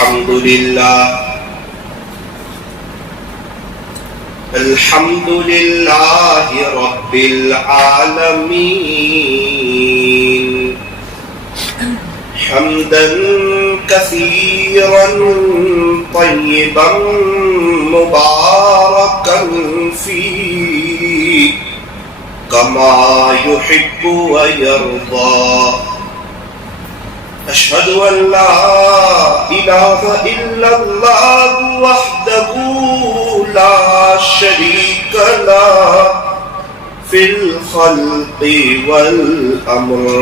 الحمد لله رب العالمين حمدا كثيرا طيبا مباركا فيه كما يحب ويرضى. أشهد أن لا إله إلا الله وحده لا شريك له في الخلق والأمر.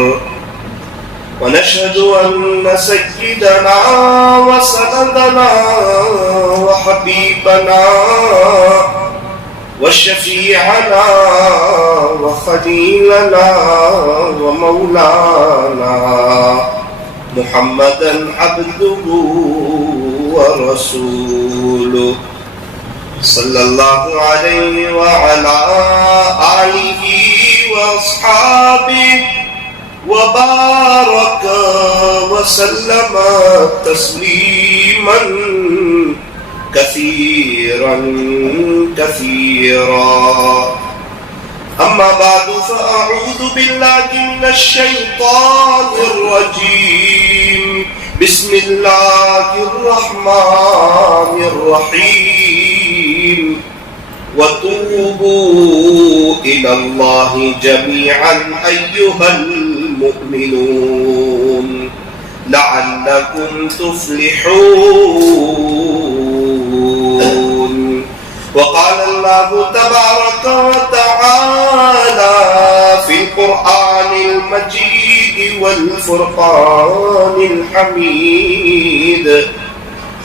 ونشهد أن سيدنا وسندنا وحبيبنا وشفيعنا وخليلنا ومولانا محمدا عبده ورسوله صلى الله عليه وعلى آله وأصحابه وبارك وسلم تسليما كثيرا كثيرا. أما بعد فأعوذ بالله من الشيطان الرجيم. بسم الله الرحمن الرحيم. وتوبوا إلى الله جميعا أيها المؤمنون لعلكم تفلحون. وقال الله تبارك وتعالى في القرآن المجيد والفرقان الحميد.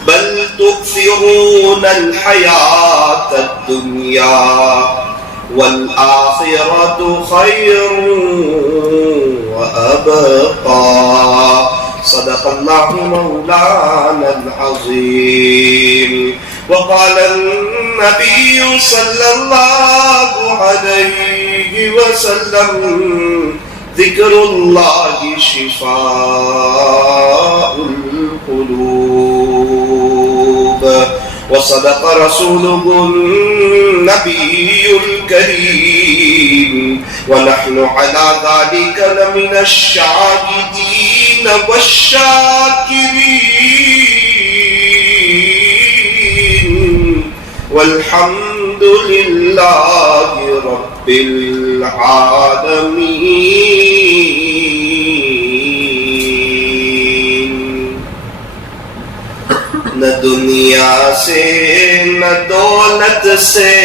بل تؤثرون الحياة الدنيا والآخرة خير وأبقى. صدق الله مولانا العظيم. وقال النبي صلى الله عليه وسلم ذكر الله شفاء القلوب. وصدق رسوله النبي الكريم. ونحن على ذلك لمن الشاهدين والشاكرين. والحمد لله رب العالمين. نہ دنیا سے نہ دولت سے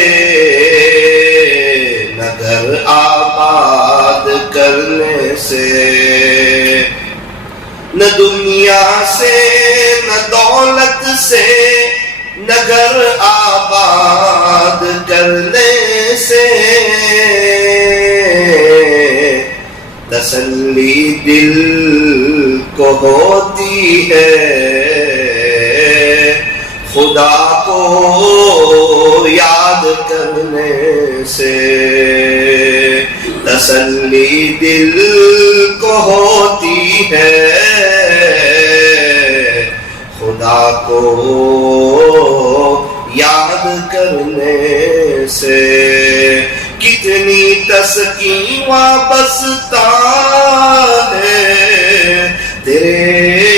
نہ گھر آباد کرنے سے. نہ دنیا سے نہ دولت سے نہ گھر آباد کرنے سے تسلی دل کو ہوتی ہے خدا کو یاد کرنے سے. تسلی دل کو ہوتی ہے خدا کو یاد کرنے سے. کتنی تسکین وابستہ ہے تیرے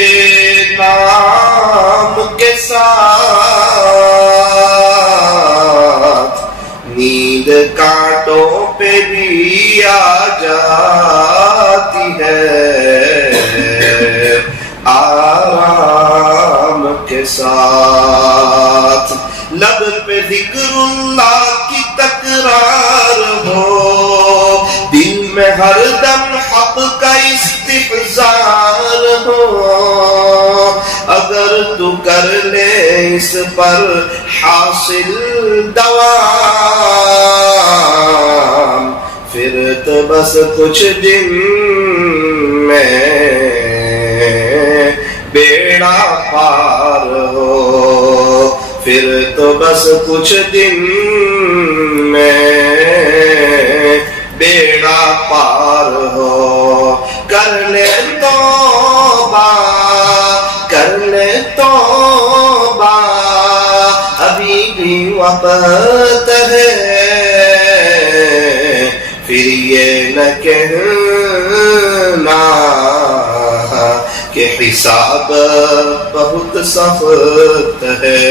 نام کے ساتھ. نیند کانٹوں پہ بھی آ جاتی ہے آرام کے ساتھ. لب پہ ذکر اللہ کی تکرار ہو دل میں ہر دم حق کا استحضار ہو. اگر تو کر لے اس پر حاصل دوام پھر تو بس کچھ دن میں بیڑا پار ہو. پھر تو بس کچھ دن میں بیڑا پار ہو. کر لے توبہ کر لے توبہ وقت ہے، پھر یہ نہ کہنا کہ حساب بہت سخت ہے۔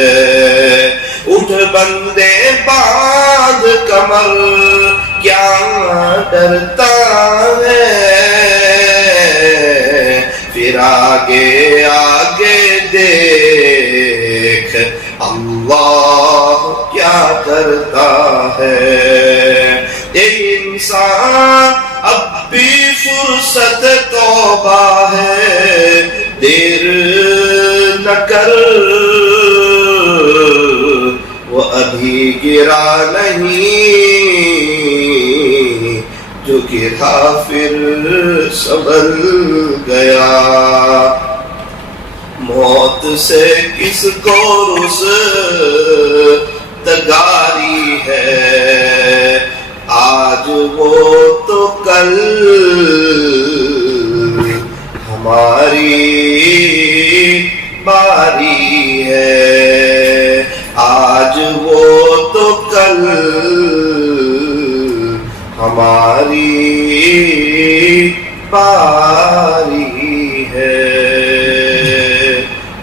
اٹھ بندے باندھ کمر، کیا ڈرتا ہے، پھر آگے آگے دیکھ اللہ کیا کرتا ہے۔ اے انسان اب بھی فرصت توبہ ہے، دیر نہ کر، وہ ابھی گرا نہیں، جو گرا پھر سنبھل گیا۔ موت سے کس کو رستگاری ہے، آج وہ تو کل ہماری باری ہے، آج وہ تو کل ہماری باری ہے۔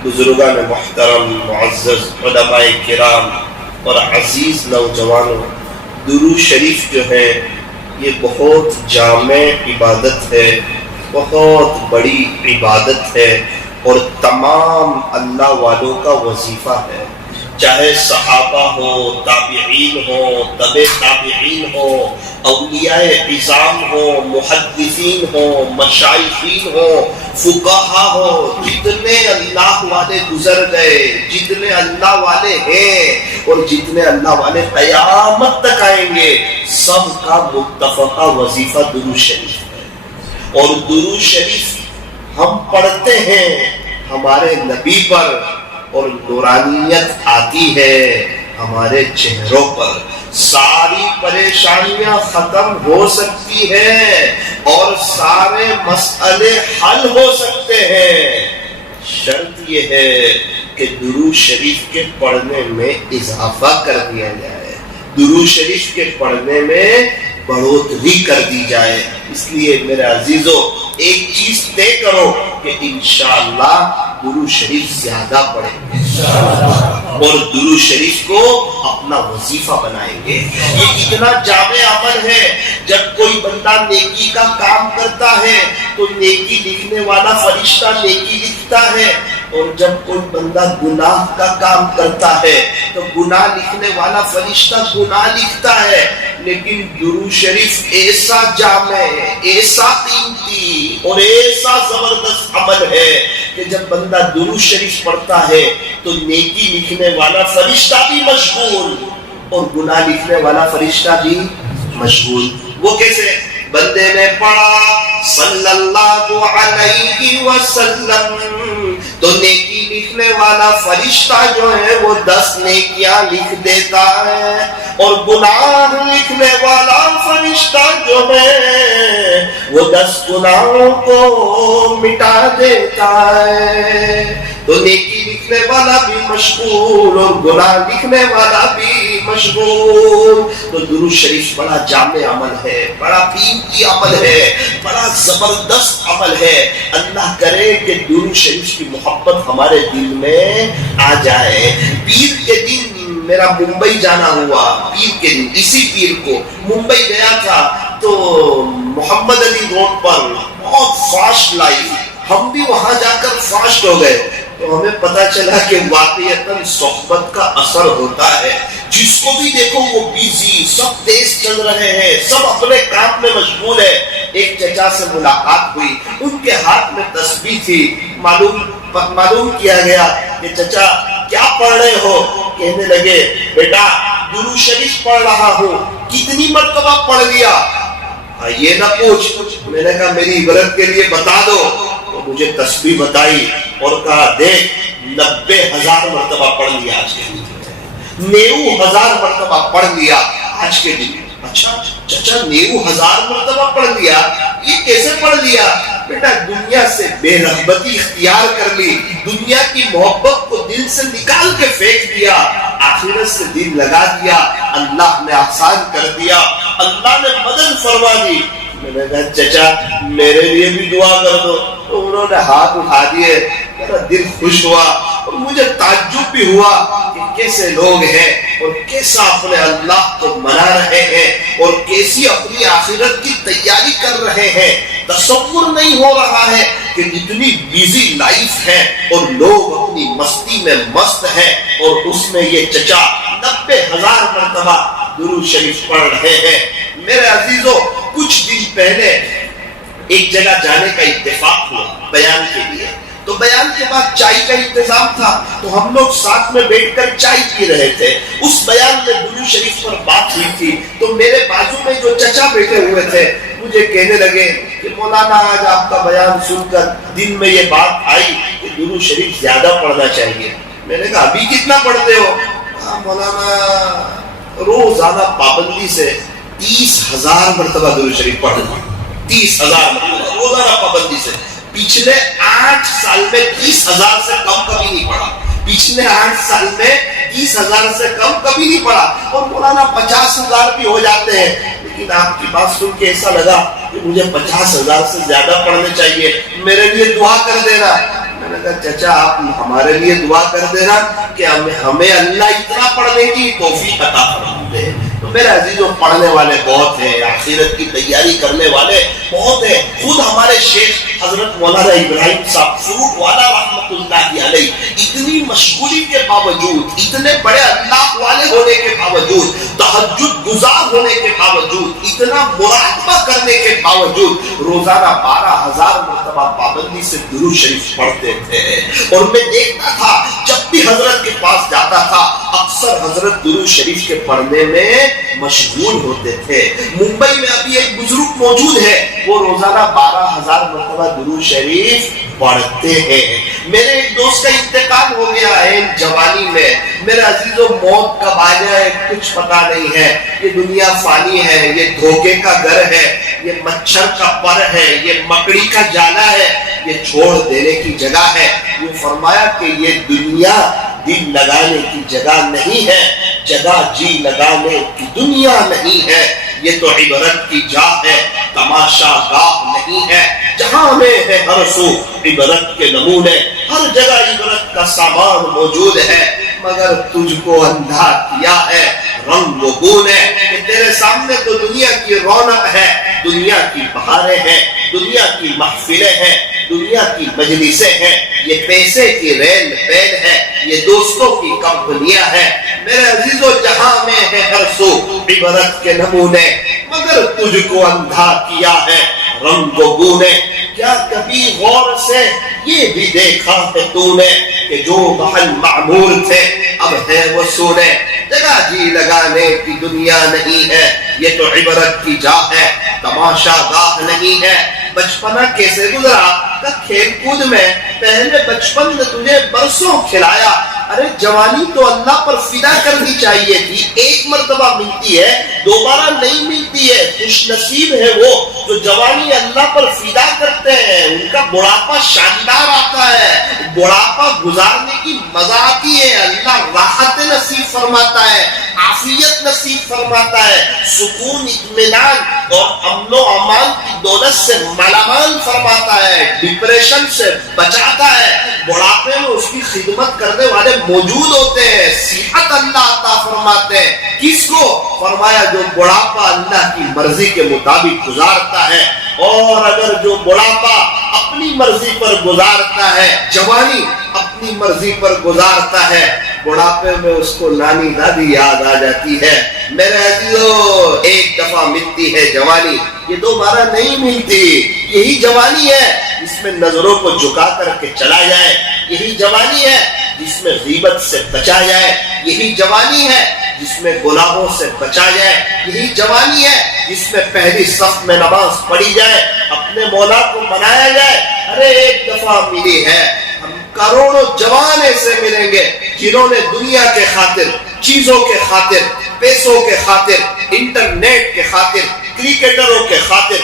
بزرگان محترم، معزز علماء کرام اور عزیز نوجوانوں، درود شریف جو ہے یہ بہت جامع عبادت ہے، بہت بڑی عبادت ہے، اور تمام اللہ والوں کا وظیفہ ہے، چاہے صحابہ ہو، تابعین ہو، تبع تابعین ہو، اولیاء عظام ہو، محدثین ہو، مشائخین ہو، فقہا ہو، جتنے اللہ والے گزر گئے، جتنے اللہ والے ہیں اور جتنے اللہ والے قیامت تک آئیں گے، سب کا متفقہ وظیفہ درود شریف ہے۔ اور درود شریف ہم پڑھتے ہیں ہمارے نبی پر، اور نورانیت آتی ہے ہمارے چہروں پر، ساری پریشانیاں ختم ہو سکتی ہیں اور سارے مسئلے حل ہو سکتے ہیں۔ شرط یہ ہے کہ درود شریف کے پڑھنے میں اضافہ کر دیا جائے، درود شریف کے پڑھنے میں بڑھوتری کر دی جائے۔ اس لیے میرے عزیزو، ایک چیز طے کرو کہ انشاءاللہ درود شریف زیادہ پڑھیں گے اور درود شریف کو اپنا وظیفہ بنائیں گے۔ یہ اتنا جامع عمل ہے، جب کوئی بندہ نیکی کا کام کرتا ہے تو نیکی لکھنے والا فرشتہ نیکی لکھتا ہے، اور جب کوئی بندہ گناہ کا کام کرتا ہے تو گناہ لکھنے والا فرشتہ گناہ لکھتا ہے۔ لیکن درود شریف ایسا جامع ہے، ایسا قیمتی اور ایسا زبردست عمل ہے کہ جب بندہ درود شریف پڑھتا ہے تو نیکی لکھنے والا فرشتہ بھی مشغول اور گناہ لکھنے والا فرشتہ بھی مشغول۔ وہ کیسے؟ بندے نے پڑھا صلی اللہ علیہ وسلم تو نیکی لکھنے والا فرشتہ جو ہے وہ 10 نیکیاں لکھ دیتا ہے، اور گناہ لکھنے والا فرشتہ جو ہے وہ 10 گناہوں کو مٹا دیتا ہے۔ تو نیکی لکھنے والا بھی مشغول اور گناہ لکھنے والا بھی مشغول۔ تو درود شریف بڑا جامع عمل ہے، بڑا قیمتی عمل ہے، بڑا زبردست عمل ہے۔ اللہ کرے کہ درود شریف کی محبت ہمارے دل میں آ جائے۔ پیر کے دن میرا ممبئی جانا ہوا، پیر کے دن، اسی پیر کو ممبئی گیا تھا، تو محمد علی روڈ پر بہت فاسٹ لائف، ہم بھی وہاں جا کر فاسٹ ہو گئے، تو ہمیں پتا چلا کہ واقعتاً صحبت کا اثر ہوتا ہے۔ جس کو بھی دیکھو وہ بیزی، سب تیز چل رہے ہیں، سب اپنے کام میں مشغول ہے۔ ایک چچا سے ملاقات ہوئی، ان کے ہاتھ میں تسبیح تھی، معلوم کیا گیا کہ چچا کیا پڑھ رہے ہو؟ کہنے لگے بیٹا درود شریف پڑھ رہا ہوں۔ کتنی مرتبہ پڑھ لیا؟ یہ نہ پوچھ۔ میں نے کہا میری عبرت کے لیے بتا دو، تو مجھے تسبیح بتائی اور کہا دیکھ 90,000 مرتبہ پڑھ لیا آج کے دن، 90,000 مرتبہ پڑھ لیا آج کے دن۔ اچھا چچا نیو 1000 مرتبہ پڑھ لیا، یہ کیسے پڑھ لیا؟ بیٹا دنیا سے بے رغبتی اختیار کر لی، دنیا کی محبت کو دل سے نکال کے پھینک دیا، آخرت سے دل لگا دیا، اللہ نے آسان کر دیا، اللہ نے مدد فرما دی۔ میں نے کہا چچا میرے لیے بھی دعا کر دو، تو انہوں نے ہاتھ اٹھا دیے، میرا دل خوش ہوا اور مجھے تعجب بھی ہوا کہ کیسے لوگ ہیں اور کیسا اپنے اللہ کو منا رہے ہیں اور کیسی اپنی آخرت کی تیاری کر رہے ہیں۔ تصور نہیں ہو رہا ہے کہ جتنی بیزی لائف ہے اور لوگ اپنی مستی میں مست ہیں اور اس میں یہ چچا 90,000 مرتبہ درود شریف پڑھ رہے ہیں۔ میرے عزیزوں کچھ دن پہلے ایک جگہ جانے کا اتفاق ہوا بیان کے لیے، تو بیان کے بعد چائے کا انتظام تھا، تو ہم لوگ ساتھ میں بیٹھ کر چائے پی رہے تھے۔ اس بیان میں درود شریف پر بات ہوئی تھی، تو میرے بازو میں جو چچا بیٹھے ہوئے تھے مجھے کہنے لگے کہ مولانا آج آپ کا بیان سن کر دل میں یہ بات آئی کہ درود شریف زیادہ پڑھنا چاہیے۔ میں نے کہا ابھی کتنا پڑھتے ہو؟ کہا مولانا روزانہ پابندی سے 30,000 مرتبہ درود شریف پڑھنا، 30,000 مرتبہ روزانہ پابندی سے۔ پچھلے 8 سال میں 30,000 سے کم کبھی نہیں پڑھا، پچھلے 8 سال میں 30,000 سے کم کبھی نہیں پڑھا، اور مولانا 50,000 بھی ہو جاتے ہیں، لیکن آپ کی بات سن کے ایسا لگا کہ مجھے 50,000 سے زیادہ پڑھنے چاہیے، میرے لیے دعا کر دینا۔ میں نے کہا چچا آپ ہمارے لیے دعا کر دینا کہ ہمیں اللہ اتنا پڑھنے کی توفیق عطا فرما دے۔ تو میرے عزیزوں پڑھنے والے بہت ہیں، آخرت کی تیاری کرنے والے بہت ہیں۔ خود ہمارے شیخ حضرت مولانا ابراہیم صاحب فروٹ والا رحمت اللہ علیہ اتنی مشغولی کے باوجود، اتنے بڑے اللہ والے ہونے کے باوجود، تہجد گزار ہونے کے باوجود، اتنا مراقبہ کرنے کے باوجود روزانہ 12,000 مرتبہ پابندی سے درود شریف پڑھتے تھے۔ اور میں دیکھتا تھا جب بھی حضرت کے پاس جاتا تھا اکثر حضرت درود شریف کے پڑھنے میں مشغول ہوتے تھے۔ ممبئی میں ابھی ایک بزرگ موجود ہے، وہ روزانہ 12,000 مرتبہ درود شریف پڑھتے ہیں۔ میرے ایک دوست کا انتقال ہو گیا ہے جوانی میں۔ میرے عزیزوں موت کب آ جائے کچھ پتا نہیں ہے، یہ دنیا فانی ہے، یہ دھوکے کا گھر ہے، یہ مچھر کا پر ہے، یہ مکڑی کا جالا ہے، یہ چھوڑ دینے کی جگہ ہے۔ وہ فرمایا کہ یہ دنیا دل لگانے کی جگہ نہیں ہے، جگہ جی لگانے کی دنیا نہیں ہے، یہ تو عبرت کی جا ہے، تماشا گاہ نہیں ہے، جہاں میں ہے ہر سو عبرت کے نمونے، ہر جگہ عبرت کا سامان موجود ہے، مگر تجھ کو اندھا کیا ہے رنگ و بو نے کہ تیرے سامنے تو دنیا کی رونق ہے، دنیا کی بہاریں ہیں، دنیا کی محفلیں ہیں، دنیا کی مجلسیں ہیں، یہ پیسے کی ریل پیل ہے، یہ دوستوں کی کمپنیاں ہیں۔ میرے عزیزوں جہاں میں ہے ہر سو عبرت کے نمونے، مگر تجھ کو اندھا کیا ہے رنگ و بو نے۔ کیا کبھی غور سے یہ بھی دیکھا ہے تو نے کہ جو محل معمور تھے اب ہے وہ سونے، جگہ جی لگانے کی دنیا نہیں ہے، یہ تو عبرت کی جا ہے، تماشا گاہ نہیں ہے۔ بچپنا کیسے گزرا کہ کھیل کود میں پہلے بچپن نے تجھے برسوں کھلایا، ارے جوانی تو اللہ پر فدا کرنی چاہیے تھی، ایک مرتبہ ملتی ہے دوبارہ نہیں ملتی ہے۔ خوش نصیب ہے وہ جو جوانی اللہ پر فدا کرتے ہیں، ان کا بڑھاپا شاندار آتا ہے، بڑھاپا گزارنے کی مزہ آتی ہے، اللہ راحت نصیب فرماتا ہے، عافیت نصیب فرماتا ہے، سکون اطمینان اور امن و امان کی دولت سے مالامال فرماتا ہے، ڈپریشن سے بچاتا ہے۔ بڑھاپے میں اس کی خدمت کرنے والے موجود ہوتے ہیں، صحت اللہ عطا فرماتے ہیں۔ کس کو؟ فرمایا جو بڑھاپا اللہ کی مرضی کے مطابق گزارتا ہے، اور اگر جو بڑھاپا اپنی مرضی پر گزارتا ہے، جوانی اپنی مرضی پر گزارتا ہے، بڑھاپے میں اس کو نانی دادی یاد آ جاتی ہے۔ میرے عزیزو ایک دفعہ ملتی ہے جوانی، یہ دوبارہ نہیں ملتی۔ یہی جوانی ہے جس میں نظروں کو جھکا کر کے چلا جائے، یہی جوانی ہے جس میں غیبت سے بچا جائے، یہی جوانی ہے جس میں گناہوں سے بچا جائے، یہی جوانی ہے جس میں پہلی صف میں نماز پڑھی جائے، اپنے مولا کو منایا جائے۔ ارے ایک دفعہ ملی ہے، ہم کروڑوں جوان ایسے ملیں گے جنہوں نے دنیا کے خاطر، چیزوں کے خاطر، پیسوں کے خاطر انٹرنیٹ کے خاطر، کرکٹروں کے خاطر،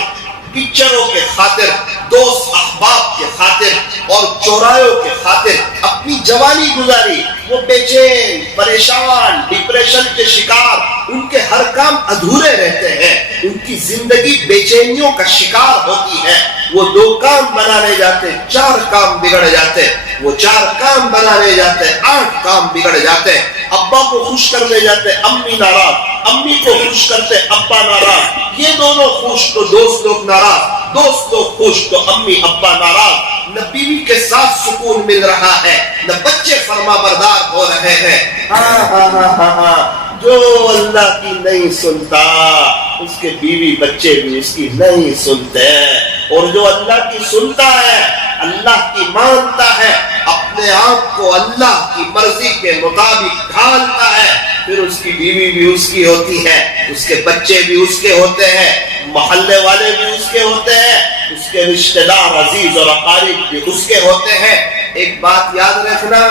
پکچروں کے خاطر، دوست احباب کے خاطر اور چوراہوں کے خاطر اپنی جوانی گزاری. وہ بے چین، پریشان، ڈپریشن کے شکار، ان کے ہر کام ادھورے رہتے ہیں، ان کی زندگی بے چینیوں کا شکار ہوتی ہے. وہ 2 کام بنانے جاتے 4 کام بگڑ جاتے، وہ 4 کام بنانے جاتے 8 کام بگڑ جاتے. ابا کو خوش کرنے جاتے امی ناراض، امی کو خوش کرتے ابا ناراض، یہ دونوں خوش تو دوست لوگ ناراض، دوست لوگ خوش تو امی ابا ناراض. نہ بیوی کے ساتھ سکون مل رہا ہے، نہ بچے فرما بردار ہو رہے ہیں. جو اللہ کی نہیں سنتا اس کے بیوی بچے بھی اس کی نہیں سنتے، اور جو اللہ کی سنتا ہے، اللہ کی مانتا ہے، اپنے آپ کو اللہ کی مرضی کے مطابق ڈھالتا ہے، پھر اس کی بیوی بھی اس کی ہوتی ہے، اس کے بچے بھی اس کے ہوتے ہیں، محلے والے بھی اس کے ہوتے ہیں، اس کے رشتہ دار عزیز اور اقارب بھی اس کے ہوتے ہیں. ایک بات یاد رکھنا،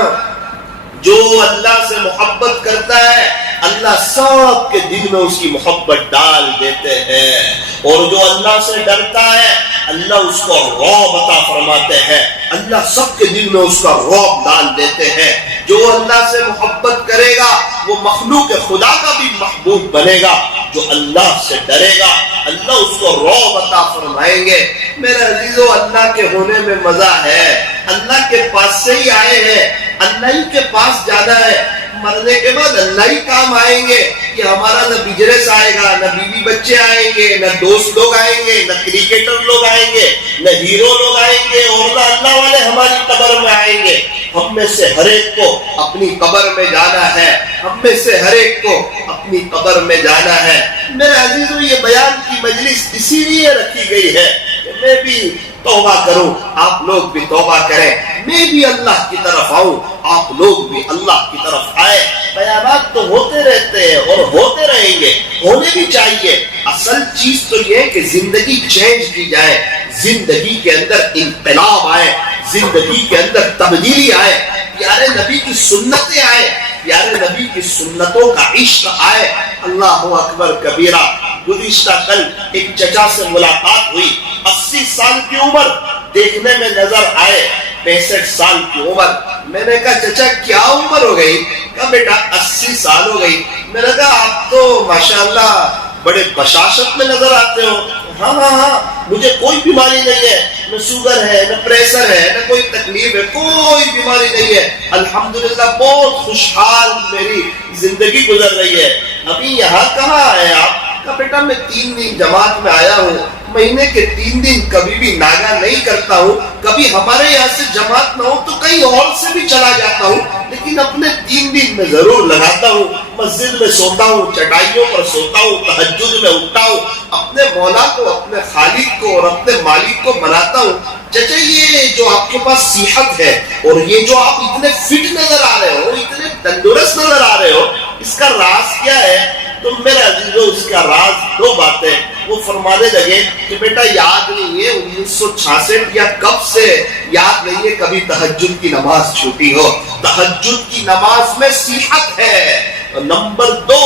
جو اللہ سے محبت کرتا ہے اللہ سب کے دل میں اس کی محبت ڈال دیتے ہیں، اور جو اللہ سے ڈرتا ہے اللہ اس کو رعب عطا فرماتے ہیں، اللہ سب کے دل میں اس کا رعب ڈال دیتے ہیں. جو اللہ سے محبت کرے گا وہ مخلوق خدا کا بھی محبوب بنے گا. جو اللہ سے ڈرے گا اللہ اس کو رعب عطا فرمائیں گے. میرے عزیزو، اللہ کے ہونے میں مزہ ہے، اللہ کے پاس سے ہی آئے ہیں، اللہ ہی کے پاس جانا ہے. مرنے کے بعد اللہ ہی کام آئیں گے، کہ ہمارا نہ بزنس آئے گا، نہ بیوی بچے آئیں گے، نہ دوست لوگ آئیں گے، نہ کرکٹر لوگ آئیں گے، نہ ہیرو لوگ آئیں گے، اور نہ اللہ والے ہماری قبر میں آئیں گے. ہم میں سے ہر ایک کو اپنی قبر میں جانا ہے، ہم میں سے ہر ایک کو اپنی قبر میں جانا ہے. میرے عزیزو، یہ بیان کی مجلس اسی لیے رکھی گئی ہے کہ میں بھی توبہ کروں، آپ لوگ بھی توبہ کریں، میں بھی اللہ کی طرف آؤں، آپ لوگ بھی اللہ کی طرف آئے. بیانات تو ہوتے رہتے ہیں اور ہوتے رہیں گے، ہونے بھی چاہیے. اصل چیز تو یہ ہے کہ زندگی چینج کی جائے، زندگی کے اندر انقلاب آئے، زندگی کے اندر تبدیلی آئے، پیارے نبی کی سنتیں آئے، پیارے نبی کی سنتوں کا عشق آئے. اللہ اکبر کبیرہ. گزشتہ کل ایک چچا سے ملاقات ہوئی، 80 سال کی عمر دیکھنے میں نظر آئے، 65 سال کی عمر. میں نے کہا چچا کیا عمر ہو گئی؟ کہا بیٹا 80 سال ہو گئی. میں نے کہا آپ تو ماشاءاللہ بڑے بشاشت میں نظر آتے ہو. ہاں مجھے کوئی بیماری نہیں ہے، نہ شوگر ہے، نہ پریشر ہے، نہ کوئی تکلیف ہے، کوئی بیماری نہیں ہے، الحمدللہ بہت خوشحال میری زندگی گزر رہی ہے. ابھی یہاں کہاں آئے آپ؟ کہا بیٹا میں 3 دن جماعت میں آیا ہوں، مہینے کے 3 دن کبھی بھی ناگا نہیں کرتا ہوں، کبھی ہمارے یہاں سے جماعت نہ ہو تو کہیں اور سے بھی چلا جاتا ہوں، لیکن اپنے 3 دن میں ضرور لگاتا ہوں. مسجد میں سوتا ہوں، چٹائیوں پر سوتا ہوں، تہجد میں اٹھتا ہوں، اپنے مولا کو، اپنے خالق کو اور اپنے مالک کو مناتا ہوں. چچا یہ جو آپ کے پاس صحت ہے اور یہ جو آپ اتنے فٹ نظر آ رہے ہو، اتنے تندرست نظر آ رہے ہو، اس کا راز کیا ہے؟ تو میرے عزیزو اس کا راز 2 باتیں. وہ فرمانے لگے کہ بیٹا یاد نہیں ہے 1966 یا کب سے یاد نہیں ہے کبھی تہجد کی نماز چھوٹی ہو. تہجد کی نماز میں صحت ہے. نمبر 2،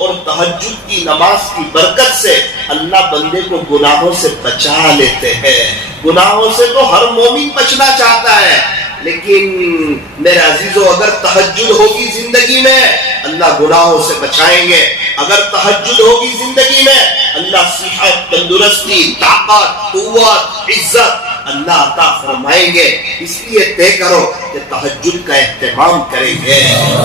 اور تہجد کی نماز کی برکت سے اللہ بندے کو گناہوں سے بچا لیتے ہیں. گناہوں سے تو ہر مومن بچنا چاہتا ہے، لیکن میرے عزیزو اگر تہجد ہوگی زندگی میں اللہ گناہوں سے بچائیں گے. اگر تہجد ہوگی زندگی میں اللہ صحت، تندرستی، طاقت، قوت، عزت اللہ عطا فرمائیں گے. اس لیے طے کرو کہ تہجد کا اہتمام کریں گے.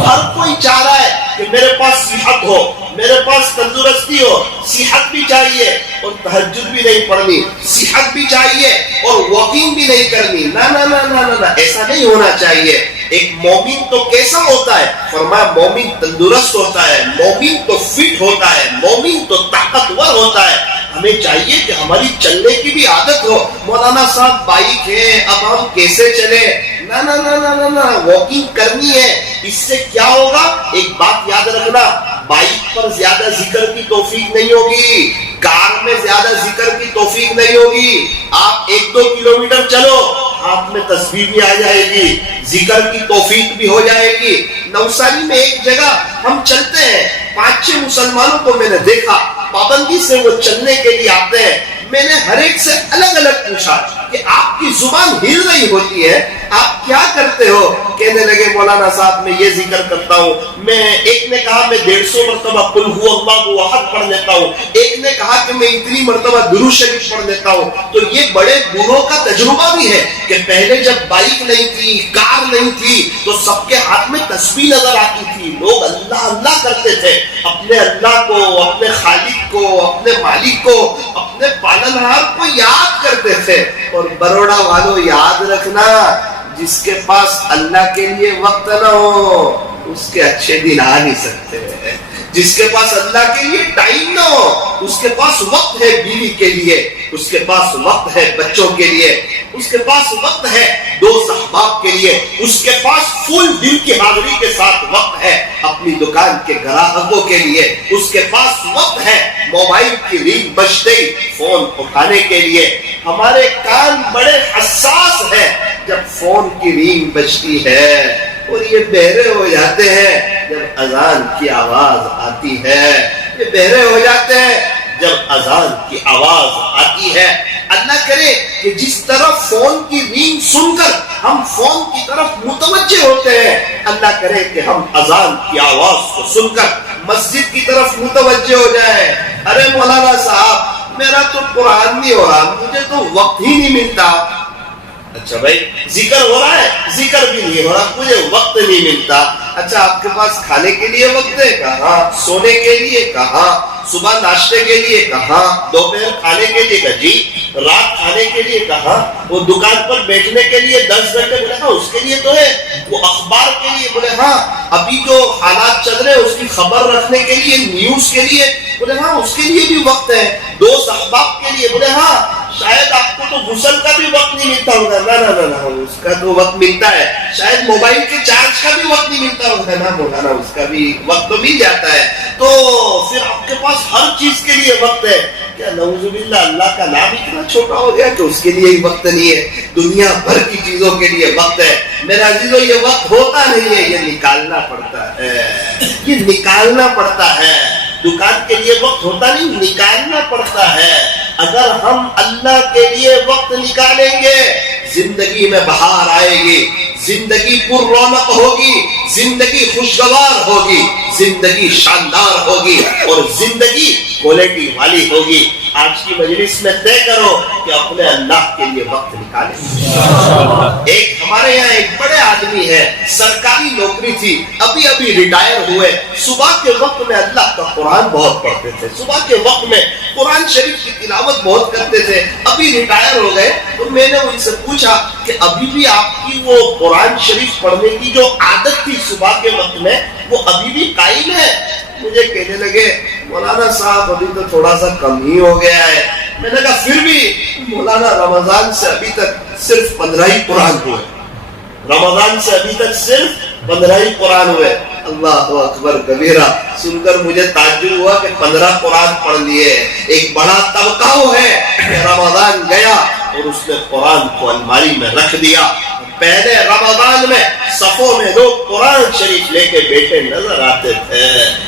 ہر کوئی چاہ رہا ہے کہ میرے پاس صحت ہو، میرے پاس تندرستی ہو. صحت بھی چاہیے اور تہجد بھی نہیں پڑھنی، صحت بھی چاہیے اور واکنگ بھی نہیں کرنی. نہ ایسا نہیں ہونا چاہیے. ایک مومن تو کیسا ہوتا ہے؟ فرمایا مومن تندرست ہوتا ہے، مومن تو فٹ ہوتا ہے، مومن تو طاقتور ہوتا ہے. ہمیں چاہیے کہ ہماری چلنے کی بھی عادت ہو. مولانا صاحب بائک ہے، اب ہم کیسے چلے؟ نہ واکنگ کرنی ہے. اس سے کیا ہوگا؟ ایک بات یاد رکھنا، بائک پر زیادہ ذکر کی توفیق نہیں ہوگی، کار میں زیادہ ذکر کی توفیق نہیں ہوگی. آپ 1-2 کلومیٹر چلو، ہاتھ میں تسبیح بھی آ جائے گی، ذکر کی توفیق بھی ہو جائے گی، نوساری میں ایک جگہ ہم چلتے ہیں, 5-6 مسلمانوں کو میں نے دیکھا, پابندی سے وہ چلنے کے لیے آتے ہیں. میں نے ہر ایک سے الگ الگ پوچھا کہ آپ کی زبان ہل رہی ہوتی ہے, آپ کیا کرتے ہو؟ کہنے لگے مولانا صاحب میں یہ ذکر کرتا ہوں. میں ایک نے کہا میں 150 مرتبہ قل هو اللہ احد پڑھ لیتا ہوں, ایک نے کہا کہ میں اتنی مرتبہ درود شریف پڑھ لیتا ہوں. تو یہ بڑے بوڑھوں کا تجربہ بھی ہے کہ پہلے جب بائک نہیں تھی, کار نہیں تھی, تو سب کے ہاتھ میں تسبیح نظر آتی تھی, لوگ اللہ اللہ کرتے تھے, اپنے اللہ کو, اپنے خالق کو, اپنے مالک کو, اپنے پالنہار کو یاد کرتے تھے. اور بروڑا والوں یاد رکھنا, جس کے پاس اللہ کے لیے وقت نہ ہو اس کے اچھے دن آ نہیں سکتے. جس کے پاس اللہ کے لیے ٹائم نہ ہو اس کے پاس وقت ہے بیوی کے لیے, اس کے پاس وقت ہے بچوں کے لیے, اس کے پاس وقت ہے دوست احباب کے لیے, اس کے پاس فل دل کی حاضری کے ساتھ وقت ہے اپنی دکان کے گراہکوں کے لیے, اس کے پاس وقت ہے موبائل کی رنگ بجتے ہی فون اٹھانے کے لیے. ہمارے کان بڑے حساس ہیں جب فون کی رنگ بجتی ہے, اور یہ بہرے ہو جاتے ہیں جب اذان کی آواز آتی ہے, یہ بہرے ہو جاتے ہیں جب اذان کی آواز آتی ہے. اللہ کرے کہ جس طرف فون کی رنگ سن کر ہم فون کی طرف متوجہ ہوتے ہیں, اللہ کرے کہ ہم اذان کی آواز کو سن کر مسجد کی طرف متوجہ ہو جائیں. ارے مولانا صاحب میرا تو قرآن نہیں ہو رہا, مجھے تو وقت ہی نہیں ملتا. اچھا بھائی ذکر ہو رہا ہے, ذکر بھی نہیں ہو رہا, مجھے وقت نہیں ملتا. اچھا آپ کے پاس کھانے کے لیے وقت ہے کہاں, سونے کے لیے کہاں, صبح ناشتے کے لیے کہاں, دوپہر کھانے کے لیے کہاں, جی رات کھانے کے لیے کہاں, وہ دکان پر بیٹھنے کے لیے 10 گھنٹے, بولے ہاں اس کے لیے تو ہے, وہ اخبار کے لیے, بولے ہاں ابھی جو حالات چل رہے ہیں اس کی خبر رکھنے کے لیے, نیوز کے لیے, بولے ہاں اس کے لیے بھی وقت ہے, دوست احباب کے لیے, بولے ہاں شاید آپ کو تو غسل کا بھی وقت نہیں ملتا ہوگا, نہ اس کا تو وقت ملتا ہے. شاید موبائل کے چارج کا بھی وقت نہیں ملتا ہوگا, نہ مولانا اس کا بھی وقت تو مل جاتا ہے. تو پھر آپ کے پاس ہر چیز کے لیے وقت ہے. کیا نعوذ باللہ اللہ کا نام اتنا چھوٹا ہو گیا کہ اس کے لیے ہی وقت نہیں ہے, دنیا بھر کی چیزوں کے لیے وقت ہے. میرے عزیزو یہ وقت ہوتا نہیں ہے, یہ نکالنا پڑتا ہے, یہ نکالنا پڑتا ہے. دکان کے لیے وقت ہوتا نہیں, نکالنا پڑتا ہے. اگر ہم اللہ کے لیے وقت نکالیں گے زندگی میں بہار آئے گی, زندگی پر رونق ہوگی, زندگی خوشگوار ہوگی, زندگی شاندار ہوگی, اور زندگی کوالٹی والی ہوگی. آج کی مجلس میں طے کرو کہ اپنے اللہ کے لیے وقت نکالیں. ایک ہمارے یہاں ایک بڑے آدمی ہے, سرکاری نوکری تھی, ابھی ابھی ریٹائر ہوئے. صبح کے وقت میں اللہ کا قرآن بہت پڑھتے تھے, صبح کے وقت میں قرآن شریف کی تلاوت بہت کرتے تھے. ابھی ریٹائر ہو گئے تو میں نے ان سے پوچھا کہ ابھی بھی آپ کی وہ قرآن شریف پڑھنے کی جو عادت تھی صبح کے وقت میں, وہ ابھی بھی قائم ہے؟ مجھے کہنے لگے مولانا صاحب ابھی تو تھوڑا سا کم ہی ہو گیا ہے. میں نے کہا پھر بھی مولانا رمضان سے ابھی تک صرف 15 ہی قرآن ہوئے, رمضان سے ابھی تک صرف 15 ہی قرآن ہوئے. اللہ اکبر کبیرہ. سن کر مجھے تعجب ہوا کہ 15 قرآن پڑھ لیے. ایک بڑا طبقہ وہ ہے کہ رمضان گیا اور اس نے قرآن کو الماری میں رکھ دیا. پہلے رمضان میں صفوں میں لوگ قرآن شریف لے کے بیٹھے نظر آتے تھے,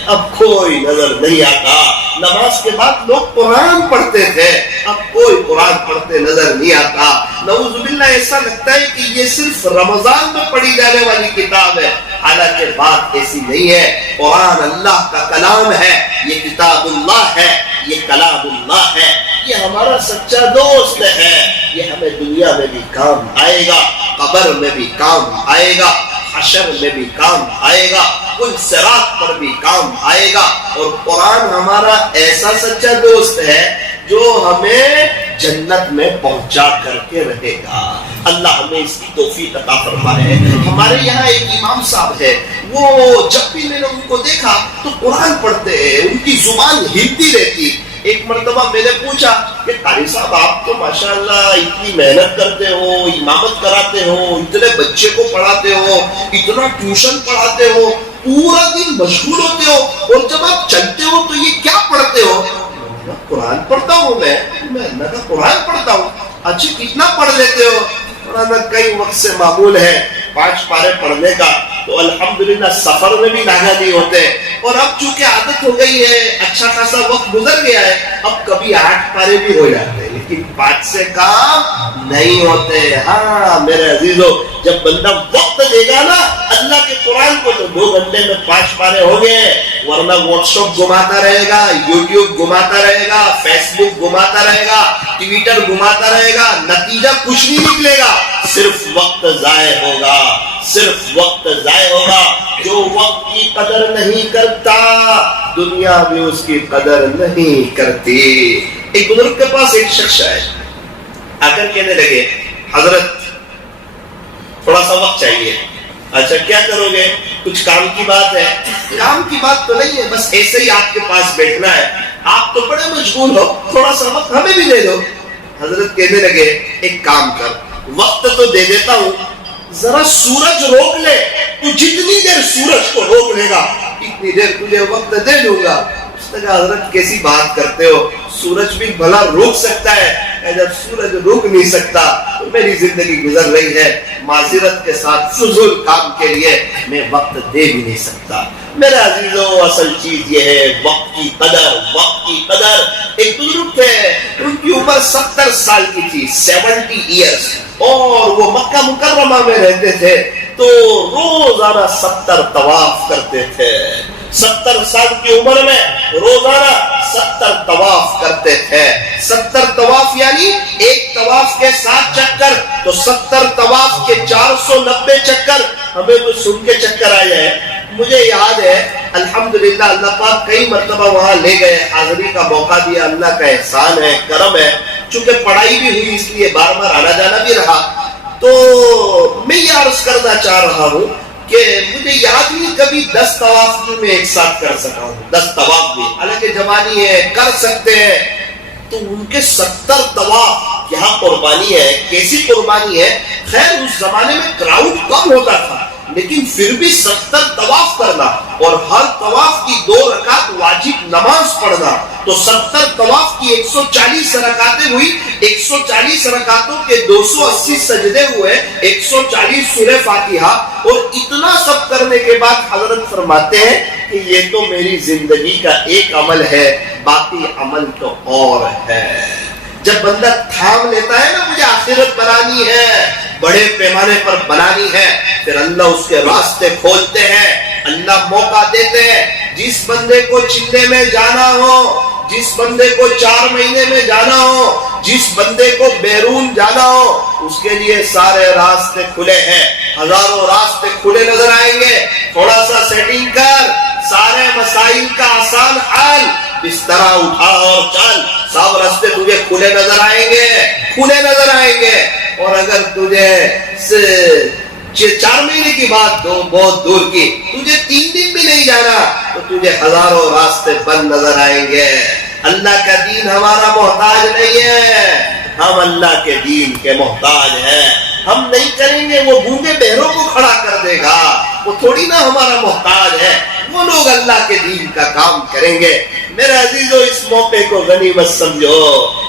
اب کوئی نظر نہیں آتا. نماز کے بعد لوگ قرآن پڑھتے تھے, اب کوئی قرآن پڑھتے نظر نہیں آتا. نعوذ باللہ ایسا لگتا ہے کہ یہ صرف رمضان میں پڑھی جانے والی کتاب ہے, حالانکہ بات ایسی نہیں ہے. قرآن اللہ کا کلام ہے, یہ کتاب اللہ ہے, یہ کلام اللہ ہے, یہ ہمارا سچا دوست ہے. یہ ہمیں دنیا میں بھی کام آئے گا, قبر میں بھی کام آئے گا, حشر میں بھی کام آئے گا, کل صراط پر بھی کام آئے گا. اور قرآن ہمارا ایسا سچا دوست ہے جو ہمیں جنت میں پہنچا کر کے رہے گا. اللہ ہمیں اس کی توفیق عطا فرمائے. ہمارے یہاں ایک امام صاحب ہے, وہ جب بھی میں نے ان کو دیکھا تو قرآن پڑھتے ہیں, ان کی زبان ہلتی رہتی. ایک مرتبہ میں نے پوچھا کہ قاری صاحب آپ تو ماشاءاللہ اتنی محنت کرتے ہو, امامت کراتے ہو, اتنے بچے کو پڑھاتے ہو, اتنا ٹیوشن پڑھاتے ہو, پورا دن مشغول ہوتے ہو, اور جب آپ چلتے ہو تو یہ کیا پڑھتے ہو؟ قرآن پڑھتا ہوں میں اللہ کا قرآن پڑھتا ہوں. اچھا کتنا پڑھ لیتے ہو؟ کئی وقت سے معمول ہے 5 پارے پڑھنے کا, تو الحمدللہ سفر میں بھی لاگا نہیں ہوتے. اور اب چونکہ عادت ہو گئی ہے, اچھا خاصا وقت گزر گیا ہے, اب کبھی 8 پارے بھی ہو جاتے ہیں لیکن 5 سے کام نہیں ہوتے. ہاں میرے عزیزو, جب بندہ وقت دے گا نا اللہ کے قرآن کو تو 2 گھنٹے میں 5 پارے ہو گئے. ورنہ واٹس ایپ گھماتا رہے گا, یوٹیوب گھماتا رہے گا, فیس بک گھماتا رہے گا, ٹویٹر گھماتا رہے گا, نتیجہ کچھ نہیں نکلے گا, صرف وقت ضائع ہوگا, صرف وقت ضائع ہوگا. جو وقت کی قدر نہیں کرتا دنیا بھی اس کی قدر نہیں کرتی. ایک بزرگ کے پاس ایک شخص آئے, آ کر کہنے لگے حضرت تھوڑا سا وقت چاہیے. اچھا کیا کرو گے؟ کچھ کام کی بات ہے. کام کی بات تو نہیں ہے, بس ایسے ہی آپ کے پاس بیٹھنا ہے, آپ تو بڑے مشغول ہو, تھوڑا سا وقت ہمیں بھی دے دو. حضرت کہنے لگے ایک کام کر, وقت تو دے دیتا ہوں, ذرا سورج روک لے, تو جتنی دیر سورج کو روک لے گا اتنی دیر تجھے وقت دے دوں گا. اس نے کہا حضرت کیسی بات کرتے ہو, سورج بھی بھلا روک سکتا ہے, جب سورج روک نہیں سکتا تو میری زندگی گزر رہی ہے, معذرت کے ساتھ فضول کام کے لیے میں وقت دے بھی نہیں سکتا. میرے عزیزو, اصل چیز یہ ہے وقت کی قدر, وقت کی قدر. ایک بزرگ تھے, ان کی عمر 70 سال کی تھی, 70 ایئرس, اور وہ مکہ مکرمہ میں رہتے تھے, تو روزانہ 70 طواف کرتے تھے. 70 سال کی عمر میں روزانہ 70 طواف کرتے تھے. 70 طواف یعنی ایک طواف کے 7 چکر, تو 70 طواف کے 490 چکر. ہمیں تو سن کے چکر آ جائے. مجھے یاد ہے الحمدللہ اللہ پاک کئی مرتبہ وہاں لے گئے, حاضری کا موقع دیا, اللہ کا احسان ہے, کرم ہے. چونکہ پڑھائی بھی ہوئی اس لیے بار بار آنا جانا بھی رہا. تو میں یہ عرض کرنا چاہ رہا ہوں کہ مجھے یاد نہیں کبھی 10 طواف بھی میں ایک ساتھ کر سکا ہوں. 10 طواف بھی, حالانکہ جوانی ہے, کر سکتے ہیں. تو ان کے 70 طواف, یہاں قربانی ہے, کیسی قربانی ہے. خیر اس زمانے میں کراؤڈ کم ہوتا تھا, لیکن پھر بھی 70 طواف کرنا اور ہر طواف کی 2 رکعت واجب نماز پڑھنا, تو 70 طواف کی 140 رکعتیں ہوئی. 140 رکعتوں کے 280 سجدے ہوئے, 140 سورہ فاتحہ, اور اتنا سب کرنے کے بعد حضرت فرماتے ہیں کہ یہ تو میری زندگی کا ایک عمل ہے, باقی عمل تو اور ہے. جب بندہ تھام لیتا ہے نا مجھے آخرت بنانی ہے, بڑے پیمانے پر بنانی ہے, پھر اللہ اس کے راستے کھولتے ہیں, اللہ موقع دیتے ہیں. جس بندے کو چلے میں جانا ہو, جس بندے کو 4 مہینے میں جانا ہو, جس بندے کو بیرون جانا ہو, اس کے لیے سارے راستے کھلے ہیں. ہزاروں راستے کھلے نظر آئیں گے. تھوڑا سا سیٹنگ کر, سارے مسائل کا آسان حل, بستر اٹھا اور چل, سب راستے تجھے کھلے نظر آئیں گے, کھلے نظر آئیں گے. اور اگر تجھے 4 مہینے کی بات بہت دور کی, تجھے 3 دن بھی نہیں جانا تو تجھے ہزاروں راستے بند نظر آئیں گے. اللہ کا دین ہمارا محتاج نہیں ہے, ہم اللہ کے دین کے محتاج ہیں. ہم نہیں کریں گے, وہ گونگے بہروں کو کھڑا کر دے گا, وہ تھوڑی نہ ہمارا محتاج ہے. وہ لوگ اللہ کے دین کا کام کریں گے. میرے عزیزو, اس موقع کو غنیمت سمجھو,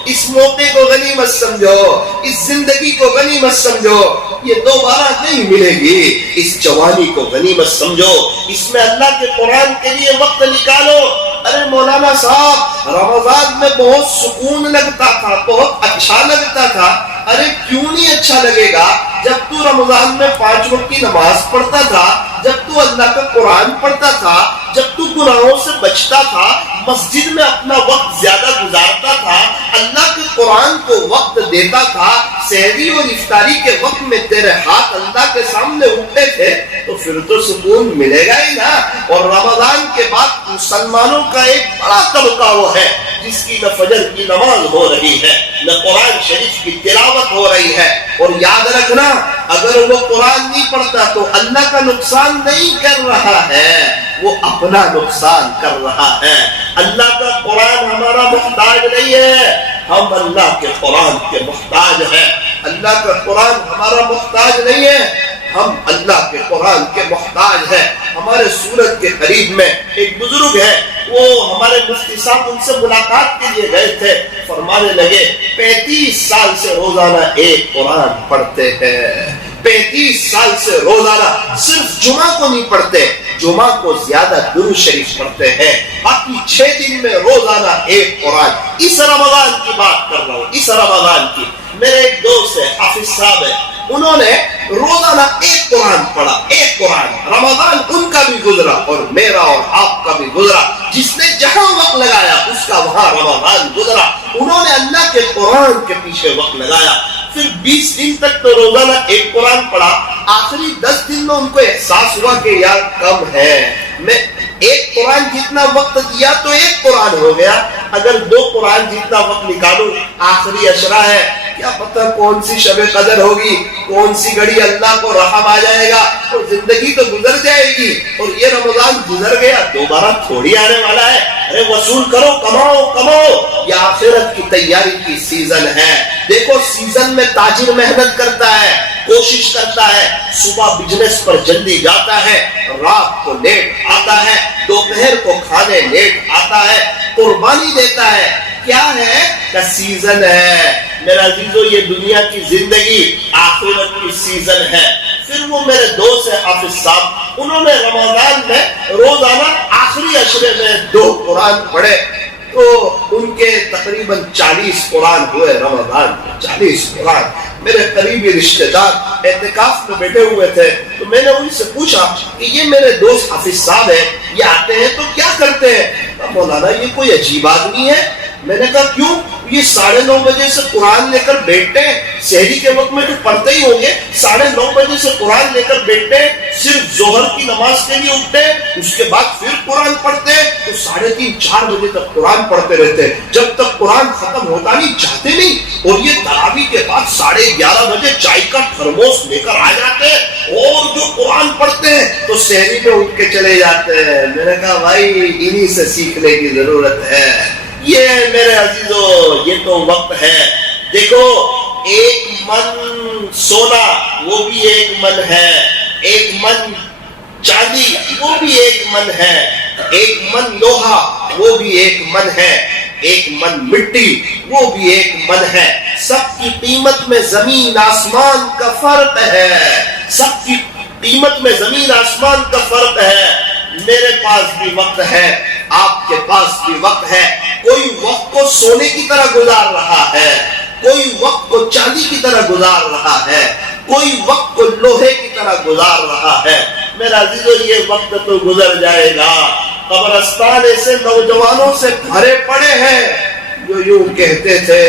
اس موقع کو غنیمت سمجھو, اس زندگی کو غنیمت سمجھو. یہ دوبارہ نہیں ملے گی. اس جوانی کو غنیمت سمجھو, اس میں اللہ کے قرآن کے لیے وقت نکالو. ارے مولانا صاحب, رمضان میں بہت سکون لگتا تھا, بہت اچھا لگتا تھا. ارے کیوں نہیں اچھا لگے گا جب تو رمضان میں 5 وقت کی نماز پڑھتا تھا, جب تو اللہ کا قرآن پڑھتا تھا, جب تو گناہوں سے بچتا تھا, مسجد میں اپنا وقت زیادہ گزارتا تھا, اللہ کے قرآن کو وقت دیتا تھا, سحری اور افطاری کے وقت میں تیرے ہاتھ اللہ کے سامنے اٹھتے تھے, تو پھر تو سکون ملے گا ہی نا. اور رمضان کے بعد مسلمانوں کا ایک بڑا طبقہ وہ ہے جس کی نہ فجر کی نماز ہو رہی ہے, نہ قرآن شریف کی تلاوت ہو رہی ہے. اور یاد رکھنا, اگر وہ قرآن نہیں پڑھتا تو اللہ کا نقصان نہیں کر رہا ہے, وہ اپنا نقصان کر رہا ہے. اللہ کا قرآن ہمارا محتاج نہیں ہے, ہم اللہ کے قرآن کے محتاج ہیں. اللہ کا قرآن ہمارا محتاج نہیں ہے, ہم اللہ کے قرآن کے محتاج ہیں. ہمارے سورت کے قریب میں ایک بزرگ ہے, وہ ہمارے مفتی صاحب ان سے ملاقات کے لیے گئے تھے. فرمانے لگے 35 سال سے روزانہ ایک قرآن پڑھتے ہیں. 35 سال سے روزانہ صرف جمعہ کو نہیں پڑھتے، جمعہ کو زیادہ درود شریف پڑھتے ہیں، باقی 6 دن میں روزانہ ایک قرآن۔ اس رمضان کی بات کر رہا ہوں، اس رمضان کی۔ میرے ایک دوست ہے، حافظ صاحب ہے، انہوں نے روزانہ ایک قرآن پڑھا، ایک قرآن۔ رمضان ان کا بھی گزرا اور میرا اور آپ کا بھی گزرا، جس نے جہاں وقت لگایا اس کا وہاں رمضان گزرا۔ انہوں نے اللہ کے قرآن کے پیچھے وقت لگایا، پھر 20 دن تک تو روزانہ ایک قرآن پڑھا۔ آخری 10 دن میں ان کو احساس ہوا کہ یار کم ہے، میں ایک قرآن جتنا وقت دیا تو ایک قرآن ہو گیا، اگر 2 قرآن جتنا وقت نکالوں، آخری عشرہ ہے، کیا پتہ کون سی شب قدر ہوگی، کون سی گھڑی اللہ کو رحم آ جائے گا، اور زندگی تو گزر جائے گی، اور یہ رمضان گزر گیا، دوبارہ تھوڑی آنے والا ہے۔ ارے وصول کرو، کماؤ کماؤ، یہ آخرت کی تیاری کی سیزن ہے۔ دیکھو سیزن میں تاجر محنت کرتا ہے، کوشش کرتا ہے، صبح بزنس پر جلدی جاتا ہے، رات کو لیٹ آتا ہے، دوپہر کو کھانے لیٹ آتا ہے، قربانی دیتا ہے۔ کیا ہے کہ سیزن ہے میرا عزیزو، یہ دنیا کی زندگی آخرت کی سیزن ہے۔ پھر وہ میرے دوست ہے حافظ صاحب، انہوں نے رمضان میں روزانہ آخری عشرے میں 2 قرآن پڑھے، تو ان کے تقریباً 40 قرآن ہوئے رمضان میں، 40 قرآن۔ میرے قریبی رشتہ دار اعتکاف میں بیٹھے ہوئے تھے، تو میں نے ان سے پوچھا کہ یہ میرے دوست حافظ صاحب ہے، یہ آتے ہیں تو کیا کرتے ہیں؟ مولانا یہ کوئی عجیب آدمی ہے۔ میں نے کہا کیوں؟ یہ 9:30 بجے سے قرآن لے کر بیٹھتے ہیں، سحری کے وقت میں تو پڑھتے ہی ہوں گے، 9:30 بجے سے قرآن لے کر بیٹھتے ہیں، صرف ظہر کی نماز کے لیے اٹھتے ہیں، اس کے بعد پھر قرآن پڑھتے ہیں، تو 3:30 4 بجے تک قرآن پڑھتے رہتے ہیں، جب تک قرآن ختم ہوتا نہیں جاتے نہیں، اور یہ تراویح کے بعد 11:30 بجے چائے کا تھرموس لے کر آ جاتے ہیں اور جو قرآن پڑھتے ہیں تو سحری میں اٹھ کے چلے جاتے ہیں۔ میں نے کہا بھائی انہی سے سیکھنے کی ضرورت ہے۔ یہ میرے عزیزو یہ تو وقت ہے۔ دیکھو 1 من سونا وہ بھی 1 من ہے، 1 من چاندی وہ بھی 1 من ہے، 1 من لوہا وہ بھی 1 من ہے، 1 من مٹی وہ بھی 1 من ہے۔ سب کی قیمت میں زمین آسمان کا فرق ہے، سب کی قیمت میں زمین آسمان کا فرق ہے۔ میرے پاس بھی وقت ہے، آپ کے پاس بھی وقت ہے۔ کوئی وقت کو سونے کی طرح گزار رہا ہے، کوئی وقت کو چاندی کی طرح گزار رہا ہے، کوئی وقت کو لوہے کی طرح گزار رہا ہے۔ میرا عزیزو یہ وقت تو گزر جائے گا۔ قبرستان ایسے نوجوانوں سے بھرے پڑے ہیں جو یوں کہتے تھے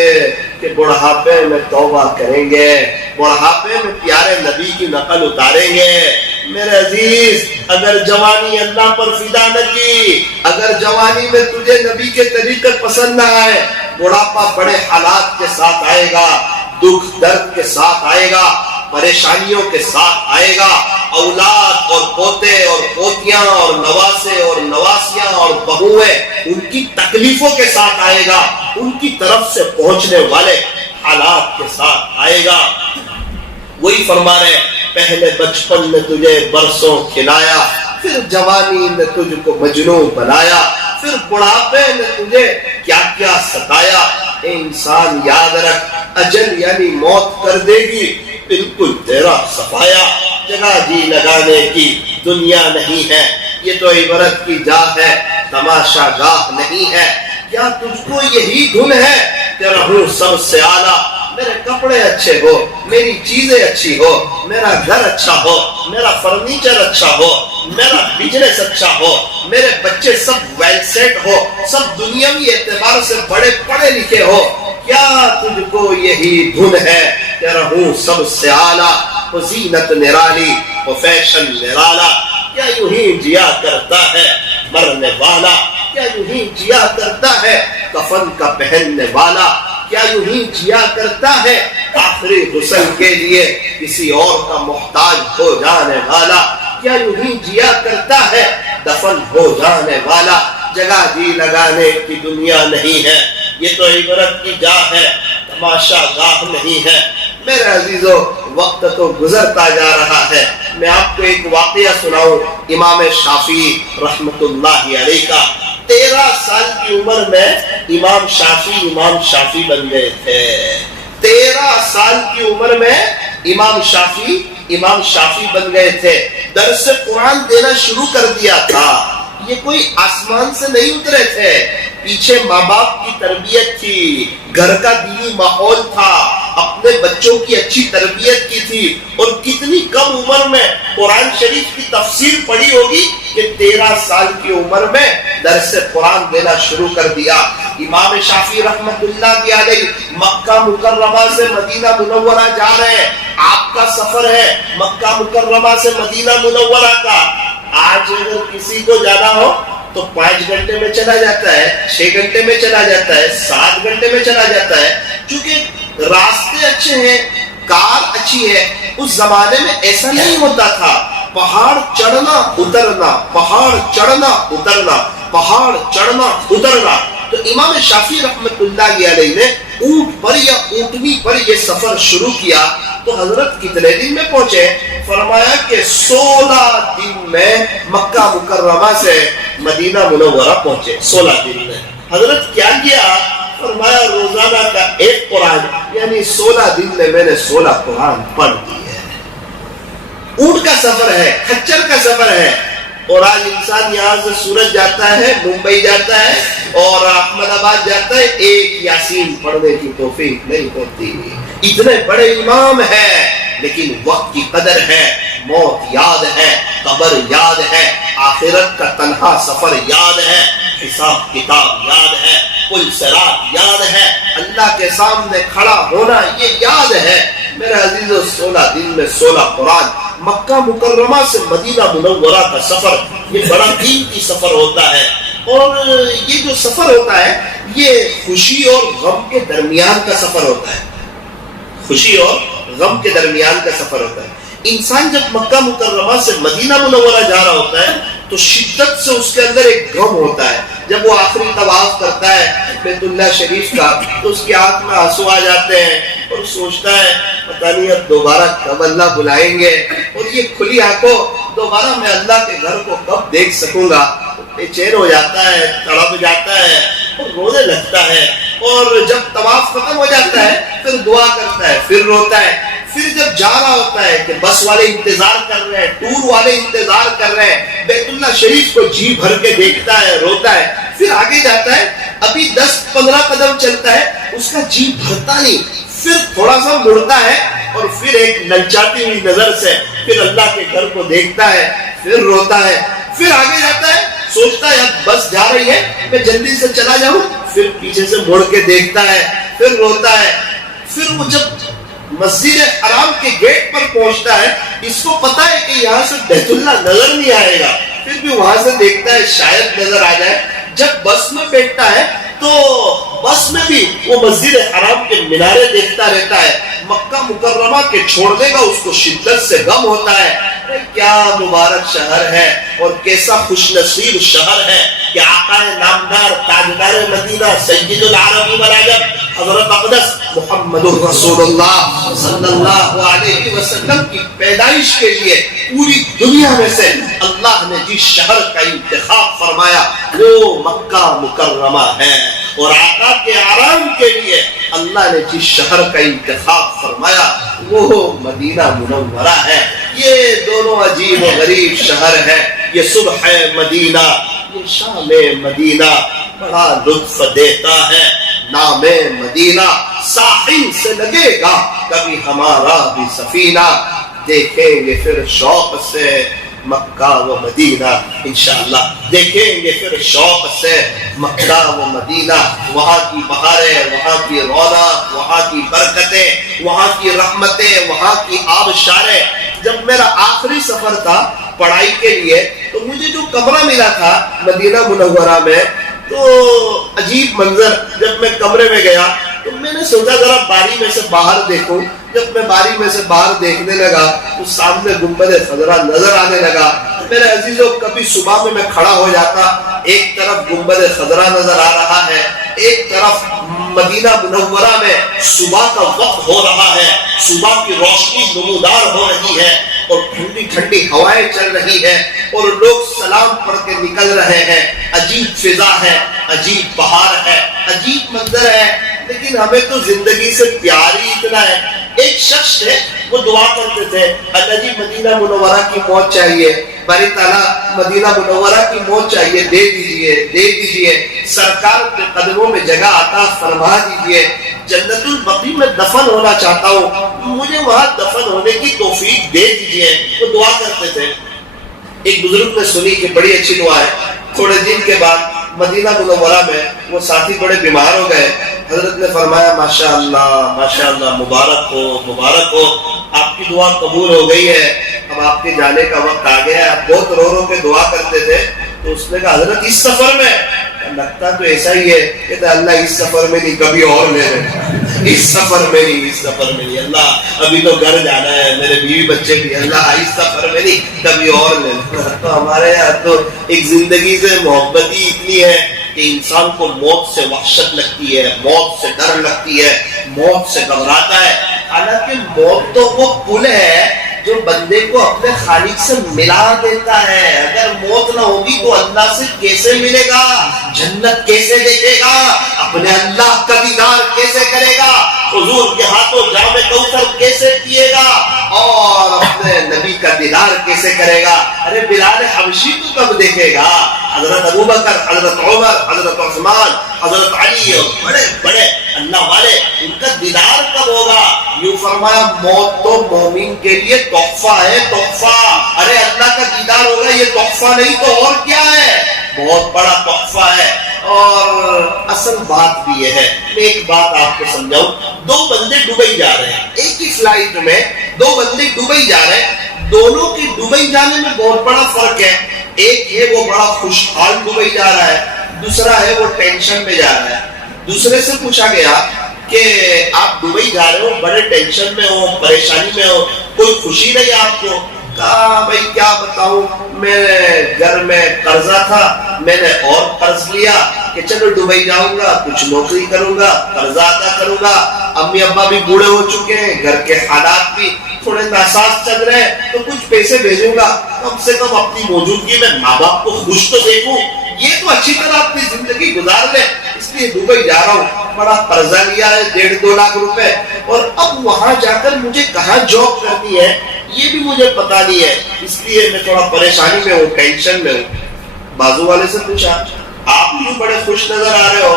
کہ بڑھاپے میں توبہ کریں گے، بڑھاپے میں پیارے نبی کی نقل اتاریں گے۔ میرے عزیز اگر جوانی اللہ پر فدا نہ کی، اگر جوانی میں تجھے نبی کے طریقے پسند نہ آئے، بڑھاپا بڑے حالات کے ساتھ آئے گا، دکھ درد کے ساتھ آئے گا، پریشانیوں کے ساتھ آئے گا، اولاد اور پوتے اور پوتیاں اور نواسے اور نواسیاں اور بہویں ان کی تکلیفوں کے ساتھ آئے گا، ان کی طرف سے پہنچنے والے حالات کے ساتھ آئے گا۔ وہی فرما رہے پہلے بچپن میں تجھے برسوں کھلایا، پھر جوانی میں تجھ کو مجنون بنایا، پھر بڑھاپے میں تجھے کیا کیا ستایا۔ اے انسان یاد رکھ اجل یعنی موت کر دے گی بالکل تیرا صفایا۔ جگہ جی لگانے کی دنیا نہیں ہے، یہ تو عبرت کی جا ہے، تماشا گاہ نہیں ہے۔ کیا تجھ کو یہی دھن ہے کہ رہوں سب سے اعلیٰ؟ میرے کپڑے اچھے ہو، میری چیزیں اچھی ہو، میرا گھر اچھا ہو، میرا فرنیچر اچھا ہو، میرا بزنس اچھا ہو، میرے بچے سب ویل سیٹ ہو، سب دنیاوی اعتبار سے بڑے پڑھے لکھے ہو۔ کیا تجھ کو یہی دھن ہے کہ رہوں سب سے اعلیٰ، وہ زینت نرالی، وہ فیشن نرالا؟ کیا یوں ہی جیا کرتا ہے مرنے والا؟ کیا یوں ہی جیا کرتا ہے کفن کا پہننے والا؟ کیا یوں ہی جیا کرتا ہے آخری غسل کے لیے کسی اور کا محتاج ہو جانے والا؟ کیا یوں ہی جیا کرتا ہے دفن ہو جانے والا؟ جگہ جی لگانے کی دنیا نہیں ہے، یہ تو عبرت کی جا ہے، تماشا گاہ نہیں ہے۔ میرے عزیزو وقت تو گزرتا جا رہا ہے۔ میں آپ کو ایک واقعہ سناؤں امام شافعی رحمت اللہ علیہ کا۔ 13 سال کی عمر میں امام شافعی بن گئے تھے۔ 13 سال کی عمر میں امام شافعی بن گئے تھے، درس قرآن دینا شروع کر دیا تھا۔ یہ کوئی آسمان سے نہیں اترے تھے، پیچھے ماں باپ کی تربیت تھی، گھر کا دینی ماحول تھا، اپنے بچوں کی اچھی تربیت کی تھی، اور کتنی کم عمر میں قرآن شریف کی تفسیر پڑھی ہوگی کہ 13 سال کی عمر میں درس قرآن دینا شروع کر دیا۔ امام شافعی رحمت اللہ علیہ مکہ مکرمہ سے مدینہ منورہ جا رہے ہیں، آپ کا سفر ہے مکہ مکرمہ سے مدینہ منورہ کا۔ آج اگر کسی کو جانا ہو تو 5 گھنٹے میں چلا جاتا ہے، 6 گھنٹے میں چلا جاتا ہے، 7 گھنٹے میں چلا جاتا ہے، کیونکہ راستے اچھے ہیں، کار اچھی ہے۔ اس زمانے میں ایسا نہیں ہوتا تھا، پہاڑ چڑھنا اترنا، پہاڑ چڑھنا اترنا، پہاڑ چڑھنا اترنا۔ تو امام شافعی رحمت اللہ علیہ نے اونٹ پر یا اونٹنی پر یہ سفر شروع کیا۔ تو حضرت کتنے دن میں پہنچے؟ فرمایا کہ 16 دن میں مکہ مکرمہ سے مدینہ منورہ پہنچے۔ 16 دن میں حضرت کیا کیا؟ فرمایا روزانہ کا 1 قرآن، یعنی 16 دن میں میں نے 16 قرآن پڑھ دیے۔ اونٹ کا سفر ہے، کھچر کا سفر ہے، اور آج انسان یہاں سے سورج جاتا ہے، ممبئی جاتا ہے اور احمد آباد جاتا ہے، ایک یاسین پڑھنے کی توفیق نہیں ہوتی۔ اتنے بڑے امام ہیں لیکن وقت کی قدر ہے، موت یاد ہے، قبر یاد ہے، آخرت کا تنہا سفر یاد ہے، حساب کتاب یاد ہے، پل صراط یاد ہے، اللہ کے سامنے کھڑا ہونا یہ یاد ہے۔ میرے عزیزو 16 دن میں 16 قرآن، مکہ مکرمہ سے مدینہ منورہ کا سفر یہ بڑا قیمتی سفر ہوتا ہے، اور یہ جو سفر ہوتا ہے یہ خوشی اور غم کے درمیان کا سفر ہوتا ہے، خوشی اور غم کے درمیان کا سفر ہوتا ہے۔ انسان جب مکہ مکرمہ سے مدینہ منورہ جا رہا ہوتا ہے تو شدت سے اس کے اندر ایک غم ہوتا ہے۔ جب وہ آخری طواف کرتا ہے بیت اللہ شریف کا تو اس کی آنکھ میں آنسو آ جاتے ہیں، اور سوچتا ہے پتہ نہیں اب دوبارہ کب اللہ بلائیں گے، اور یہ کھلی آنکھوں دوبارہ میں اللہ کے گھر کو کب دیکھ سکوں گا۔ بے چین ہو جاتا ہے، تڑپ جاتا ہے اور رونے لگتا ہے، اور جب طواف ختم ہو جاتا ہے پھر دعا کرتا ہے، پھر روتا ہے۔ پھر جب جا رہا ہوتا ہے کہ بس والے انتظار کر رہے ہیں، ٹور والے انتظار کر رہے ہیں، بیت اللہ شریف کو جی بھر کے دیکھتا ہے، روتا ہے، پھر آگے جاتا ہے، ابھی 10-15 قدم چلتا ہے، اس کا جی بھرتا نہیں، پھر تھوڑا سا مڑتا ہے اور پھر ایک للچاتی ہوئی نظر سے پھر اللہ کے گھر کو دیکھتا ہے، پھر روتا ہے، پھر آگے جاتا ہے، سوچتا ہے اب بس جا رہی ہے میں جلدی سے چلا جاؤں، پھر پیچھے سے مڑ کے دیکھتا ہے، پھر روتا ہے۔ پھر وہ جب مسجد حرام کے گیٹ پر پہنچتا ہے، اس کو پتا ہے کہ یہاں سے بیت اللہ نظر نہیں آئے گا، پھر بھی وہاں سے دیکھتا ہے شاید نظر آ جائے۔ جب بس میں بیٹھتا ہے تو بس میں بھی وہ مسجد حرام کے مینارے دیکھتا رہتا ہے، مکہ مکرمہ کے چھوڑنے کا اس کو شدت سے غم ہوتا ہے۔ کیا مبارک شہر ہے اور کیسا خوش نصیب شہر ہے کہ آقا نامدار تاجدار مدینہ سید العرب والعجم حضرت اقدس محمد الرسول اللہ صلی اللہ علیہ وسلم کی پیدائش کے لیے پوری دنیا میں سے اللہ نے جس شہر کا انتخاب فرمایا وہ مکہ مکرمہ ہے، اور آقا کے آرام کے لیے اللہ نے جس شہر کا انتخاب فرمایا وہ مدینہ منورہ ہے۔ یہ دونوں عجیب و غریب شہر ہیں، یہ صبح مدینہ، یہ شام مدینہ، بڑا لطف دیتا ہے نام مدینہ۔ ساحل سے لگے گا کبھی ہمارا بھی سفینہ، دیکھیں گے پھر شوق سے مکہ و مدینہ، انشاءاللہ دیکھیں گے پھر شوق سے مکہ و مدینہ، وہاں کی بہاریں، وہاں کی رونق، وہاں کی برکتیں، وہاں کی رحمتیں، وہاں کی آبشاریں۔ جب میرا آخری سفر تھا پڑھائی کے لیے تو مجھے جو کمرہ ملا تھا مدینہ منورہ میں، تو عجیب منظر، جب میں کمرے میں گیا تو میں نے سوچا ذرا باری میں سے باہر دیکھوں۔ جب میں باری میں سے باہر دیکھنے لگا تو سامنے گنبد خضرا نظر آنے لگا۔ میرے عزیزوں کبھی صبح میں کھڑا ہو جاتا، ایک طرف گنبد خضرا نظر آ رہا ہے، ایک طرف مدینہ منورہ میں صبح کا وقت ہو رہا ہے، صبح کی روشنی نمودار ہو رہی ہے، اور ٹھنڈی ٹھنڈی ہوائیں چل رہی ہیں، اور لوگ سلام پڑھ کے نکل رہے ہیں۔ عجیب فضا ہے، عجیب بہار ہے، عجیب منظر ہے۔ لیکن ہمیں تو زندگی سے پیار ہی اتنا ہے. ایک شخص تھے وہ دعا کرتے تھے, اللہ جی مدینہ منورہ کی موت چاہیے, باری تعالیٰ مدینہ منورہ کی موت چاہیے, دے دیجئے دے دیجئے, سرکار کے قدموں میں جگہ عطا فرما دیجئے, جنت البقیع میں دفن ہونا چاہتا ہوں, مجھے وہاں دفن ہونے کی توفیق دے دیجئے. وہ دعا کرتے تھے. ایک بزرگ نے سنی کہ بڑی اچھی دعا ہے. تھوڑے دن کے بعد مدینہ منورہ میں وہ ساتھی بڑے بیمار ہو گئے. حضرت نے فرمایا ماشاءاللہ مبارک ہو مبارک ہو, آپ کی دعا قبول ہو گئی ہے, اب آپ کے جانے کا وقت آ گیا ہے. آپ بہت رو رو کے دعا کرتے تھے. تو اس نے کہا حضرت اس سفر میں, لگتا تو ایسا ہی ہے. کہتا اللہ اس سفر میں نہیں, کبھی اور لے رہے, اس سفر میں نہیں, اس سفر میں نہیں, اللہ ابھی تو گھر جانا ہے, میرے بیوی بچے بھی, اللہ اس سفر میں نہیں, کبھی اور لے. تو ہمارے یہاں تو ایک زندگی سے محبت ہی اتنی ہے کہ انسان کو موت سے وحشت لگتی ہے, موت سے ڈر لگتی ہے, موت سے گھبراتا ہے. حالانکہ موت تو وہ پل ہے جو بندے کو اپنے خالق سے ملا دیتا ہے. اگر موت نہ ہوگی تو اللہ سے کیسے ملے گا, جنت کیسے دیکھے گا, اپنے اللہ کا دیدار کیسے کرے گا, حضور کے ہاتھوں جام کوثر کیسے پیے گا, اور اپنے نبی کا دیدار کیسے کرے گا. ارے بلال حبشی کو کب دیکھے گا, حضرت ابوبکر, حضرت عمر, حضرت عثمان, حضرت علی اور بڑے بڑے اللہ والے, ان کا دیدار کب ہوگا. یوں فرمایا موت تو مومن کے لیے تحفہ ہے, تحفہ. ارے اللہ کا دیدار ہوگا, یہ تحفہ نہیں تو اور کیا ہے, بہت بڑا تحفہ ہے. اور اصل بات بھی یہ ہے, میں ایک بات آپ کو سمجھاؤں. دو بندے دبئی جا رہے ہیں, ایک ہی فلائٹ میں دو بندے دبئی جا رہے ہیں. دونوں کے دبئی جانے میں بہت بڑا فرق ہے. ایک ہے وہ بڑا خوشحال دبئی جا رہا ہے, دوسرا ہے وہ ٹینشن میں جا رہا ہے. دوسرے سے پوچھا گیا کہ آپ دبئی جا رہے ہو, بڑے ٹینشن میں ہو, پریشانی میں ہو, کوئی خوشی نہیں آپ کو. کہا بھائی کیا بتاؤں, میرے گھر میں قرضہ تھا, میں نے اور قرض لیا کہ چلو دبئی جاؤں گا, کچھ نوکری کروں گا, قرضہ ادا کروں گا. امی ابا بھی بوڑھے ہو چکے ہیں, گھر کے حالات بھی تھوڑے ناساز چل رہے ہیں, تو کچھ پیسے بھیجوں گا, کم سے کم اپنی موجودگی میں ماں باپ کو خوش تو دیکھوں, یہ تو اچھی طرح اپنی زندگی گزار لیں. اس لیے دبئی جا رہا ہوں, بڑا قرضہ لیا ہے 1.5-2 لاکھ روپے, اور اب وہاں جا کر مجھے کہاں جاب کرنی ہے یہ بھی مجھے پتا نہیں ہے, اس لیے میں تھوڑا پریشانی میں ہوں, ٹینشن میں ہوں. بازو والے سے پوچھا آپ کیوں بڑے خوش نظر آ رہے ہو.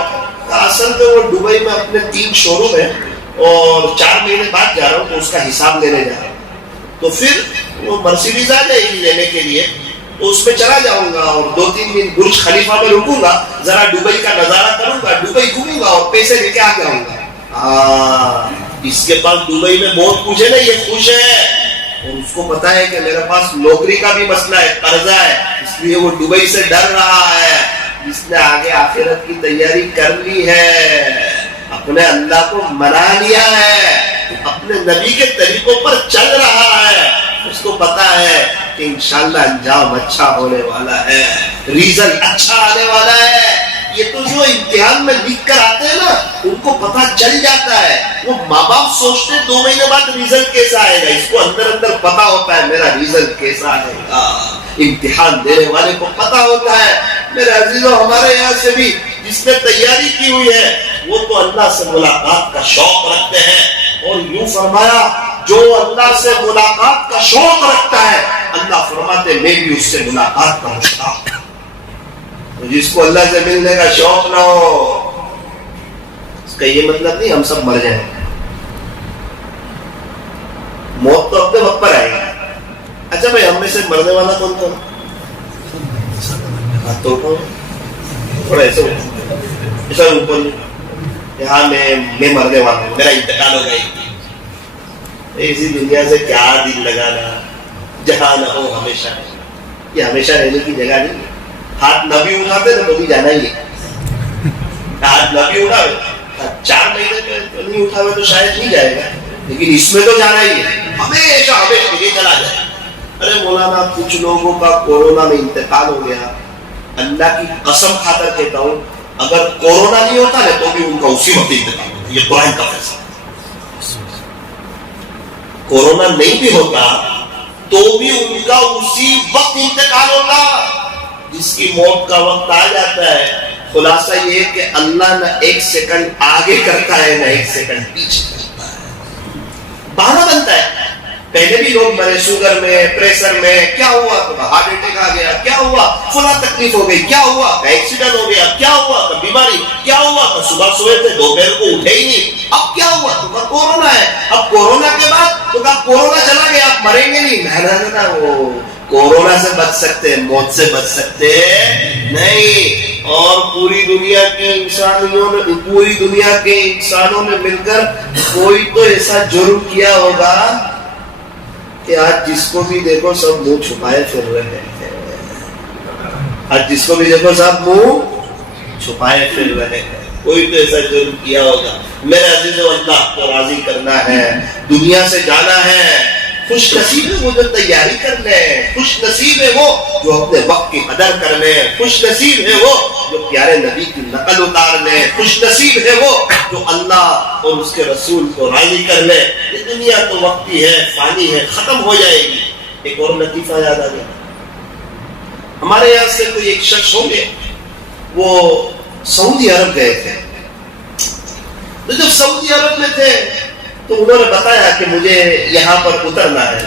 اصل میں وہ دبئی میں اپنے 3 شوروم ہے اور 4 مہینے بعد جا رہا ہوں, تو اس کا حساب لینے جا رہا ہوں. تو پھر وہ مرسیڈیز آ جائے گی لینے کے لیے, تو اس میں چلا جاؤں گا اور 2-3 دن برج خلیفہ میں رکوں گا, ذرا دبئی کا نظارہ کروں گا, دبئی گھوموں گا اور پیسے لے کے آ جاؤں گا. اس کے پاس دبئی میں بہت کچھ ہے نا, یہ خوش ہے, اور اس کو پتا ہے کہ میرے پاس نوکری کا بھی مسئلہ ہے, قرضہ ہے, اس لیے وہ دبئی سے ڈر رہا ہے. جس نے آگے آخرت کی تیاری کر لی ہے, اپنے اللہ کو منا لیا ہے, اپنے نبی کے طریقوں پر چل رہا ہے, اس کو پتا ہے کہ انشاءاللہ انجام اچھا ہونے والا ہے, ریزلٹ اچھا آنے والا ہے. یہ تو جو امتحان میں لکھ کر آتے ہیں نا, ان کو پتا چل جاتا ہے. وہ ماں باپ سوچتے 2 مہینے بعد ریزلٹ کیسا آئے گا, اس کو اندر اندر پتا ہوتا ہے میرا ریزلٹ کیسا آئے گا. امتحان دینے والے کو پتا ہوتا ہے. میرے عزیزوں, ہمارے یہاں سے بھی جس نے تیاری کی ہوئی ہے وہ تو اللہ سے ملاقات کا شوق رکھتے ہیں, اور یوں فرمایا جو اللہ سے ملاقات کا شوق رکھتا ہے, اللہ فرماتے میں بھی اس سے ملاقات کا مشتاق ہوں. جس کو اللہ سے ملنے کا شوق نہ ہو, اس کا یہ مطلب نہیں ہم سب مر جائیں. موت تو اپنے وقت پر آئے گی. اچھا بھائی, ہم میں سے مرنے والا کون کون, ہاتھ اٹھاؤ, تھوڑا ایسا اوپر. یہاں میں مرنے والا ہوں, میرا انتقال ہو گئی. اسی دنیا سے کیا دل لگانا, جہاں نہ ہو ہمیشہ. یہ ہمیشہ رہنے کی جگہ نہیں ہے. ہاتھ نہ بھی اٹھاتے تو بھی جانا ہی ہے. ہاتھ نہ بھی اٹھاوے, 4 مہینے میں نہیں اٹھاوے تو شاید نہیں جائے گا, لیکن اس میں تو جانا ہی ہے, ہمیشہ ہمیشہ یہ چلا جائے. ارے مولانا, کچھ لوگوں کا کورونا میں انتقال ہو گیا, اللہ کی قسم کھا کر کہتا ہوں اگر کورونا نہیں ہوتا نا تو بھی ان کا اسی وقت انتقال ہوتا. یہ قرآن کا فیصلہ. کورونا نہیں بھی ہوتا تو بھی ان کا اسی وقت انتقال ہوتا. جس کی موت کا وقت آ جاتا ہے, خلاصہ یہ ہے کہ اللہ نہ ایک سیکنڈ آگے کرتا ہے نہ ایک سیکنڈ پیچھے کرتا ہے، بہانہ بنتا ہے۔ پہلے بھی لوگ مرے شوگر میں، پریشر میں، کیا ہوا تو ہارٹ اٹیک آ گیا، کیا ہوا فلاں تکلیف ہو گئی، کیا ہوا ایکسیڈنٹ ہو گیا، کیا ہوا تو بیماری، کیا ہوا تو صبح سوئے تھے دوپہر کو اٹھے ہی نہیں، اب کیا ہوا تو کورونا ہے، اب کورونا کے بعد تو کورونا چلا گیا آپ مریں گے نہیں، نہ وہ کورونا سے بچ سکتے، موت سے بچ سکتے نہیں۔ اور پوری دنیا کے انسانوں نے مل کر کوئی تو ایسا جرم کیا ہوگا کہ آج جس کو بھی دیکھو سب منہ چھپائے پھر رہے ہیں، آج جس کو بھی دیکھو سب منہ چھپائے پھر رہے ہیں، کوئی تو ایسا جرم کیا ہوگا۔ میرے عزیزو، اللہ کو راضی کرنا ہے، دنیا سے جانا ہے، خوش نصیب ہے وہ جو تیاری کر لے، خوش نصیب ہے وہ جو اپنے وقت کی قدر کر لے، خوش نصیب ہے وہ جو پیارے نبی کی نقل اتار لے، خوش نصیب ہے وہ جو اللہ اور اس کے رسول کو راضی کر لے۔ یہ دنیا تو وقتی ہے، فانی ہے، ختم ہو جائے گی۔ ایک اور لطیفہ یاد آ گیا، ہمارے یہاں سے کوئی ایک شخص ہوں گے، وہ سعودی عرب گئے تھے، تو جب سعودی عرب میں تھے تو انہوں نے بتایا کہ مجھے یہاں پر اترنا ہے۔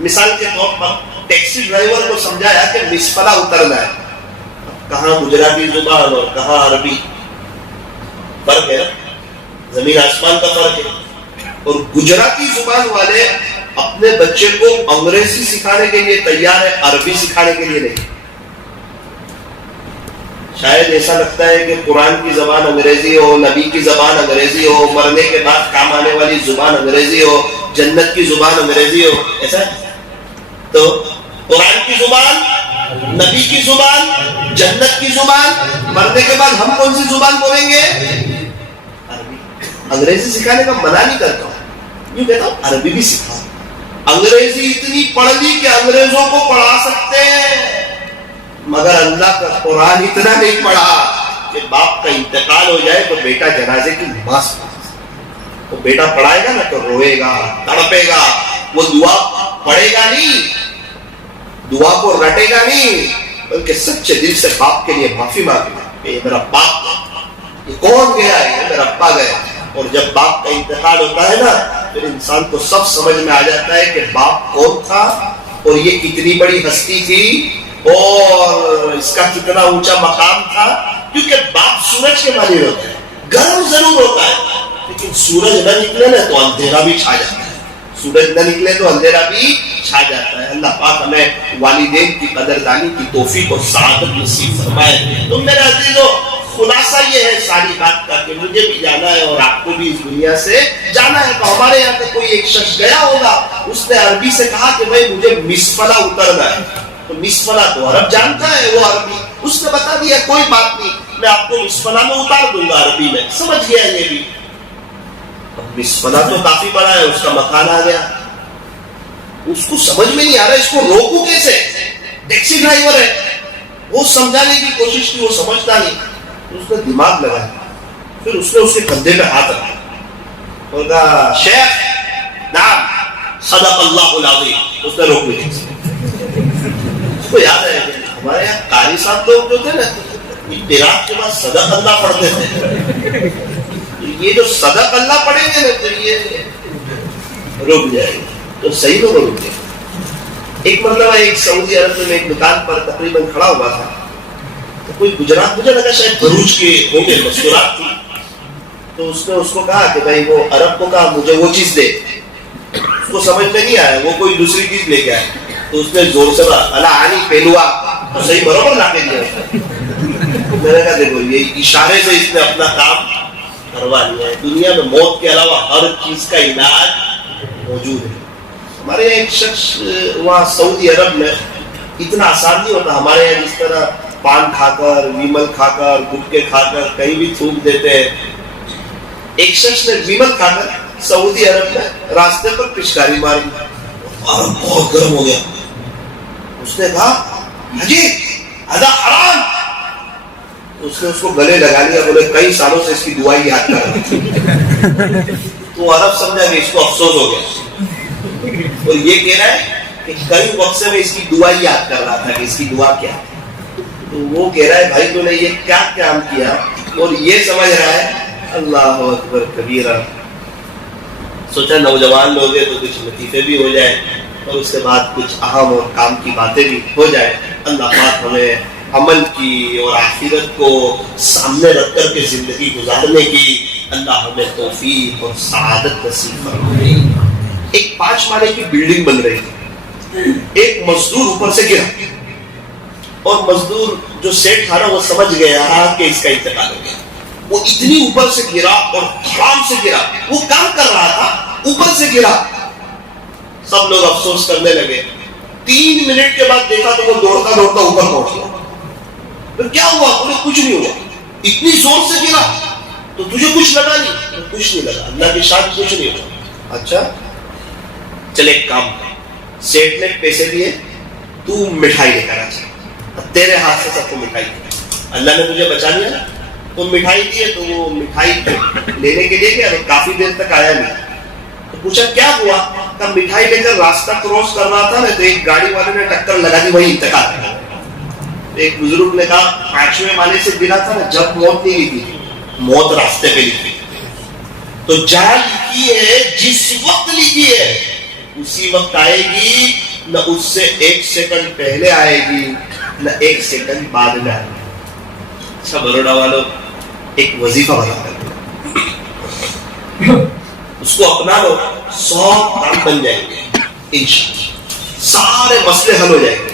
مثال کے طور پر ٹیکسی ڈرائیور کو سمجھایا کہ مسفلہ اترنا ہے، کہاں گجراتی زبان اور کہاں عربی، فرق ہے، زمین آسمان کا فرق ہے۔ اور گجراتی زبان والے اپنے بچے کو انگریزی سکھانے کے لیے تیار ہے، عربی سکھانے کے لیے نہیں۔ شاید ایسا لگتا ہے کہ قرآن کی زبان انگریزی ہو، نبی کی زبان انگریزی ہو، مرنے کے بعد کام آنے والی زبان انگریزی ہو، جنت کی زبان انگریزی ہو، ایسا ہے؟ تو قرآن کی زبان، نبی کی زبان، جنت کی زبان، مرنے کے بعد ہم کون سی زبان بولیں گے؟ عربی۔ انگریزی سکھانے کا منع نہیں کرتا ہوں، یوں کہتا ہوں عربی بھی سکھاؤ۔ انگریزی اتنی پڑھ لی کہ انگریزوں کو پڑھا سکتے ہیں، مگر اللہ کا قرآن اتنا نہیں پڑھا کہ باپ کا انتقال ہو جائے تو بیٹا جنازے کی نماز پڑھے، وہ بیٹا پڑھائے گا نا تو روئے گا، تڑپے گا، وہ دعا پڑھے گا نہیں، دعا کو رٹے گا نہیں، بلکہ سچے دل سے باپ کے لیے معافی مانگے گا کہ یہ میرا باپ، یہ کون گیا ہے، یہ میرا ابا گیا۔ اور جب باپ کا انتقال ہوتا ہے نا پھر انسان کو سب سمجھ میں آ جاتا ہے کہ باپ کون تھا اور یہ کتنی بڑی ہستی تھی اور اس کا کتنا اونچا مقام تھا۔ کیونکہ باپ سورج کے مانند ہوتا ہے، گرم ضرور ہوتا ہے لیکن سورج نہ نکلے نا تو اندھیرا بھی چھا جاتا ہے، سورج نہ نکلے تو اندھیرا بھی چھا جاتا ہے۔ اللہ پاک ہمیں والدین کی قدردانی کی توفیق اور سعادت نصیب فرمائے۔ تو میرے عزیزو، خلاصہ یہ ہے ساری بات کا کہ مجھے بھی جانا ہے اور آپ کو بھی اس دنیا سے جانا ہے۔ تو ہمارے یہاں پہ کوئی ایک شخص گیا ہوگا، اس نے عربی سے کہا کہ بھائی مجھے مسفلہ اترنا ہے، تو مسفلہ تو عرب جانتا ہے، وہ عربی، اس نے بتا دیا کوئی بات نہیں، میں آپ کو مسفلہ میں اتار دوں گا عربی میں، سمجھ گیا یہ بھی۔ اب مسفلہ تو کافی بڑا ہے، اس کا مکان آ گیا، اس کو سمجھ میں نہیں آ رہا اس کو روکوں کیسے، ٹیکسی ڈرائیور ہے، وہ سمجھانے کی کوشش کی، وہ سمجھتا نہیں، اس نے دماغ لگایا، پھر اس نے اس کے کندھے پہ ہاتھ رکھا اور کہا شیخ نعم صدق اللہ العظیم، اس نے روک لیا۔ اس کو یاد ہے کہ ہمارے یہاں قاری صاحب لوگ جو تھے نا اعتراف کے بعد صدق اللہ پڑھتے تھے، یہ جو صدق اللہ پڑھیں گے نا تو یہ رک جائے گا، تو صحیح میں وہ رک جائے۔ ایک مرتبہ ایک سعودی عرب میں ایک دکان پر تقریباً کھڑا ہوا تھا، تو کوئی گجرات، مجھے لگا شاید بھروچ کے ہوں گے، مستورات تھی، تو اس نے اس کو کہا کہ بھائی وہ عرب کو کہا مجھے وہ چیز دے، اس کو سمجھ میں نہیں آیا، وہ کوئی دوسری چیز لے کے آئے، تو اس نے زور سے کہا اللہ آنی پہلوا، تو صحیح برابر لا کے دیا۔ میں نے کہا دیکھو یہ اشارے سے اس نے اپنا کام کروا لیا ہے، دنیا میں موت کے علاوہ ہر چیز کا علاج موجود ہے۔ ہمارے ایک شخص وہاں سعودی عرب میں اتنا آسان نہیں ہوتا، ہمارے یہاں جس طرح پان کھا کر، ویمل کھا کر، گٹکے کھا کر کہیں بھی تھوک دیتے ہیں، ایک شخص نے ویمل کھا کر سعودی عرب میں راستے پر پچکاری ماری اور بہت گرم ہو گیا، اس نے کہا حجی ہذا حرام، اس نے اس کو گلے لگا لیا، بولے کئی سالوں سے اس کی دعا یاد کر رہا، تو عرب سمجھا کہ اس کو افسوس ہو گیا، اور یہ کہہ رہا ہے کہ کئی وقت سے میں اس کی دعا یاد کر رہا تھا کہ اس کی دعا کیا ہے۔ تو وہ کہہ رہا ہے بھائی تو نے یہ کیا کام کیا، اور یہ سمجھ رہا ہے اللہ اکبر کبیرہ. سوچا نوجوان لوگ ہیں تو کچھ لطیفے بھی ہو جائے اور اس کے بعد کچھ اہم اور کام کی باتیں بھی ہو جائے. اللہ پاک ہمیں عمل کی اور آخرت کو سامنے رکھ کر کے زندگی گزارنے کی اللہ ہمیں توفیق اور سعادت نصیب فرمائے. ایک 5 مالے کی بلڈنگ بن رہی تھی، ایک مزدور اوپر سے گرا، اور مزدور جو سیٹ تھا نا وہ سمجھ گیا کہ اس کا انتقال ہو گیا. وہ اتنی اوپر سے گرا اور دھڑام سے گرا، وہ کام کر رہا تھا اوپر سے گرا. سب لوگ افسوس کرنے لگے. 3 منٹ کے بعد دیکھا تو وہ دوڑتا دوڑتا اوپر پہنچ گیا. تو کیا ہوا؟ بولے کچھ نہیں ہوا. اتنی زور سے گرا تو تجھے کچھ لگا نہیں؟ کچھ نہیں لگا، اللہ کی شان کچھ نہیں ہوا. اچھا چل ایک کام کر، سیٹ نے پیسے دیے، تو مٹھائی لے کر آ جا، تیرے ہاتھ سے سب کو مٹھائی دی. اللہ نے تجھے بچا لیا نا، تو مٹھائی دیے. تو وہ مٹھائی لینے کے لیے گیا تو کافی دیر تک آیا نہیں. تو پوچھا کیا ہوا؟ کہ مٹھائی لے کر راستہ کراس کر رہا تھا نا، تو ایک گاڑی والے نے ٹکر لگا دی، وہی انتقال کر. ایک بزرگ نے کہا 5ویں مالے سے گرا تھا نا، جب موت نہیں لکھی، موت راستے پہ لکھی. تو جہاں لکھی ہے جس وقت لکھی ہے اسی وقت آئے گی، نہ اس سے 1 سیکنڈ پہلے آئے گی نہ 1 سیکنڈ بعد میں آئے گی. اچھا بروڑا والوں، ایک وظیفہ بنا کر اس کو اپنا لو، 100 کام بن جائیں گے انشاءاللہ، سارے مسئلے حل ہو جائیں گے.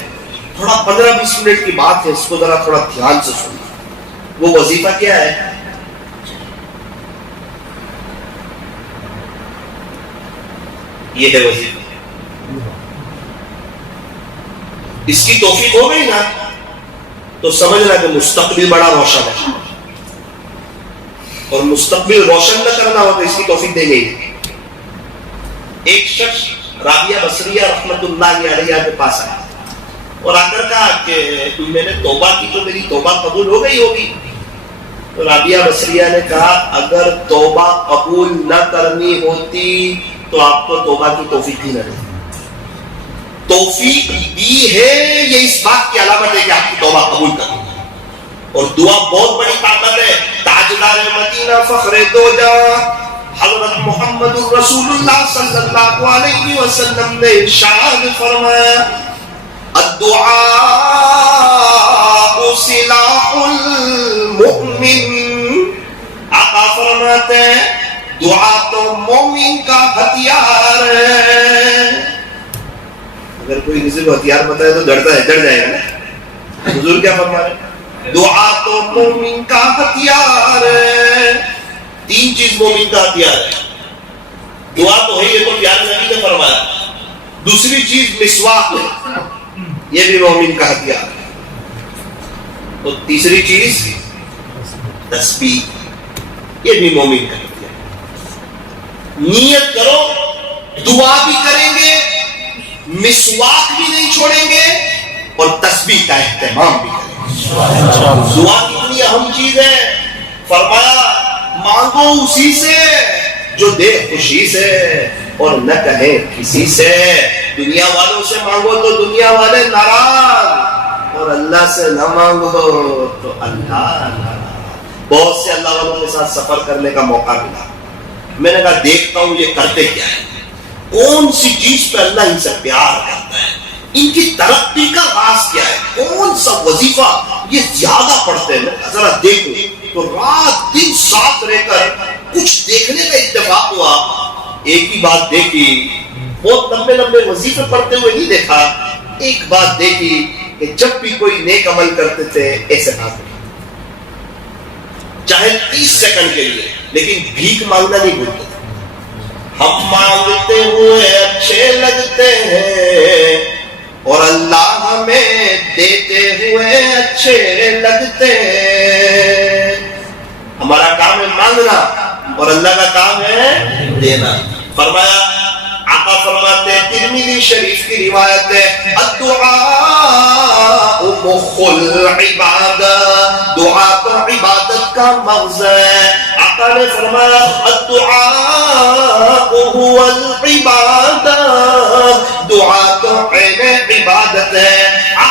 تھوڑا 15-20 منٹ کی بات ہے، اس کو ذرا تھوڑا دھیان سے سنو. وہ وظیفہ کیا ہے؟ یہ ہے وظیفہ. اس کی توفیق ہو گئی نا تو سمجھنا کہ مستقبل بڑا روشن ہے، اور مستقبل روشن نہ کرنا ہو تو اس کی توفیق دے گئی. ایک شخص رابعہ بصریہ رحمت اللہ علیہ کے پاس آیا اور آ کر کہا کہ میں نے توبہ کی تو میری توبہ قبول ہو گئی ہوگی. تو رابعہ بصریہ نے کہا اگر توبہ قبول نہ کرنی ہوتی تو آپ کو توبہ کی توفیق ہی نہ دی. توفیق دی ہے، یہ اس بات کی علامت ہے کہ آپ کی توبہ قبول کر. اور دعا بہت بڑی طاقت ہے. تاجدار مدینہ فخر دو جہاں حضرت محمد رسول اللہ صلی اللہ علیہ وسلم نے ارشاد فرمایا الدعاء سلاح المؤمن. آقا فرماتے ہیں دعا تو مومن کا ہتھیار ہے. اگر کوئی کسی کو ہتھیار بتائے تو ڈرتا ہے، ڈر جائے گا نا. حضور کیا فرما رہے ہیں؟ دعا تو مومن کا ہتھیار ہے. 3 چیز مومن کا ہتھیار ہے. دعا تو ہے، یہ تو پیارے نبی نے فرمایا. دوسری چیز مسواک ہے، یہ بھی مومن کا ہتھیار ہے. اور تیسری چیز تسبیح، یہ بھی مومن کا ہتھیار. نیت کرو، دعا بھی کریں گے، مسواک بھی نہیں چھوڑیں گے، اور تسبیح کا اہتمام بھی کریں گے. دعا کتنی اہم چیز ہے. فرمایا مانگو اسی سے جو دے خوشی سے اور نہ کہے کسی سے. دنیا والوں سے مانگو تو دنیا والے ناراض، اور اللہ سے نہ مانگو تو اللہ ناراض. بہت سے اللہ والوں کے ساتھ سفر کرنے کا موقع ملا. میں نے کہا دیکھتا ہوں یہ کرتے کیا ہے، کون سی چیز پہ اللہ ان سے پیار کرتا ہے، ان کی ترقی کا راز کیا ہے، کون سا وظیفہ یہ زیادہ پڑھتے ہیں. ذرا دیکھو تو رات دن ساتھ رہ کر کچھ دیکھنے کا اتفاق ہوا. ایک ہی بات دیکھی، بہت لمبے لمبے وظیفے پڑھتے ہوئے نہیں دیکھا. ایک بات دیکھی کہ جب بھی کوئی نیک عمل کرتے تھے ایسے ہاتھ چاہے 30 سیکنڈ کے لیے، لیکن بھیک مانگنا نہیں بھولتے. ہم مانگتے ہوئے اچھے لگتے ہیں اور اللہ ہمیں دیتے ہوئے اچھے لگتے ہیں. ہمارا کام ہے مانگنا اور اللہ کا کام ہے دینا. فرمایا آقا فرماتے ہیں، ترمذی شریف کی روایت ہے الدعاء مخ العبادہ، دعا تو عبادت کا مغز ہے. آقا نے فرمایا الدعاء هو العبادہ، دعا تو عین عبادت ہے.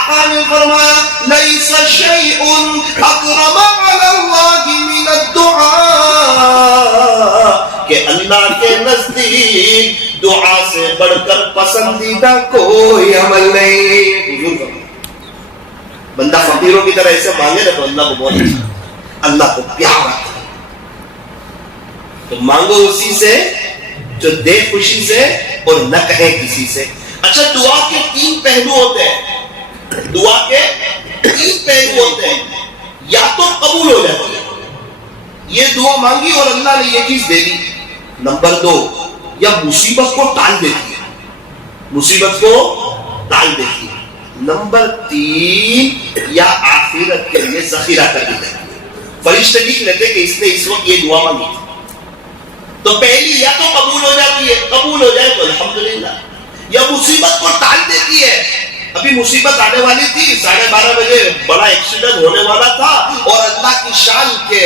آقا نے فرمایا لیس شیء اکرم علی اللہ من الدعاء، کہ اللہ کے نزدیک دعا سے بڑھ کر پسندیدہ کوئی عمل نہیں۔ بندہ فقیروں کی طرح ایسے مانگے نا تو اللہ کو بہت اچھا، اللہ کو پیار آتا ہے۔ تو مانگو اسی سے جو دے خوشی سے اور نہ کہے کسی سے۔ اچھا، دعا کے تین پہلو ہوتے ہیں، دعا کے تین پہلو ہوتے ہیں، یا تو قبول ہو جاتی ہے، یہ دعا مانگی اور اللہ نے یہ چیز دے دی، نمبر دو، یا مصیبت کو ٹال دیتی ہے، مصیبت کو ٹال دیتی ہے، نمبر تین، یا آخرت کے لیے ذخیرہ کر دی جاتی ہے۔ فرشتے لکھ لیتے کہ اس نے اس وقت یہ دعا مانگی تھی، تو پہلی یا تو قبول ہو جاتی ہے، قبول ہو جائے تو الحمدللہ، یا مصیبت کو ٹال دیتی ہے۔ ابھی مصیبت آنے والی تھی، 12:30 بجے بڑا ایکسیڈنٹ ہونے والا تھا، اور اللہ کی شان کے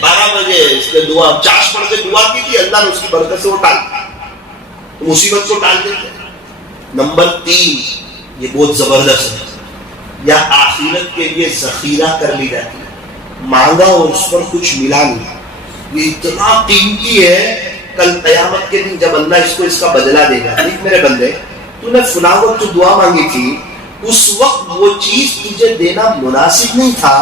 12 بجے اس نے دعا چاش پڑھ کے دعا کی تھی، اللہ نے اس کی برکت سے وہ ٹال دی، مصیبت کو ٹال دیتے۔ نمبر تین، یہ بہت زبردست ہے، یا آخرت کے لیے ذخیرہ کر لی جاتی ہے، مانگا اور اس پر کچھ ملا نہیں، یہ اتنا قیمتی ہے، کل قیامت کے دن جب اللہ اس کو اس کا بدلہ دے گا، دیکھ میرے بندے، تو نے فلاں وقت جو دعا مانگی تھی اس وقت وہ چیز تجھے دینا مناسب نہیں تھا،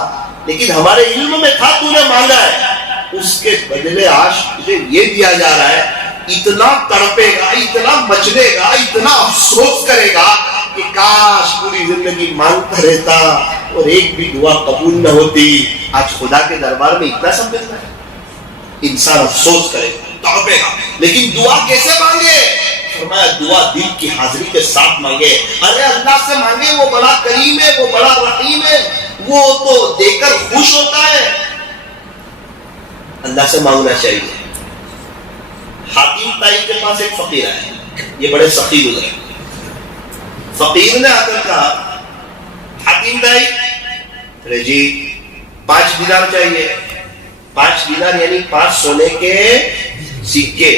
لیکن ہمارے علم میں تھا، تو نے مانگا ہے، اس کے بدلے آج تجھے یہ دیا جا رہا ہے۔ اتنا تڑپے گا، اتنا مچلے گا، اتنا افسوس کرے گا کہ کاش پوری زندگی مانگتا رہتا اور ایک بھی دعا قبول نہ ہوتی۔ آج خدا کے دربار میں اتنا سب ملتا ہے، انسان افسوس کرے گا، تڑپے گا، لیکن دعا کیسے مانگے؟ فرمایا دعا دل کی حاضری کے ساتھ مانگے۔ ارے اللہ سے مانگے، وہ بڑا کریم ہے، وہ بڑا رحیم ہے، وہ تو دے کر خوش ہوتا ہے۔ اللہ سے مانگنا چاہیے۔ حاتم طائی کے پاس ایک فقیر آیا، یہ بڑے سخی گزرے، فقیر نے آ کر کہا حاتم طائی، ارے جی 5 دینار چاہیے، 5 دینار یعنی 5 سونے کے سکے۔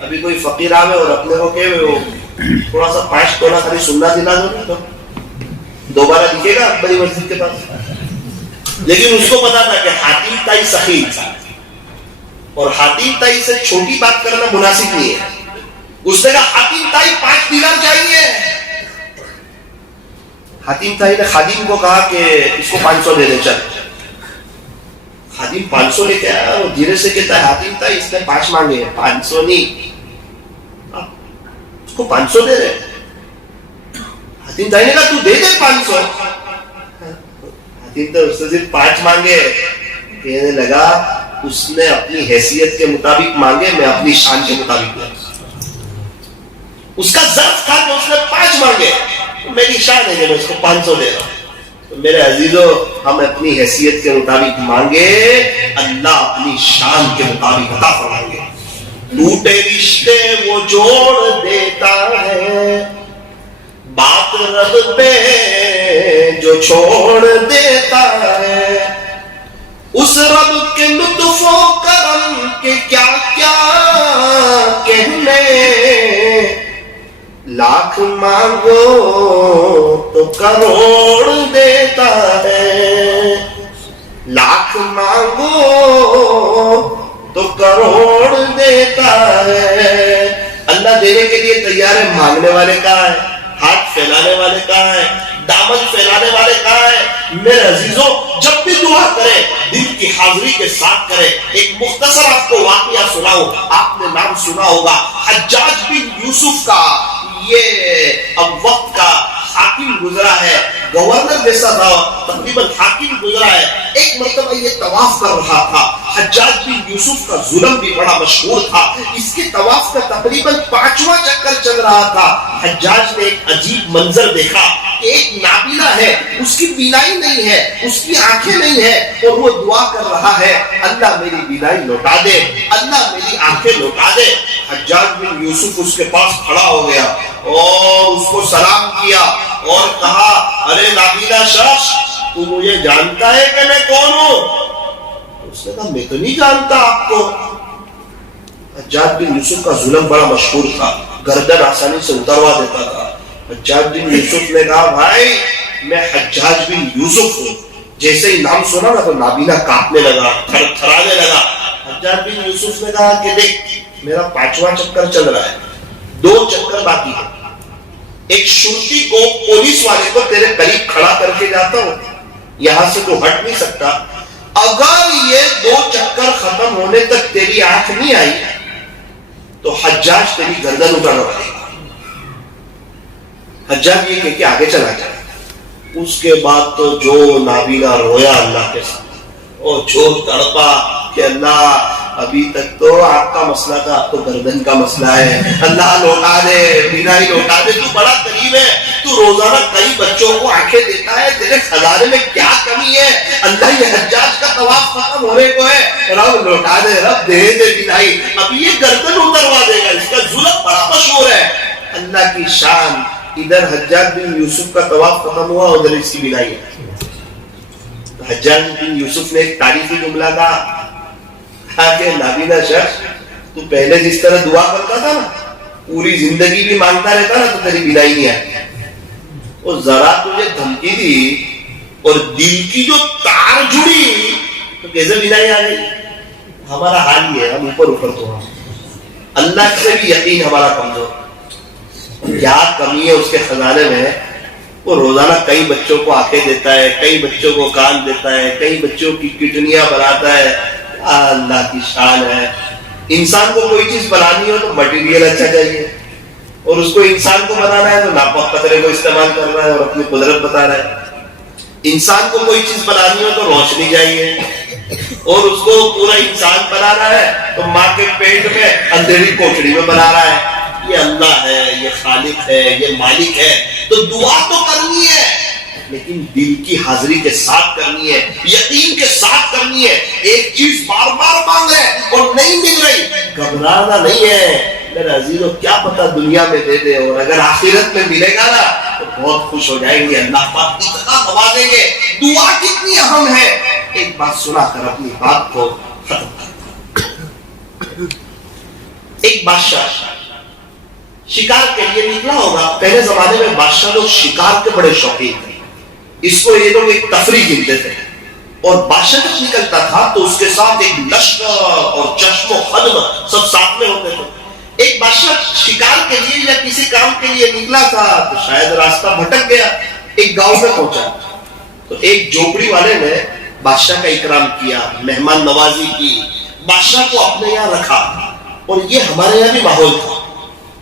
ابھی کوئی فقیر آوے اور اپنے کو کہ وہ تھوڑا سا 5 تولہ خالی سننا دلا دو نا، تو دوبارہ دکھے گا بڑی مسجد کے پاس۔ لیکن اس کو پتا تھا کہ حاتم طائی سخی انسان، اور حاتم طائی سے چھوٹی بات کرنا مناسب نہیں ہے۔ اس نے کہا حاتم طائی 5 دینار چاہیے۔ حاتم طائی نے خادم کو کہا کہ اس کو 500 دے دے، چل۔ خادم 500 لے کے آیا اور دھیرے سے کہتا ہے حاتم طائی اس نے 5 مانگے ہیں، 500 نہیں، اس کو 500 دے رہے۔ حاتم طائی نے کہا تو دے دے 500۔ حاتم طائی اس نے صرف 5 مانگے، کہنے لگا اس نے اپنی حیثیت کے مطابق مانگے، میں اپنی شان کے مطابق مانگے۔ اس کا ظرف تھا کہ اس نے 5 مانگے، میری شان ہے کہ میں اس کو 500 دے رہا ہوں۔ تو میرے عزیزو، ہم اپنی حیثیت کے مطابق مانگے، اللہ اپنی شان کے مطابق عطا فرمائیں گے۔ ٹوٹے رشتے وہ جوڑ دیتا ہے، بات رب پہ جو چھوڑ دیتا ہے، اس رب کے لطف و کرم کے کیا کیا کہنے، لاکھ مانگو تو کروڑ دیتا ہے، لاکھ مانگو تو کروڑ دیتا ہے۔ اللہ دینے کے لیے تیار ہے، مانگنے والے کہاں ہے؟ ہاتھ پھیلانے والے کہاں ہے؟ دامن پھیلانے والے کہاں ہے؟ میرے عزیزوں، جب بھی دعا کرے دل کی حاضری کے ساتھ کرے۔ ایک مختصر آپ کو واقعہ سناؤں، آپ نے نام سنا ہوگا حجاج بن یوسف کا۔ یہ اب وقت کا حاکم گزرا ہے، گورنر جیسا تھا، تقریباً حاکم گزرا ہے۔ ایک مرتبہ یہ طواف کر رہا تھا۔ حجاج بن یوسف کا ظلم بھی بڑا مشہور تھا، اس کے طواف کا تقریباً 5واں چکر چل رہا تھا۔ حجاج نے ایک عجیب منظر دیکھا کہ ایک نابینا ہے، اس کی بینائی نہیں ہے، اس کی آنکھیں نہیں ہے، اور وہ دعا کر رہا ہے اللہ میری بینائی لوٹا دے، اللہ میری آنکھیں لوٹا دے۔ حجاج بن یوسف اس کے پاس کھڑا ہو گیا اور اس کو سلام کیا اور کہا ارے نابینا شخص، تو مجھے جانتا ہے کہ میں کون ہوں؟ اس نے کہا میں تو نہیں جانتا آپ کو۔ حجاج بن یوسف کا ظلم بڑا مشہور تھا، گردن آسانی سے اتروا دیتا تھا۔ حجاج بن یوسف نے کہا بھائی میں حجاج بن یوسف ہوں. جیسے ہی نام سنا نا تو نابینا کانپنے لگا, تھر تھرانے لگا. حجاج بن یوسف نے کہا کہ دیکھ میرا 5واں چکر چل رہا ہے, 2 چکر باقی ہے. ایک شرطی کو پولیس والے کو تیرے قریب کھڑا کر کے جاتا ہوں, یہاں سے تو ہٹ نہیں سکتا. اگر یہ 2 چکر ختم ہونے تک تیری آنکھ نہیں آئی تو حجاج تیری گردن اٹھانا پڑے گا. حجاج یہ کہہ کے آگے چلا گیا. اس کے بعد تو جو نابینا رویا اللہ کے ساتھ, اور جو تڑپا کہ اللہ ابھی تک تو آپ کا مسئلہ تھا, اب تو گردن کا مسئلہ ہے. اللہ لوٹا دے, بینائی لوٹا دے, تو بڑا قریب ہے, تو روزانہ کئی بچوں کو آنکھیں دیتا ہے, تیرے خزانے میں کیا کمی ہے؟ اللہ یہ حجاج کا طواف ختم ہونے کو ہے, رب لوٹا دے, رب دے دے بینائی, ابھی یہ گردن اتروا دے گا. اس کا ظلم بڑا مشہور ہے. اللہ کی شان, ادھر حجاج بن یوسف کا طواف ختم ہوا, ادھر اس کی بینائی ہے. حجاج بن یوسف نے ایک تاریخی جملہ کہا کہ نابینا شخص, تو پہلے جس طرح دعا کرتا تھا نا, پوری زندگی بھی مانگتا رہتا نا, تو تیری بینائی نہیں آتی. اور ذرا تجھے دھمکی دی اور دل کی جو تار جڑی تو کیسے بینائی آ گئی؟ ہمارا حال یہ ہے, ہم اوپر اوپر تو ہم اللہ سے بھی یقین ہمارا کمزور. کیا کمی ہے اس کے خزانے میں؟ وہ روزانہ کئی بچوں کو آنکھیں دیتا ہے, کئی بچوں کو کان دیتا ہے, کئی بچوں کی کڈنیاں بناتا ہے. اللہ کی شان ہے. انسان کو کوئی چیز بنانی ہو تو مٹیریل اچھا چاہیے, اور اس کو انسان کو بنانا ہے تو ناپاک قطرے کو استعمال کر رہا ہے اور اپنی قدرت بتا رہا ہے. انسان کو کوئی چیز بنانی ہو تو روشنی چاہیے, اور اس کو پورا انسان بنا رہا ہے تو ماں کے پیٹ میں اندھیری کوٹڑی میں بنا رہا ہے. یہ اللہ ہے, یہ خالق ہے, یہ مالک ہے. تو دعا تو کرنی ہے, لیکن دل کی حاضری کے ساتھ کرنی ہے, یقین کے ساتھ کرنی ہے. ایک چیز بار بار مانگ رہے اور نہیں مل رہی, گھبرانا نہیں ہے. میرا عزیزو کیا پتا دنیا میں دے دے, اور اگر آخرت میں ملے گا نا تو بہت خوش ہو جائیں گے. اللہ پاک اتنا نوازیں گے. دعا کتنی اہم ہے. ایک بات سنا کر اپنی بات کو ختم کر. ایک بادشاہ شکار کے لیے نکلا ہوگا. پہلے زمانے میں بادشاہ لوگ شکار کے بڑے شوقین تھے, اس کو یہ لوگ ایک تفریح گنتے تھے. اور بادشاہ جب نکلتا تھا تو اس کے ساتھ ایک لشکر اور چشم و خدم سب ساتھ میں ہوتے تھے. ایک بادشاہ شکار کے لیے یا کسی کام کے لیے نکلا تھا تو شاید راستہ بھٹک گیا, ایک گاؤں میں پہنچا تو ایک جھوپڑی والے نے بادشاہ کا اکرام کیا, مہمان نوازی کی, بادشاہ کو اپنے یہاں رکھا. اور یہ ہمارے یہاں بھی ماحول تھا.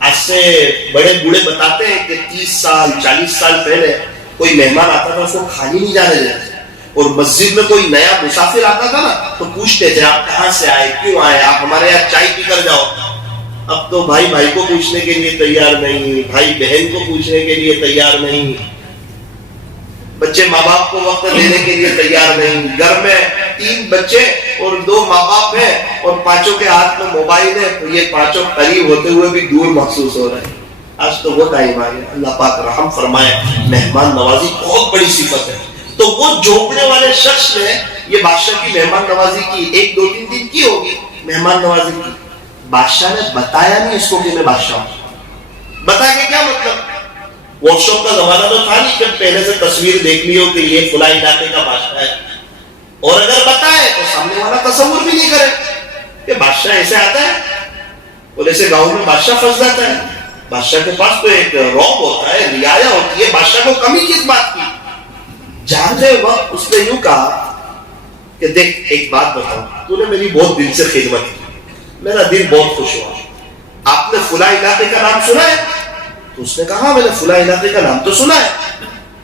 آج سے بڑے بوڑھے بتاتے ہیں کہ 30 سال 40 سال پہلے کوئی مہمان آتا تھا اس کو خالی نہیں جانے دیتے, اور مسجد میں کوئی نیا مسافر آتا تھا نا تو پوچھتے تھے آپ کہاں سے آئے, کیوں آئے, آپ ہمارے یہاں چائے پی کر جاؤ. اب تو بھائی بھائی کو پوچھنے کے لیے تیار نہیں, بھائی بہن کو پوچھنے کے لیے تیار نہیں, بچے ماں باپ کو وقت دینے کے لیے تیار نہیں. گھر میں 3 بچے اور 2 ماں باپ ہیں اور 5 کے ہاتھ میں موبائل ہے, تو یہ 5 قریب ہوتے ہوئے بھی دور محسوس ہو رہے ہیں. آج تو وہ ٹائم آ گیا. اللہ پاک رحم فرمائے. مہمان نوازی بہت بڑی صفت ہے. تو وہ جھونپڑے والے شخص نے یہ بادشاہ کی مہمان نوازی کی, 1-2-3 دن کی ہوگی مہمان نوازی کی. بادشاہ نے بتایا نہیں اس کو کہ میں بادشاہ ہوں. بتا کے کیا مطلب, واٹس ایپ کا زمانہ تو تھا نہیں کہ پہلے سے تصویر دیکھ لی ہو کہ یہ فلاں علاقے کا بادشاہ ہے, اور اگر بتائے تو سامنے والا تصور بھی نہیں کرے کہ بادشاہ ایسے آتا ہے. اور ایسے گاؤں میں بادشاہ پھنس جاتا ہے. بادشاہ کے پاس تو ایک روب ہوتا ہے, رعایا ہوتی ہے, بادشاہ کو کمی کس بات کی. جاتے وقت اس نے یوں کہا کہ دیکھ ایک بات بتاؤ, تو نے میری بہت دل سے خدمت کی, میرا دل بہت خوش ہوا. آپ نے فلاں علاقے کا نام سنا ہے؟ تو اس نے کہا میں نے فلاں علاقے کا نام تو سنا ہے.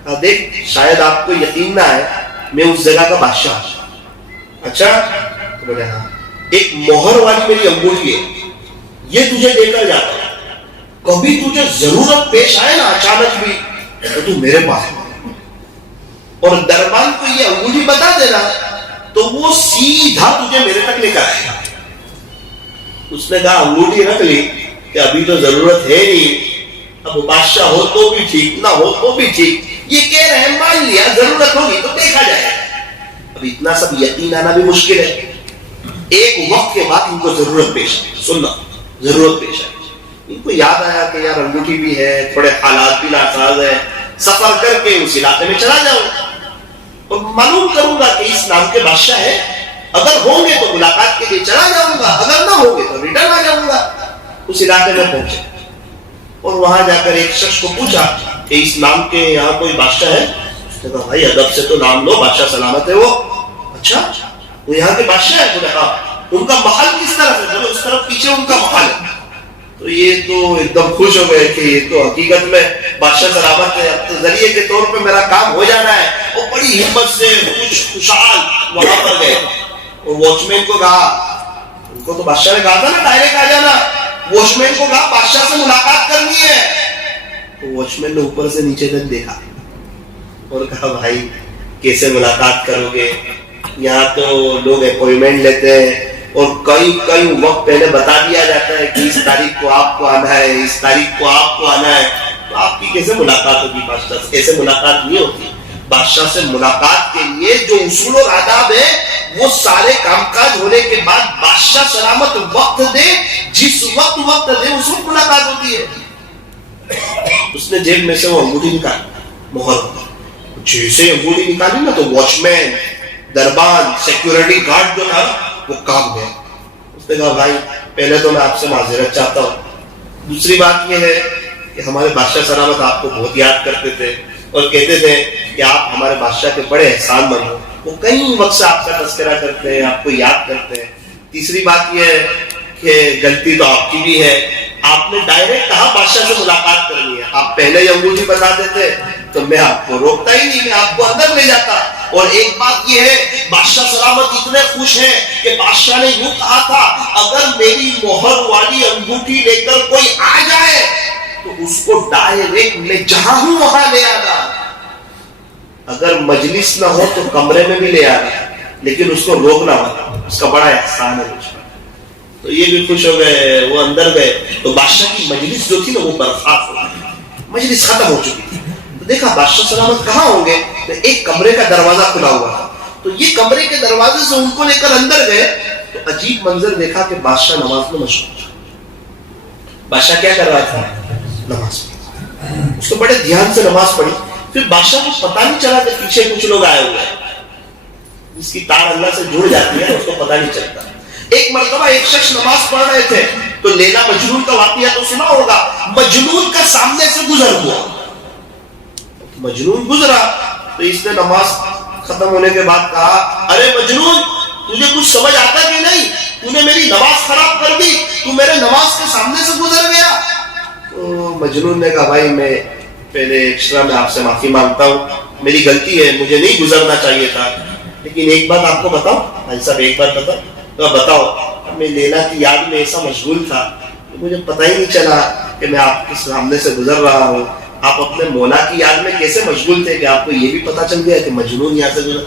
کہا دیکھ شاید آپ کو یقین نہ آئے, میں اس جگہ کا بادشاہ ہوں. اچھا, تو میں نے کہا ایک مہر والی میری انگوٹھی ہے, یہ تجھے دے کر جاتا ہے, کبھی تجھے ضرورت پیش آئے نا اچانک بھی تو تو میرے پاس, اور دربان کو یہ انگوٹھی بتا دینا تو وہ سیدھا تجھے میرے تک لے کر آئے گا. اس نے کہا انگوٹھی رکھ لی کہ ابھی تو ضرورت ہے نہیں, اب بادشاہ ہو تو بھی ٹھیک, نہ ہو تو بھی ٹھیک, یہ کہہ رہے ہیں مان لیا ضرورت ہوگی تو دیکھا جائے گا. اب اتنا سب یقین آنا بھی مشکل ہے. ایک وقت کے بعد ان کو ضرورت پیش آئی, سننا ضرورت پیش آئی. ان کو یاد آیا کہ یار انگوٹھی بھی ہے, تھوڑے حالات بھی ناساز ہے, سفر کر کے اس علاقے میں چلا جاؤں اور معلوم کروں گا کہ اس نام کے بادشاہ ہے. اگر ہوں گے تو ملاقات کے لیے چلا جاؤں گا, اگر نہ ہوں گے تو ریٹرن آ جاؤں گا. اس علاقے میں پہنچے اور وہاں جا کر ایک شخص کو پوچھا کہ اس نام کے یہاں کوئی بادشاہ ہے؟ اس نے کہا بھائی ادب سے تو نام لو, بادشاہ سلامت ہے وہ. اچھا وہ یہاں کے بادشاہ ہے؟ بولے ہاں. ان کا محل کس طرف ہے؟ بولے اس طرف پیچھے ان کا محل ہے. تو یہ تو ایک دم خوش ہو گئے کہ یہ تو حقیقت میں بادشاہ سلامت ہے, اب تو ذریعے کے طور پہ میرا کام ہو جانا ہے. وہ بڑی ہمت سے خوشحال وہاں پر گئے اور واچ مین کو کہا, ان کو تو بادشاہ نے کہا تھا نا ڈائریکٹ آ جانا, واچ مین کو کہا بادشاہ سے ملاقات کرنی ہے. تو واچ مین نے اوپر سے نیچے تک دیکھا اور کہا بھائی کیسے ملاقات کرو گے, یہاں تو لوگ اپوائنٹمنٹ لیتے ہیں اور کئی وقت پہلے بتا دیا جاتا ہے کہ اس تاریخ کو آپ کو آنا ہے, اس تاریخ کو آپ کو آنا ہے. تو آپ کی کیسے ملاقات ہوگی بادشاہ سے؟ کیسے ملاقات نہیں ہوتی. بادشاہ سے ملاقات کے لیے جو اصول اور آداب ہے وہ سارے کام کاج ہونے کے بعد بادشاہ سلامت وقت دے, جس وقت دے اس وقت ملاقات ہوتی ہے. اس نے جیب میں سے وہ انگوٹھی نکالی, مہر. جیسے انگوٹھی نکالی نا تو واچ مین, دربان, سیکورٹی گارڈ جو تھا وہ کام گئے. اس نے کہا بھائی پہلے تو میں آپ سے معذرت چاہتا ہوں, دوسری بات یہ ہے کہ ہمارے بادشاہ سلامت آپ کو بہت یاد کرتے تھے اور کہتے تھے کہ آپ ہمارے بادشاہ کے بڑے احسان مند ہو. وہ کئی وقت سے آپ کا تذکرہ کرتے ہیں, آپ کو یاد کرتے ہیں. تیسری بات یہ ہے کہ غلطی تو آپ کی بھی ہے, آپ نے ڈائریکٹ کہا بادشاہ سے ملاقات کرنی ہے. آپ پہلے ہی انگوٹھی بتا دیتے تو میں آپ کو روکتا ہی نہیں, میں آپ کو اندر لے جاتا. اور ایک بات یہ ہے, بادشاہ سلامت اتنے خوش ہیں کہ بادشاہ نے یوں کہا تھا اگر میری مہر والی انگوٹھی لے کر کوئی آ جائے تو اس کو ڈائریکٹ میں جہاں ہوں وہاں لے آنا. اگر مجلس نہ ہو تو کمرے میں بھی لے آنا, لیکن اس کو روکنا مت, اس کا بڑا احسان ہے مجھ پر. تو یہ بھی خوش ہو گئے, وہ اندر گئے تو بادشاہ کی مجلس جو تھی نا وہ برخاست ہو گئی, مجلس ختم ہو چکی تھی. تو دیکھا بادشاہ سلامت کہاں ہوں گے, تو ایک کمرے کا دروازہ کھلا ہوا تھا. تو یہ کمرے کے دروازے سے ان کو لے کر اندر گئے تو عجیب منظر دیکھا کہ بادشاہ نماز میں مشغول تھا. بادشاہ کیا کر رہا تھا؟ نماز پڑھ. اس کو بڑے دھیان سے نماز پڑھی. پھر بادشاہ کو پتا نہیں چلا کہ پیچھے کچھ لوگ آئے ہوئے ہیں. جس کی تار اللہ سے جڑ جاتی ہے اس کو پتا نہیں چلتا. ایک مرتبہ ایک شخص نماز پڑھ رہے تھے تو لیلا مجنون کا واقعہ تو سنا ہوگا. مجنون کا سامنے سے گزر ہوا, مجنون گزرا تو اس نے نماز ختم ہونے کے بعد کہا ارے مجنون تجھے کچھ سمجھ آتا کہ نہیں, تو نے میری نماز خراب کر دی, تو میرے نماز کے سامنے سے گزر گیا. تو مجنون نے کہا بھائی میں پہلے ایکسٹرا میں آپ سے معافی مانگتا ہوں, میری غلطی ہے, مجھے نہیں گزرنا چاہیے تھا. لیکن ایک بات آپ کو بتاؤ بھائی صاحب, ایک بات بتاؤ. تو بتاؤ, میں لیلا کی یاد میں ایسا مشغول تھا کہ مجھے پتہ ہی نہیں چلا کہ میں آپ کے سامنے سے گزر رہا ہوں. آپ اپنے مولا کی یاد میں کیسے مشغول تھے کہ آپ کو یہ بھی پتہ چل گیا کہ مجنون یہاں سے گزرا.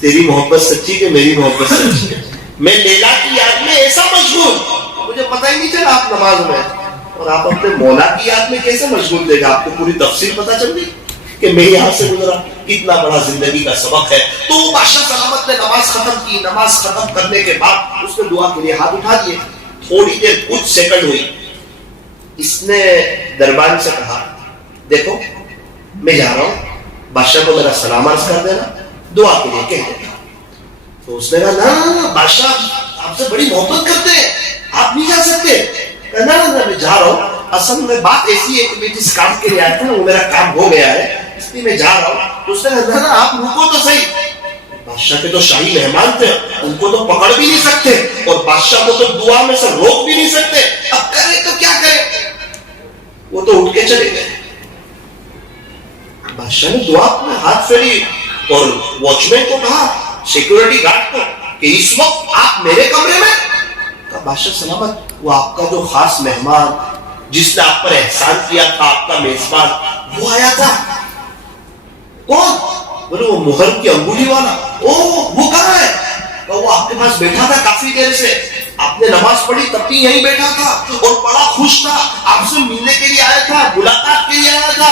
تیری محبت سچی کہ میری محبت سچی. میں لیلا کی یاد میں ایسا مشغول, مجھے پتہ ہی نہیں چلا آپ نماز میں, اور آپ اپنے مولا کی یاد میں کیسے مشغول تھے کہ آپ کو پوری تفصیل پتہ چل گئی کہ میں یہاں سے گزرا. کتنا بڑا زندگی کا سبق ہے. تو وہ بادشاہ سلامت نے نماز ختم کی. نماز ختم کرنے کے بعد اس نے دعا کے لیے ہاتھ اٹھا دیے. تھوڑی دیر کچھ سیکنڈ ہوئی, اس نے دربان سے کہا دیکھو میں جا رہا ہوں, بادشاہ کو میرا سلام عرض کر دینا, دعا کے لیے کہہ دینا. تو اس نے کہا نا بادشاہ آپ سے بڑی محبت کرتے ہیں, آپ نہیں جا سکتے. کہا نا میں جا رہا ہوں, اصل میں بات ایسی ہے کہ میں جس کام کے لیے آیا تھا نا وہ میرا کام ہو گیا ہے, اس لیے میں جا رہا ہوں. تو اس نے کہا نا آپ رکو تو صحیح. بادشاہ کے تو شاہی مہمان تھے, ان کو تو پکڑ بھی نہیں سکتے اور بادشاہ کو تو دعا میں سے روک بھی نہیں سکتے. اب کرے تو کیا کرے, وہ تو اٹھ کے چلے گئے. بادشاہ نے دعا میں ہاتھ پھیری اور واچ مین کو کہا, سیکورٹی گارڈ کو, کہ اس وقت آپ میرے کمرے میں. کہا بادشاہ سلامت وہ آپ کا جو خاص مہمان جس نے آپ پر احسان کیا تھا, آپ کا میزبان, وہ آیا تھا. کون؟ بولے وہ مہر کی انگوٹھی والا. او وہ کہاں ہے؟ وہ آپ کے پاس بیٹھا تھا کافی دیر سے, آپ نے نماز پڑھی تب بھی یہیں بیٹھا تھا اور بڑا خوش تھا, آپ سے ملنے کے لیے آیا تھا, ملاقات کے لیے آیا تھا.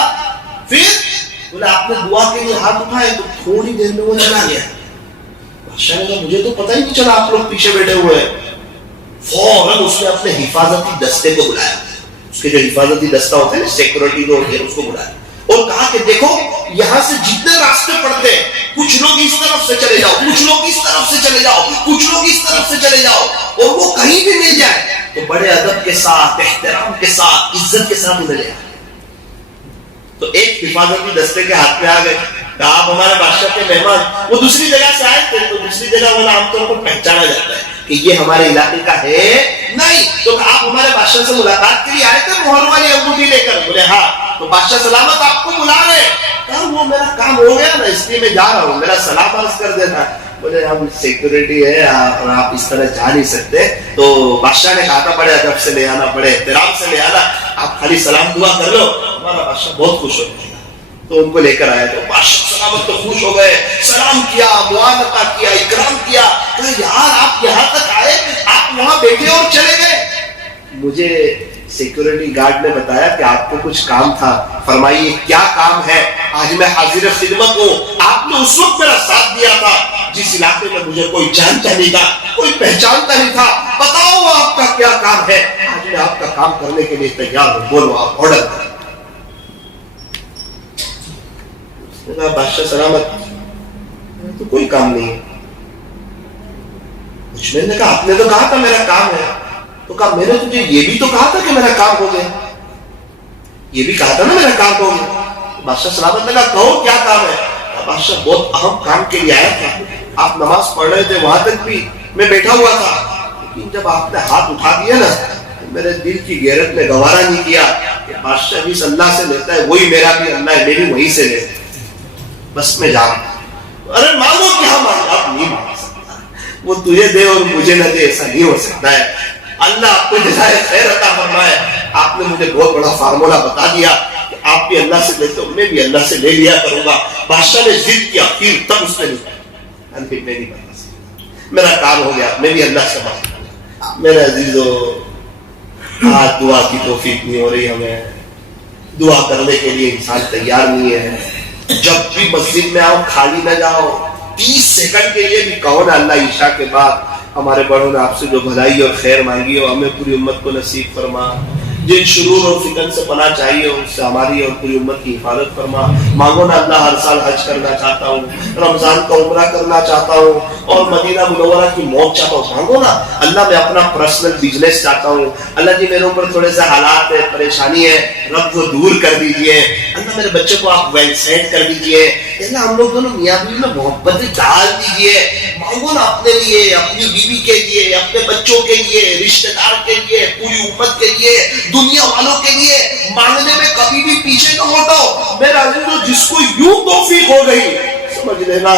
پھر بولے آپ نے دعا کے لیے ہاتھ اٹھائے تو تھوڑی دیر میں وہ چلا گیا. بادشاہ نے کہا مجھے تو پتہ ہی نہیں چلا آپ لوگ پیچھے بیٹھے ہوئے ہیں. فوراً اس نے اپنے حفاظتی دستے کو بلایا, اس کے جو حفاظتی دستہ ہوتے ہیں نا، سیکورٹی جو ہوتی ہے، اس کو بلایا اور کہا کہ دیکھو یہاں سے جتنے راستے پڑتے ہیں، کچھ لوگ اس طرف سے چلے جاؤ، کچھ لوگ اس طرف سے چلے جاؤ، کچھ لوگ اس طرف سے چلے جاؤ، اور وہ کہیں بھی مل جائے تو بڑے ادب کے ساتھ، احترام کے ساتھ، عزت کے ساتھ انہیں لے آئے۔ تو ایک حفاظتی دستے کے ہاتھ میں آ گئے، کہا آپ ہمارے بادشاہ کے مہمان، وہ دوسری جگہ سے آئے تھے، تو دوسری جگہ والا عام طور پر پہچانا جاتا ہے کہ یہ ہمارے علاقے کا ہے نہیں، تو آپ ہمارے بادشاہ سے ملاقات کے لیے آئے تھے مہر والی انگوٹھی لے کر؟ بولے ہاں۔ تو بادشاہ سلامت آپ کو بلا رہے، کہا وہ میرا کام ہو گیا نا، اس لیے میں جا رہا ہوں، میرا سلام عرض کر دینا۔ بولے ہم سیکورٹی ہے اور آپ اس طرح جا نہیں سکتے، تو بادشاہ نے کہا تھا بڑے ادب سے لے آنا، بڑے احترام سے لے آنا، آپ خالی سلام دعا کر لو، ہمارا بادشاہ بہت خوش ہو گیا۔ تو ان کو لے کر آیا، تو بادشاہ سلامت تو خوش ہو گئے، سلام کیا، معانقہ کیا، اکرام کیا، کہا یار آپ یہاں تک آئے، آپ وہاں بیٹھے اور چلے گئے؟ مجھے سیکورٹی گارڈ نے بتایا کہ آپ کو کچھ کام تھا، فرمائیے کیا کام ہے؟ آج میں حاضر خدمت ہوں، آپ نے اس وقت میرا ساتھ دیا تھا جس علاقے میں مجھے کوئی جانتا نہیں تھا، کوئی پہچانتا نہیں تھا، بتاؤ آپ کا کیا کام ہے؟ آج میں آپ کا کام کرنے کے لیے تیار ہوں، بولو آپ آرڈر کریں۔ بادشاہ سلامت تو کوئی کام نہیں ہے۔ دشمن نے کہا آپ نے تو کہا تھا میرا کام ہے، تو کہا میں نے تجھے یہ بھی تو کہا تھا کہ میرا کام ہو گیا، یہ بھی کہا تھا نا میرا کام ہو گیا۔ بادشاہ سلامت نے کہا کہو کیا کام ہے؟ بادشاہ بہت اہم کام کے لیے آیا تھا، آپ نماز پڑھ رہے تھے، وہاں تک بھی میں بیٹھا ہوا تھا، لیکن جب آپ نے ہاتھ اٹھا دیا نا، میرے دل کی غیرت نے گوارا نہیں کیا کہ بادشاہ جس اللہ سے لیتا ہے وہی میرا بھی اللہ ہے، میری وہیں سے لیتا ہے، بس میں جا رہا ہوں۔ ارے مانگو کیا مانگو؟ آپ نہیں مانگ سکتا، وہ تجھے دے اور مجھے نہ دے، ایسا نہیں ہو سکتا ہے۔ اللہ آپ کو جزائے خیر عطا فرمائے، آپ نے مجھے بہت بڑا فارمولہ بتا دیا کہ آپ بھی اللہ سے لیتے ہو، میں بھی اللہ سے لے لیا کروں گا۔ بادشاہ نے ضد کیا، پھر تب اس نے نہیں، میں نہیں بتا سکتا، میرا کام ہو گیا، میں بھی اللہ سے مانگتا ہوں۔ میرے عزیزو، آج دعا کی توفیق نہیں ہو رہی ہمیں، دعا کرنے کے لیے انسان تیار نہیں ہے۔ جب بھی مسجد میں آؤ خالی نہ جاؤ، 30 سیکنڈ کے لیے بھی کہو نا اللہ عشاء کے بعد ہمارے بڑوں نے آپ سے جو بھلائی اور خیر مانگی ہو ہمیں پوری امت کو نصیب فرما، جن شرور اور فتن سے پناہ چاہیے ان سے ہماری اور پوری امت کی حفاظت فرما۔ مانگو نا اللہ ہر سال حج کرنا چاہتا ہوں، رمضان کا عمرہ کرنا چاہتا ہوں اور مدینہ منورہ کی موت چاہتا ہوں۔ مانگو نا اللہ میں اپنا پرسنل بزنس چاہتا ہوں، اللہ جی میرے اوپر تھوڑے سے حالات ہے، پریشانی ہے، رب وہ دور کر دیجئے، اللہ میرے بچے کو آپ ویل سیٹ کر دیجئے، اللہ ہم لوگ دونوں میاں بیوی میں محبت ڈال دیجئے۔ مانگو نا اپنے لیے، اپنی بیوی کے لیے، اپنے بچوں کے لیے، رشتہ دار کے لیے، پوری امت کے لیے، دنیا والوں کے لیے۔ مانگنے میں کبھی بھی پیچھے نہ ہٹو میرا عزیزو، جس کو یوں توفیق ہو گئی سمجھ لینا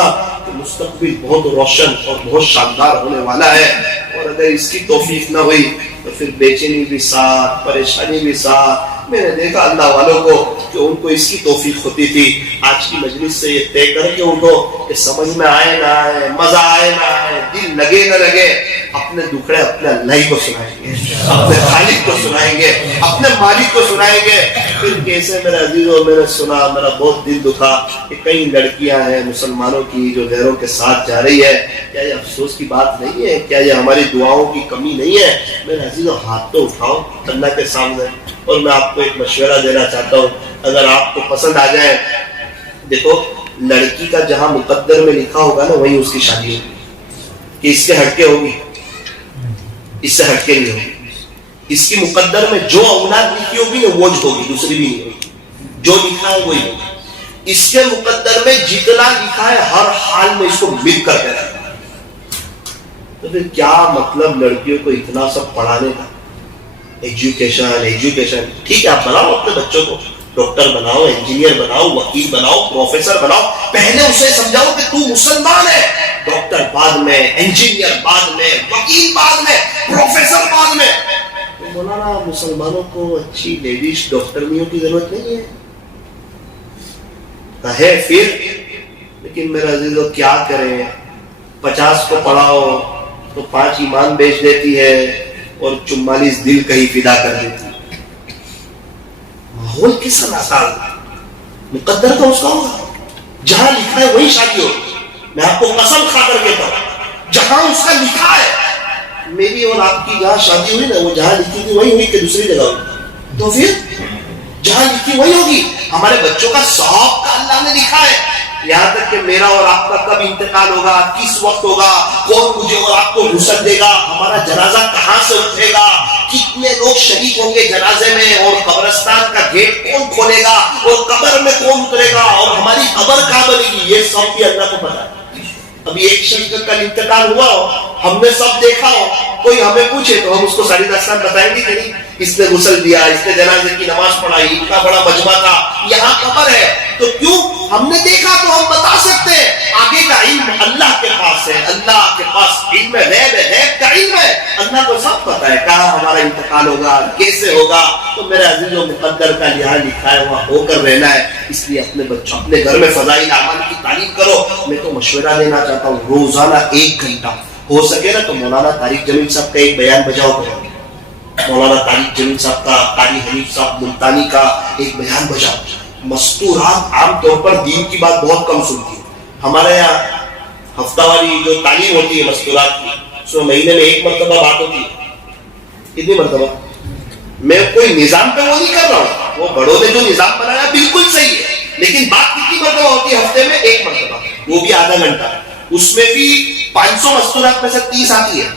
کہ مستقبل بہت روشن اور بہت شاندار ہونے والا ہے، اور اگر اس کی توفیق نہ ہوئی تو پھر بے چینی بھی ساتھ، پریشانی بھی ساتھ۔ میں نے دیکھا اللہ والوں کو کہ ان کو اس کی توفیق ہوتی تھی۔ آج کی مجلس سے یہ طے کر کے اٹھو کہ سمجھ میں آئے نہ آئے، مزہ آئے نہ آئے، دل لگے نہ لگے، اپنے دکھڑے اپنے اللہ کو سنائیں گے، اپنے خالق کو سنائیں گے، اپنے مالک کو سنائیں گے۔ پھر کیسے میرے عزیزوں، میں نے سنا، میرا بہت دل دکھا کہ کئی لڑکیاں ہیں مسلمانوں کی جو غیروں کے ساتھ جا رہی ہے۔ کیا یہ افسوس کی بات نہیں ہے؟ کیا یہ ہماری دعاؤں کی کمی نہیں ہے؟ میرے عزیزوں ہاتھ تو اٹھاؤ اللہ کے سامنے، اور میں آپ کو ایک مشورہ دینا چاہتا ہوں، اگر آپ کو پسند آ جائے، دیکھو لڑکی کا جہاں مقدر میں لکھا ہوگا نا وہیں اس کی شادی ہوگی، کہ اس سے ہٹ کے ہوگی، اس سے ہٹ کے نہیں ہوگی۔ اس کی مقدر میں جو اولاد لکھی ہوگی نا وہ ہوگی، دوسری بھی نہیں ہوگی، جو لکھا ہے وہی ہوگی۔ اس کے مقدر میں جتنا لکھا ہے ہر حال میں اس کو مل کر دینا۔ تو پھر کیا مطلب لڑکیوں کو اتنا سب پڑھانے کا؟ ایجوکیشن ٹھیک ہے، آپ بناؤ اپنے بچوں کو، ڈاکٹر بناؤ، انجینئر بناؤ، وکیل بناؤ، پروفیسر بناؤ، پہلے اسے سمجھاؤ کہ تو مسلمان ہے، ڈاکٹر بعد میں، انجینئر بعد میں، وکیل بعد میں، پروفیسر بعد میں۔ تو مولانا مسلمانوں کو اچھی لیڈیز ڈاکٹرنیوں کی ضرورت نہیں ہے پھر، لیکن میرا عزیزو کیا کریں، 50 کو پڑھاؤ تو 5 ایمان بیچ دیتی ہے اور 44 دل کہیں فدا کر دیتی ہے۔ ماحول کس کا ناساز ہے؟ مقدر تو اس کا ہوگا، جہاں لکھا ہے وہی شادی ہوگی۔ میں آپ کو قسم کھا کر کہتا ہوں، جہاں اس کا لکھا ہے، میری اور آپ کی جہاں شادی ہوئی نا وہ جہاں لکھی تھی وہی ہوئی کہ دوسری جگہ ہوئی؟ تو پھر جہاں لکھی وہی ہوگی. ہمارے بچوں کا ثواب کا اللہ نے لکھا ہے. یہاں تک کہ میرا اور آپ کا کب انتقال ہوگا, کس وقت ہوگا, کون مجھے اور آپ کو غسل دے گا, ہمارا جنازہ کہاں سے اٹھے گا, کتنے لوگ شریک ہوں گے جنازے میں, اور قبرستان کا گیٹ کون کھولے گا, اور قبر میں کون اترے گا, اور ہماری قبر کہاں بنے گی, یہ سب بھی اللہ کو پتا ہے. ابھی ایک شخص کا کل انتقال ہوا ہو, ہم نے سب دیکھا ہو, کوئی ہمیں پوچھے تو ہم اس کو ساری داستان بتائیں گے کہ نہیں, اس نے غسل دیا, اس نے جنازے کی نماز پڑھائی, اتنا بڑا مجمع تھا, یہاں قبر ہے. تو کیوں, ہم نے دیکھا تو ہم بتا سکتے ہیں. آگے کا علم اللہ کے پاس ہے, اللہ کے پاس علم غیب ہے, غیب کا علم ہے, اللہ کو سب پتا ہے کہاں ہمارا انتقال ہوگا, کیسے ہوگا. تو میرے عزیزوں, مقدر کا یہاں لکھا ہے وہاں ہو کر رہنا ہے. اس لیے اپنے بچوں, اپنے گھر میں فضائل اعمال کی تعلیم کرو. میں تو مشورہ دینا چاہتا ہوں, روزانہ 1 گھنٹہ ہو سکے نا تو مولانا طارق جمیل صاحب کا ایک بیان بجاؤ کرو. مولانا طارق جمیل صاحب کا, قاری حنیف صاحب ملتانی کا ایک بیان بجاؤ. مستورات عام طور پر دین کی بات بہت کم سنتی ہے. ہمارے یہاں ہفتہ واری جو تعلیم ہوتی ہے مستورات کی, اس میں مہینے میں 1 مرتبہ بات ہوتی ہے. کتنی مرتبہ؟ میں کوئی نظام پہ وہ نہیں کر رہا ہوں, وہ بڑوں نے جو نظام بنایا بالکل صحیح ہے, لیکن بات کتنی مرتبہ ہوتی ہے؟ ہفتے میں 1 مرتبہ, وہ بھی آدھا گھنٹہ. اس میں بھی 500 مستورات میں سے 30 آتی ہے.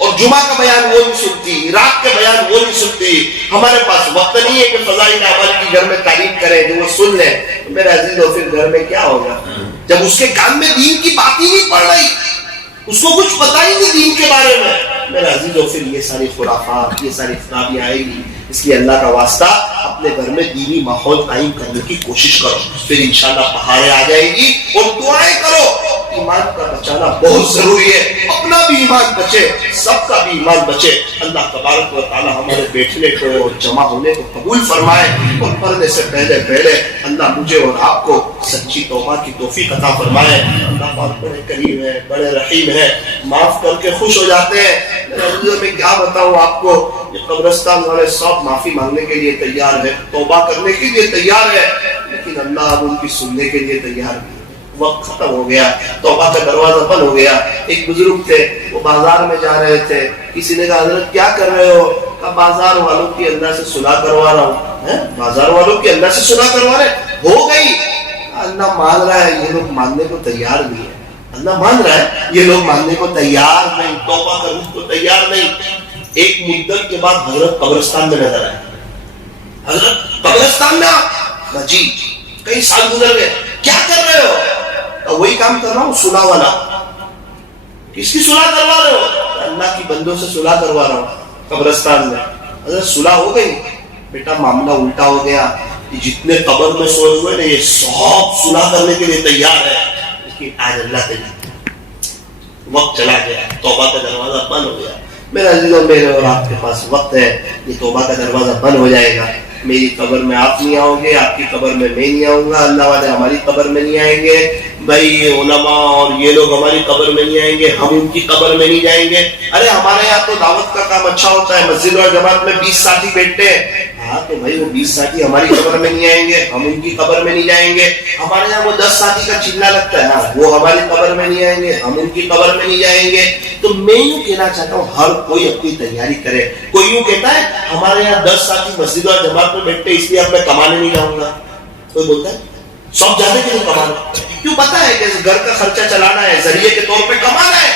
اور جمعہ کا بیان وہ نہیں سنتی, رات کے بیان وہ نہیں سنتی. ہمارے پاس وقت نہیں ہے کہ فضائل اعمال کی گھر میں تعلیم کریں جو وہ سن لیں. تو میرے عزیزو, پھر گھر میں کیا ہوگا جب اس کے کان میں دین کی بات ہی نہیں پڑ رہی, اس کو کچھ پتا ہی نہیں دین کے بارے میں. میرے عزیزو, پھر یہ ساری خرافات, یہ ساری خرابیاں آئے گی. اس لیے اللہ کا واسطہ اپنے گھر میں دینی ماحول قائم کرنے کی کوشش کرو, پھر انشاءاللہ بہاریں آ جائے گی. اور دعائیں کرو, ایمان کا بچانا بہت ضروری ہے. اپنا بھی ایمان بچے, سب کا بھی ایمان بچے. اللہ تبارک و تعالی ہمارے بیٹھنے کو اور جمع ہونے کو قبول فرمائے, اور پڑھنے سے پہلے اللہ مجھے اور آپ کو سچی توبہ کی توفیق عطا فرمائے. اللہ پاک بڑے کریم ہے, بڑے رحیم ہے, معاف کر کے خوش ہو جاتے ہیں. میں کیا بتاؤں آپ کو, یہ قبرستان والے سب معافی مانگنے کے لیے تیار ہے, توبہ کرنے کے لیے تیار ہے, لیکن اللہ اب ان کی سننے کے لیے تیار نہیں. وقت ختم ہو گیا, توبہ کا دروازہ بند ہو گیا. ایک بزرگ تھے, وہ بازار میں جا رہے تھے. کسی نے کہا, حضرت کیا کر رہے ہو؟ کہا, بازار والوں کی اللہ سے صلح کروا رہا ہوں. بازار والوں کی اللہ سے صلح کروا رہے, ہو گئی. اللہ مان رہا ہے, یہ لوگ ماننے کو تیار نہیں ہے. اللہ مان رہا ہے, یہ لوگ ماننے کو تیار نہیں, توبہ کرنے کو تیار نہیں. ایک مدت کے بعد حضرت قبرستان میں نظر آئے. حضرت قبرستان میں, جی کئی سال گزر گئے, کیا کر رہے ہو؟ وہی کام کر رہا ہوں, صلح والا. کس کی صلح کروا رہے ہو؟ اللہ کی بندوں سے صلح کروا رہا ہوں قبرستان میں. حضرت صلح ہو گئی. بیٹا معاملہ الٹا ہو گیا, جتنے قبر میں سوئے ہوئے نا یہ سب صلح کرنے کے لیے تیار ہے, لیکن آج اللہ تعالیٰ وقت چلا گیا, توبہ کا دروازہ بند ہو گیا. میرا عزیزوں, میرے اور آپ کے پاس وقت ہے, یہ توبہ کا دروازہ بند ہو جائے گا. میری قبر میں آپ نہیں آؤ گے, آپ کی قبر میں میں نہیں آؤں گا, اللہ والے ہماری قبر میں نہیں آئیں گے. بھائی علماء اور یہ لوگ ہماری قبر میں نہیں آئیں گے, ہم ان کی قبر میں نہیں جائیں گے. ارے ہمارے یہاں تو دعوت کا کام اچھا ہوتا ہے, مسجد اور جماعت میں 20 ساتھی بیٹھتے ہیں. ہاں تو بھائی وہ 20 ساتھی ہماری قبر میں نہیں آئیں گے, ہم ان کی قبر میں نہیں جائیں گے. ہمارے یہاں وہ 10 ساتھی کا چلنا لگتا ہے, ہاں وہ ہماری قبر میں نہیں آئیں گے, ہم ان کی قبر میں نہیں جائیں گے. تو میں یوں کہنا چاہتا ہوں, ہر کوئی اپنی تیاری کرے. کوئی یوں کہتا ہے ہمارے یہاں 10 ساتھی مسجد اور جماعت میں بیٹھتے اس لیے اب میں کمانے نہیں جاؤں گا. کوئی بولتا ہے سب جانے کے لیے کمانا, کیوں پتا ہے کہ گھر کا خرچہ چلانا ہے, ذریعے کے طور پہ کمانا ہے.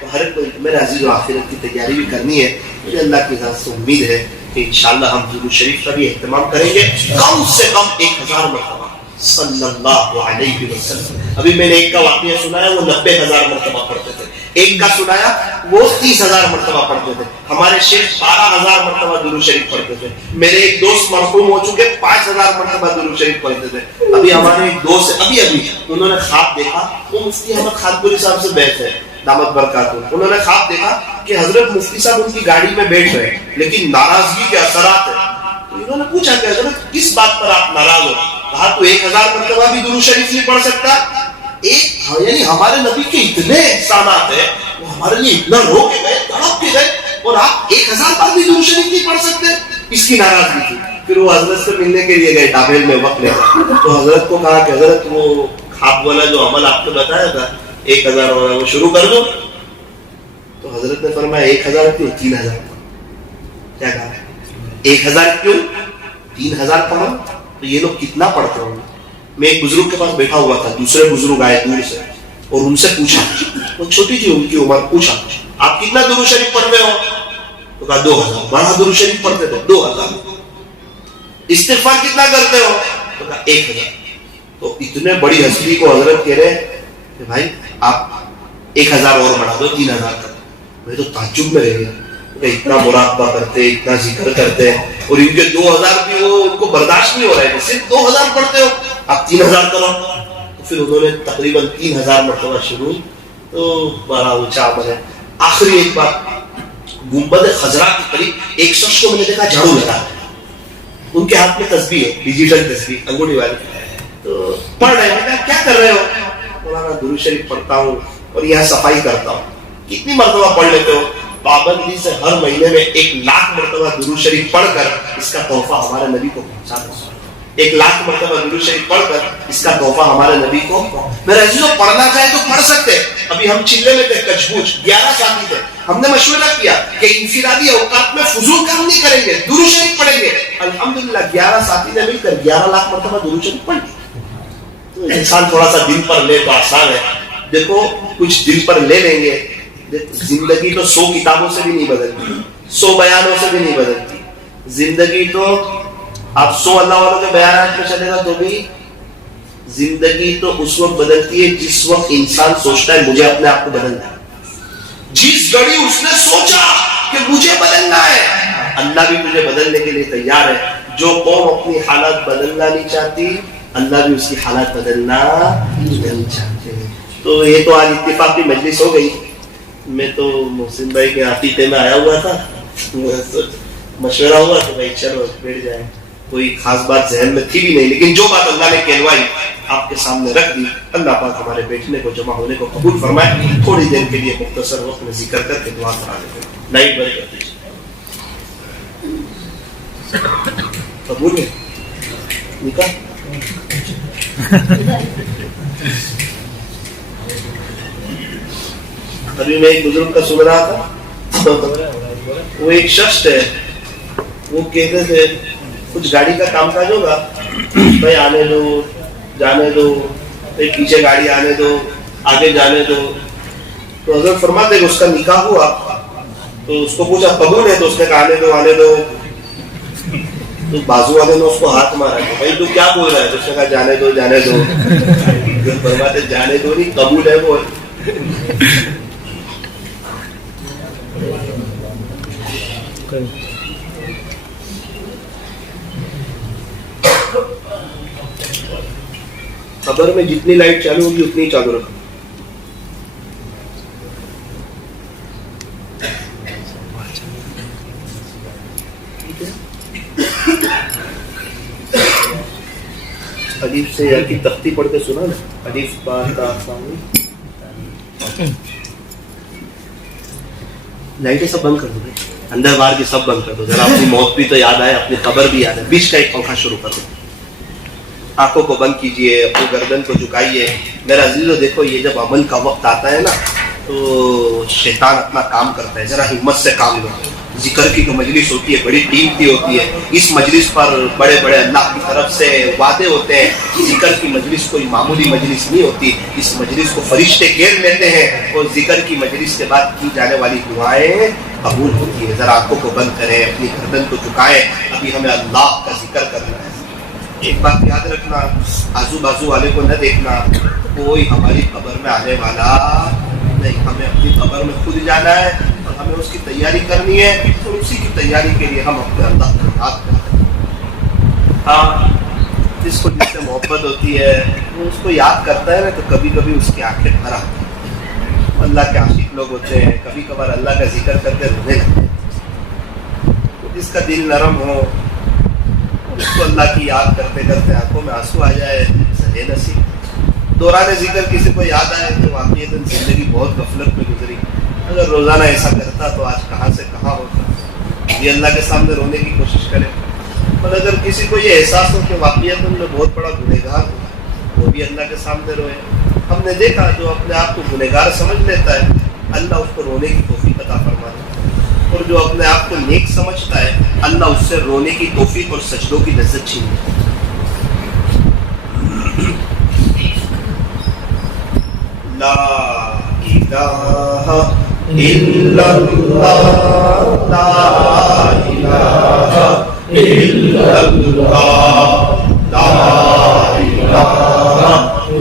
تو ہر کوئی, میرے عزیز و آخرت کی تیاری بھی کرنی ہے. مجھے اللہ کی ذات سے امید ہے کہ انشاءاللہ ہم درود شریف کا بھی اہتمام کریں گے, کم سے کم 1000 مرتبہ صلی اللہ علیہ وسلم. ابھی میں نے ایک کا واقعہ سنایا, وہ 90,000 مرتبہ پڑھتے تھے. ایک کا سنایا وہ 30,000 مرتبہ پڑھتے تھے. ہمارے شیخ 12,000 مرتبہ درود شریف پڑھتے تھے. میرے ایک دوست مرحوم ہو چکے 5,000 مرتبہ درود شریف پڑھتے تھے. ابھی ہمارے ایک دوست ابھی انہوں نے خواب دیکھا, وہ مفتی احمد خانپوری صاحب سے بیٹھ ہے دامت برکاتہ. انہوں نے خواب دیکھا کہ حضرت مفتی صاحب ان کی گاڑی میں بیٹھ رہے لیکن ناراضگی کے اثرات ہیں. تو انہوں نے پوچھا کہ حضرت کس بات پر آپ ناراض ہو؟ کہا تو 1000 مرتبہ بھی درود شریف نہیں پڑھ سکتا. یعنی ہمارے نبی کے اتنے احسانات ہیں, وہ ہمارے لیے اتنا رو کے گئے, تڑپ کے گئے, اور آپ 1000 بار بھی درود شریف نہیں پڑھ سکتے. اس کی ناراضگی تھی. پھر وہ حضرت سے ملنے کے لیے گئے ڈابیل میں وقت لے. تو حضرت کو کہا کہ حضرت وہ خواب والا جو عمل آپ نے بتایا تھا 1000 والا وہ شروع کر دو. تو حضرت نے فرمایا 1000 کیوں, 3000. کیا کہا, 1000 کیوں؟ 3000 پڑھو تو یہ لوگ کتنا پڑھتے ہوں گے؟ میں ایک بزرگ کے پاس بیٹھا ہوا تھا، دوسرے بزرگ آئے دور سے اور ان سے پوچھا، وہ چھوٹی تھی ان کی عمر، پوچھا آپ کتنا درود شریف پڑھتے ہو؟ تو کہا 2000. بڑا درود شریف پڑھتے تھے 2000. استغفار کتنا کرتے ہو؟ تو کہا 1000. تو اتنے بڑی ہستی کو حضرت کہہ رہے کہ بھائی آپ 1000 اور بڑھا دو، 3000 کر. میں تو تعجب میں رہ گیا کہ اتنا مراقبہ کرتے، اتنا ذکر کرتے ہیں اور ان کے 2000 بھی وہ ان کو برداشت نہیں ہو رہا ہے، صرف 2000 پڑھتے ہو، آپ 3000 کرو. تو پھر انہوں نے تقریباً 3000 مرتبہ شروع. تو بڑا اونچا عمل ہے. آخری ایک بات، گنبد خضرا کے قریب ایک شخص کو میں نے دیکھا جھاڑو لگا ہے، ان کے ہاتھ میں تسبیح ہے، ڈیجیٹل تسبیح انگوٹھی والی. تو پڑھ رہے ہیں، کیا کر رہے ہو؟ مولانا درود شریف پڑھتا ہوں اور یہاں صفائی کرتا ہوں. کتنی مرتبہ پڑھ لیتے ہو؟ پابندی سے ہر مہینے میں 1,00,000 مرتبہ درود شریف پڑھ کر اس کا تحفہ ہمارے نبی کو پہنچا دو. 1,00,000 مرتبہ درود شریف پڑھ کر اس کا تحفہ ہمارے نبی کو. میرے عزیزوں پڑھنا چاہے تو پڑھ سکتے. ابھی ہم چلے میں تھے کچبوچ، 11 ساتھی تھے. ہم نے مشورہ کیا کہ انفرادی اوقات میں فضول کام نہیں کریں گے، درود شریف پڑھیں گے. الحمدللہ 11 ساتھی نے مل کر 11,00,000 مرتبہ درود شریف پڑھ لی. تو انسان تھوڑا سا دل پر لے تو آسان ہے. دیکھو کچھ دل پر لے لیں گے، زندگی تو 100 کتابوں سے بھی نہیں بدلتی، 100 بیانوں سے بھی نہیں بدلتی. زندگی تو آپ 100 اللہ والوں کے بیانات میں چلے گا تو بھی زندگی تو اس وقت بدلتی ہے جس وقت انسان سوچتا ہے مجھے اپنے آپ کو بدلنا ہے. جس گھڑی اس نے سوچا کہ مجھے بدلنا ہے، اللہ بھی تجھے بدلنے کے لیے تیار ہے. جو قوم اپنی حالات بدلنا نہیں چاہتی، اللہ بھی اس کی حالات بدلنا نہیں چاہتے. تو یہ تو آج اتفاق کی مجلس ہو گئی. میں تو محسن بھائی کے عقیقے میں آیا ہوا تھا، مشورہ ہوا تو بھائی چلو بیٹھ جائیں. کوئی خاص بات ذہن میں تھی بھی نہیں، لیکن جو بات اللہ نے کہلوائی آپ کے سامنے رکھ دی. اللہ پاک ہمارے بیٹھنے کو، جمع ہونے کو قبول فرمائے. تھوڑی دیر کے لیے مختصر وقت میں ذکر کر کے دعا کرا دیتے ہیں. لائٹ بند کر دیجیے. قبول ہے نکاح. ابھی میں ایک بزرگ کا سن رہا تھا، وہ ایک شخص ہے، وہ کہتے تھے کچھ گاڑی کا کام کاج ہوگا، بھائی آنے دو جانے دو، پیچھے گاڑی آنے دو آگے جانے دو. تو حضرت فرماتے کہ اس کا نکاح ہوا تو اس کو پوچھا قبول ہے؟ تو اس نے کہا آنے دو. تو بازو والے نے اس کو ہاتھ مارا کہ بھائی تو کیا بول رہا ہے؟ تو اس نے کہا جانے دو. فرماتے جانے دو نہیں، قبول ہے وہ. قبر میں جتنی لائٹ چالو ہوگی اتنی ہی چالو رکھو. حدیث سے یا کی تختی پڑھ کے سنا نا، حدیث لائٹیں سب بند کر دو، اندر باہر کی سب بند کر دو. ذرا اپنی موت بھی تو یاد آئے، اپنی قبر بھی یاد ہے. بیچ کا ایک پنکھا شروع کر دو. آنکھوں کو بند کیجئے، اپنی گردن کو جھکائیے. میرا عزیزو دیکھو یہ جب عمل کا وقت آتا ہے نا تو شیطان اپنا کام کرتا ہے. ذرا ہمت سے کام لو. ذکر کی جو مجلس ہوتی ہے بڑی قیمتی ہوتی ہے. اس مجلس پر بڑے بڑے اللہ کی طرف سے وعدے ہوتے ہیں. ذکر کی مجلس کوئی معمولی مجلس نہیں ہوتی. اس مجلس کو فرشتے گھیر لیتے ہیں اور ذکر کی مجلس کے بعد کی جانے والی دعائیں قبول ہوتی ہے. ذرا آنکھوں کو بند کریں، اپنی گردن کو جھکائیں. ابھی ہمیں اللہ کا ذکر کرنا ہے. ایک بات یاد رکھنا، آزو بازو والے کو نہ دیکھنا. کوئی ہماری قبر میں آنے والا نہیں. ہمیں اپنی قبر میں خود جانا ہے اور ہمیں اس کی تیاری کرنی ہے. اور اسی کی تیاری کے لیے ہم اپنے اللہ کو یاد کرتے ہیں. ہاں، جس کو جس سے محبت ہوتی ہے وہ اس کو یاد کرتا ہے نا تو کبھی کبھی اس کی آنکھیں بھر آتی ہیں. اللہ کے عاشق لوگ ہوتے ہیں، کبھی کبھار اللہ کا ذکر کرتے رونے لگتے ہیں. جس کا دل نرم ہو اس کو اللہ کی یاد کرتے کرتے آنکھوں میں آنسو آ جائے، سہے نصیب. دوران ذکر کسی کو یاد آئے تو واقعی زندگی بہت غفلت میں گزری. اگر روزانہ ایسا کرتا تو آج کہاں سے کہاں ہوتا. یہ اللہ کے سامنے رونے کی کوشش کرے. اور اگر کسی کو یہ احساس ہو کہ واقعی میں بہت بڑا گنہگار ہوں، وہ بھی اللہ کے سامنے روئے. ہم نے دیکھا جو اپنے آپ کو گنہگار سمجھ لیتا ہے اللہ اس کو رونے کی توفیق عطا فرماتا ہے. اور جو اپنے آپ کو نیک سمجھتا ہے اللہ اس سے رونے کی توفیق اور سجدوں کی لذت چھین لیتا ہے۔ لا الہ الا اللہ، لا الہ الا اللہ، لا الہ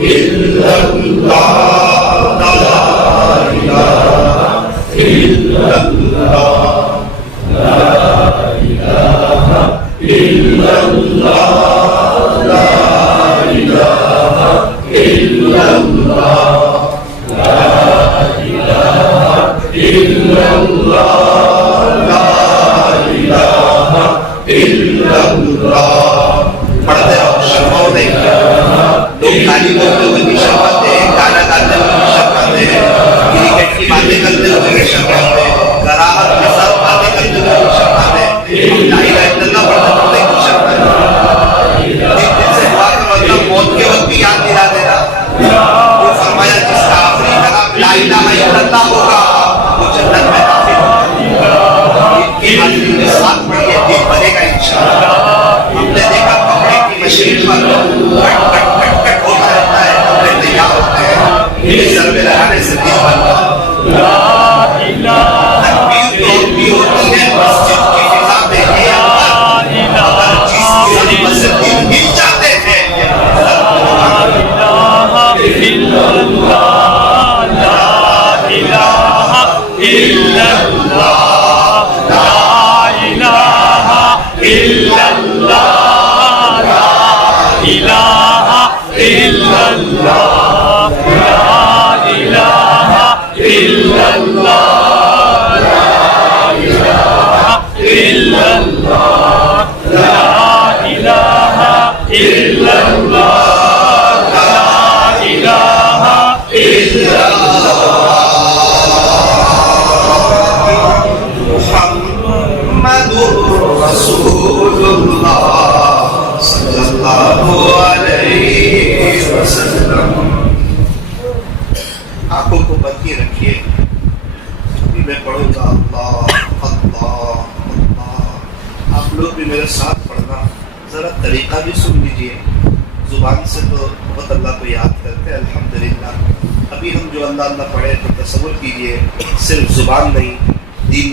الا اللہ، لا الہ الا اللہ، لا الہ الا اللہ، لا الہ الا اللہ، لا الہ الا اللہ، لا الہ الا اللہ۔ پڑھتے رہو، شرماؤ نہیں۔ لوگ گالی بولتے ہوئے بھی شرماتے ہیں، گانا گاتے ہوئے بھی شرماتے ہیں، کرکٹ کی باتیں کرتے ہوئے بھی شرماتے ہیں، گراہک کے ساتھ باتیں کرتے ہوئے بھی شرماتے ہیں، لا الہ الا اللہ پڑھتے پڑھتے بھی شرماتے ہیں۔ ایک دن سے دعا کرو اللہ موت کے وقت بھی یاد دلا دینا۔ وہ فرمایا جس کا آخری کلام لا الہ الا اللہ ہوگا وہ جنت میں داخل ہوگا۔ ان کی حاضری میں ساتھ پڑھیے، دل بنے گا انشاءاللہ۔ ہم نے دیکھا کپڑے کی مشین پر کٹ کٹ کٹ کٹ ہوتا رہتا ہے، کپڑے تیار ہوتے ہیں، یہ سر میں لگانے سے دل بنتا ہے۔ تکبیر تو بھی ہوتی ہے مسجد کی فضا میں، یہ اگر جس کی حد سے دل ہل جاتے ہیں لا الہ الا اللہ، لا الہ الا اللہ، لا الہ الا اللہ، لا الہ الا اللہ، لا الہ الا اللہ، لا الہ الا اللہ، لا الہ الا اللہ، لا الہ الا اللہ۔ محمد رسول اللہ صلی اللہ علیہ وسلم۔ آنکھوں کو بند کیے رکھیے، ابھی میں پڑھوں گا اللہ اللہ اللہ، آپ لوگ بھی میرے ساتھ پڑھنا، ذرا طریقہ بھی سن لیجئے۔ زبان سے تو بہت اللہ کو یاد کرتے ہیں الحمدللہ، ابھی ہم جو اللہ اللہ پڑھے تو تصور کیجئے صرف زبان نہیں، دل،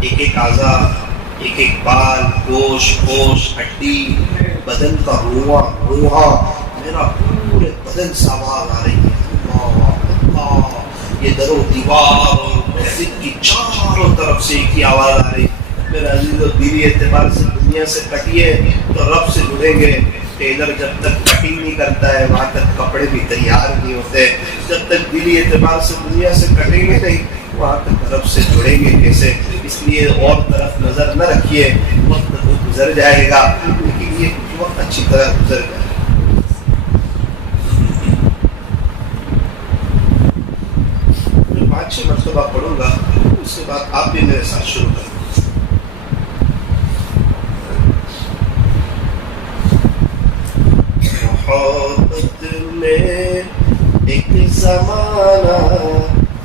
ایک ایک اعضاء، ایک ایک بال، گوشت گوشت، ہڈی، بدن کا روحا، میرا پورے بدن سے آواز آ رہی ہے اللہ اللہ، یہ در و دیوار اور مسجد کی چاروں طرف سے ایک ہی آواز آ رہی ہے۔ میرے عزیز و دینی اعتبار سے دنیا سے کٹیے تو رب سے جڑیں گے۔ ٹیلر جب تک کٹنگ نہیں کرتا ہے وہاں تک کپڑے بھی تیار نہیں ہوتے، جب تک دینی اعتبار سے دنیا سے کٹیں گے نہیں وہاں تک رب سے جڑیں گے کیسے؟ اس لیے اور طرف نظر نہ رکھیے، وقت تو گزر جائے گا لیکن یہ وقت اچھی طرح گزر جائے گا۔ 5-6 مرتبہ پڑھوں گا، اس کے بعد آپ بھی میرے ساتھ شروع کریں۔ محبت میں ایک زمانہ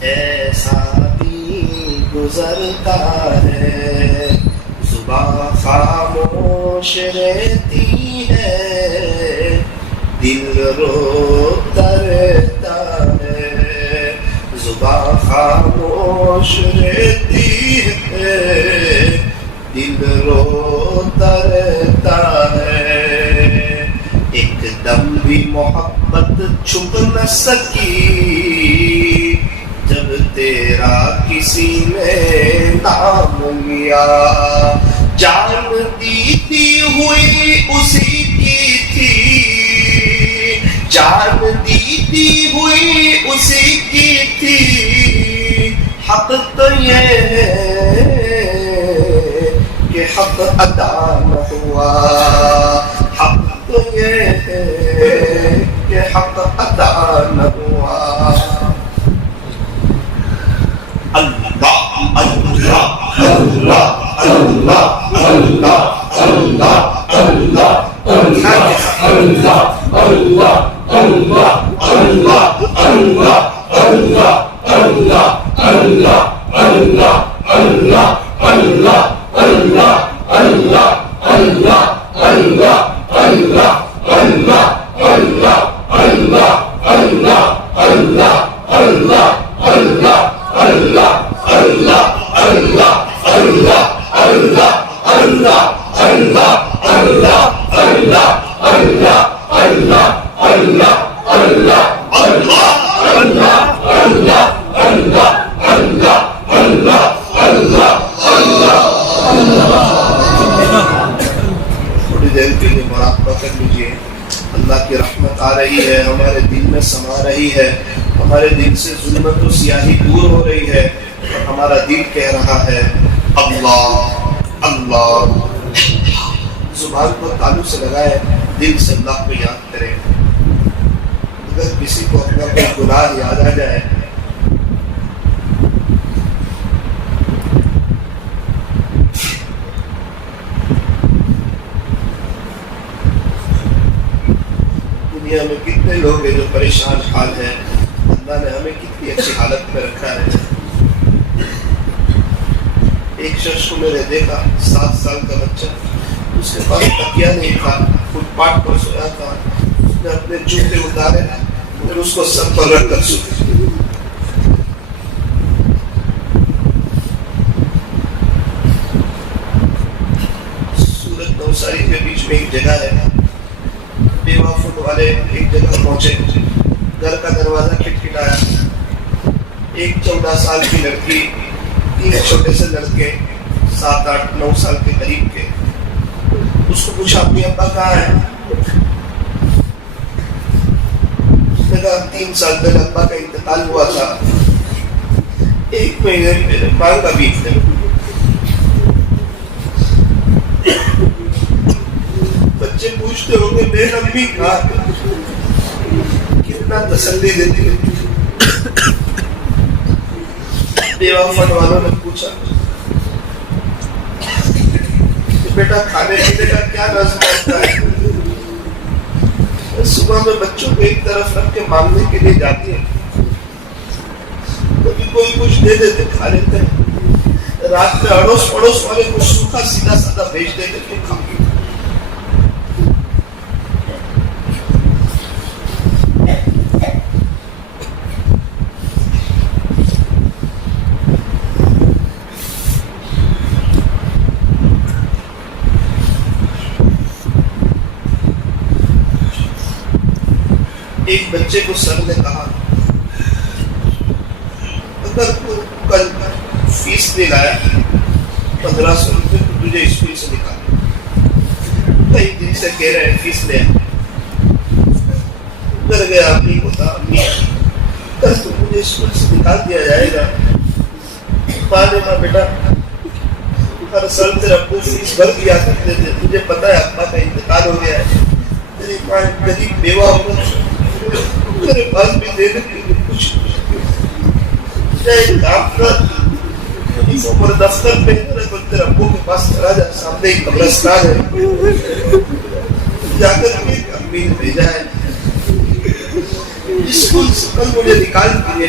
ایسا بھی گزرتا ہے، زبان خاموش رہتی ہے، دل روتا رہتا ہے، زبان خاموش رہتی ہے، دل روتا رہتا ہے، ایک دم بھی محبت چھپ نہ سکی جب تیرا کسی نے نام لیا، جان دیتی ہوئی اسی کی تھی، جان دیتی ہوئی اسی کی تھی، حق تو یہ ہے کہ حق ادا نہ ہوا، حق تو یہ ہے کہ حق ادا نہ ہوا۔ اللہ اللہ اللہ اللہ اللہ اللہ اللہ اللہ اللہ اللہ اللہ اللہ اللہ تھوڑی دیر کے لیے مراقبہ کر لیجیے. اللہ کی رحمت آ رہی ہے, ہمارے دل میں سما رہی ہے, ہمارے دل سے ظلمت و سیاہی دور ہو رہی ہے, اور ہمارا دل کہہ رہا ہے اللہ اللہ. زبان کو تالو سے لگائے, دل سے اللہ کو یاد کرے. اگر کسی کو اپنا کوئی گناہ یاد آ جائے, دنیا میں کتنے لوگ ہیں جو پریشان حال ہیں, اللہ نے ہمیں کتنی اچھی حالت میں رکھا ہے. ایک شخص کو میں نے دیکھا, 7 سال کا بچہ, اس کے پاس تکیہ نہیں تھا, فٹ پاتھ پر سویا تھا. اس نے اپنے جوتے اتارے پھر اس کو سر پر رکھ کر سویا. سورت نوساری کے بیچ میں ایک جگہ ہے, بیوہ فٹ والے ایک جگہ پہنچے, گھر کا دروازہ کھٹکھٹایا. ایک 14 سال کی لڑکی, 3 چھوٹے سے لڑکے 7, 8, 9 سال کے قریب کے. اس کو پوچھا اپنی ابا کہاں ہے؟ اس نے کہا 3 سال پہلے ابا کا انتقال ہوا تھا, 1 مہینے پہلے ماں کا بیت ہے. بچے پوچھتے ہوں گے میری امی کہاں ہے؟ کتنا تسلی دیتی ہے. بیوہ فٹ والوں نے پوچھا کہ بیٹا کھانے پینے کا کیا نظم ہوتا ہے؟ صبح میں بچوں کو ایک طرف رکھ کے مانگنے کے لیے جاتی ہے, کبھی کوئی کچھ دے دیتے کھا لیتے ہیں, رات میں اڑوس پڑوس والے کچھ سوکھا سیدھا سادہ بھیج دیتے تو کھا. ایک بچے کو سر نے کہا اگر کل فیس نہیں لایا 1500 روپے تو تجھے اسکول سے نکال. کئی دن سے کہہ رہے ہیں فیس لے. ڈر گیا امی کو تھا, امی کل تو مجھے اسکول سے نکال دیا جائے گا. ماں نے کہا بیٹا ہر سال تیرے ابو فیس بھر دیا کرتے تھے, تجھے پتا ہے ابا کا انتقال ہو گیا ہے, تیری ماں غریب بیوہ ہو گئی, میرے پاس بھی دینے کے لیے کچھ کام کر. عمر دفتر پہ تیرے ابو کے پاس چلا جا, سامنے ایک قبرستان ہے, جا کر کے امی نے بھیجا ہے اسکول سے کل مجھے نکال دیے.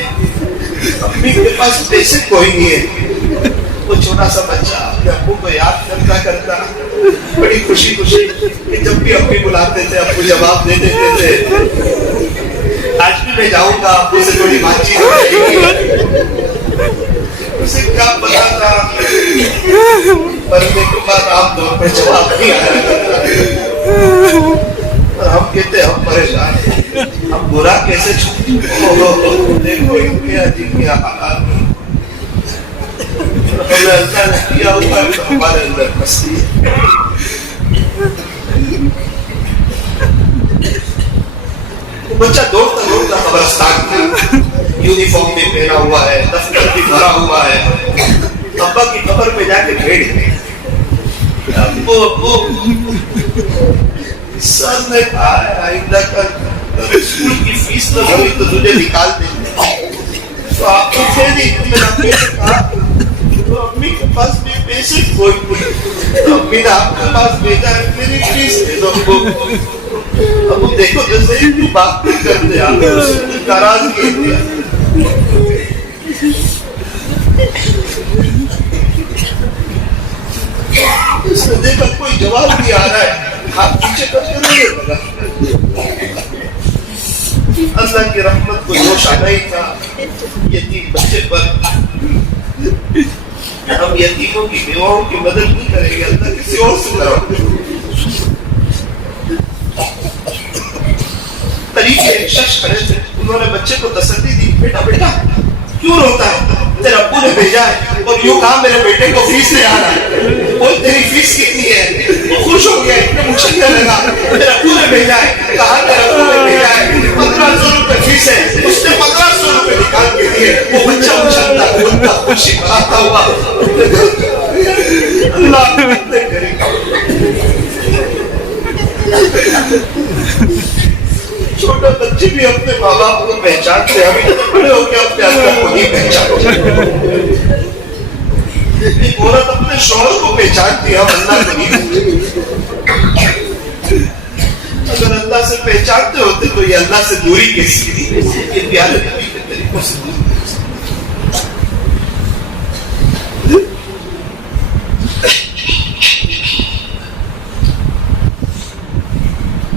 امی کے پاس پیسے کوئی نہیں ہے. وہ چھوٹا سا بچہ اپنے ابو کو یاد کرتا کرتا بڑی خوشی خوشی کہ جب بھی امی بلاتے تھے ابو جواب دے دیتے تھے. آج بھی میں جاؤں گا, ابو سے تھوڑی بات چیت ہو جائے گی. اسے کیا پتا تھا پڑھنے کے بعد عام طور پر جواب نہیں آیا کرتا, اور ہم کہتے ہم پریشان ہیں, ہم برا کیسے چھوٹے. دیکھو انڈیا جی کے حالات ہمیں اللہ نے کیا ہوا ہے تو ہمارے اندر مستی ہے. بچہ دوڑتا دوڑتا قبرستان میں, یونیفارم بھی پہنا ہوا ہے, دفتر بھی بھرا ہوا ہے. ابا کی قبر پہ جا کے بیٹھ گئے. ابو سر نے کہا ہے آئندہ کل اسکول کی فیس نہ بھری تو تجھے نکال دیں گے. تو آپ کو تھے نہیں, تو میں نے امی سے کہا تو امی کے پاس بھی پیسے کوئی نہیں, تو امی نے آپ کے پاس بھیجا ہے میری فیس دے دو. ابو دیکھو جیسے کیوں بات نہیں کرتے, آپ اسے ناراض کیے دیا. اس نے دیکھا کوئی جواب نہیں آ رہا ہے, ہاتھ پیچھے کر کے رونے لگا. اللہ کی رحمت کو جوش آنا ہی تھا. یتیم بچے پر ہم یتیموں کی بیواؤں کی مدد نہیں کریں گے، اللہ کسی اور سے کرو. قریب کے ایک شخص کھڑے تھے، انہوں نے بچے کو تسلی دی، بیٹا بیٹا کیوں روتا ہے؟ تیرے ابو نے بھیجا ہے اور یوں کہا میرے بیٹے کو فیس لے آنا ہے. بول تیری فیس کتنی ہے؟ وہ خوش ہو گیا، اتنے مچھلنے لگا. میرے ابو نے بھیجا ہے. کہا تیرے ابو نے بھیجا ہے، 1500 روپے فیس ہے. اس نے 1500 روپے نکال کے دیے. وہ بچہ مچھلتا کھولتا خوشی مناتا ہوا اللہ کتنے کرے گا. چھوٹے بچے بھی اپنے ماں باپ کو پہچانتے ہیں، ابھی تو بڑے ہو کے اپنے اللہ کو نہیں پہچانتے. ایک عورت اپنے شوہر کو پہچانتی ہے، ہم اللہ کو نہیں. اگر اللہ سے پہچانتے ہوتے تو یہ اللہ سے دوری کیسی تھی؟ یہ پیارے نبی کے طریقوں سے دوری.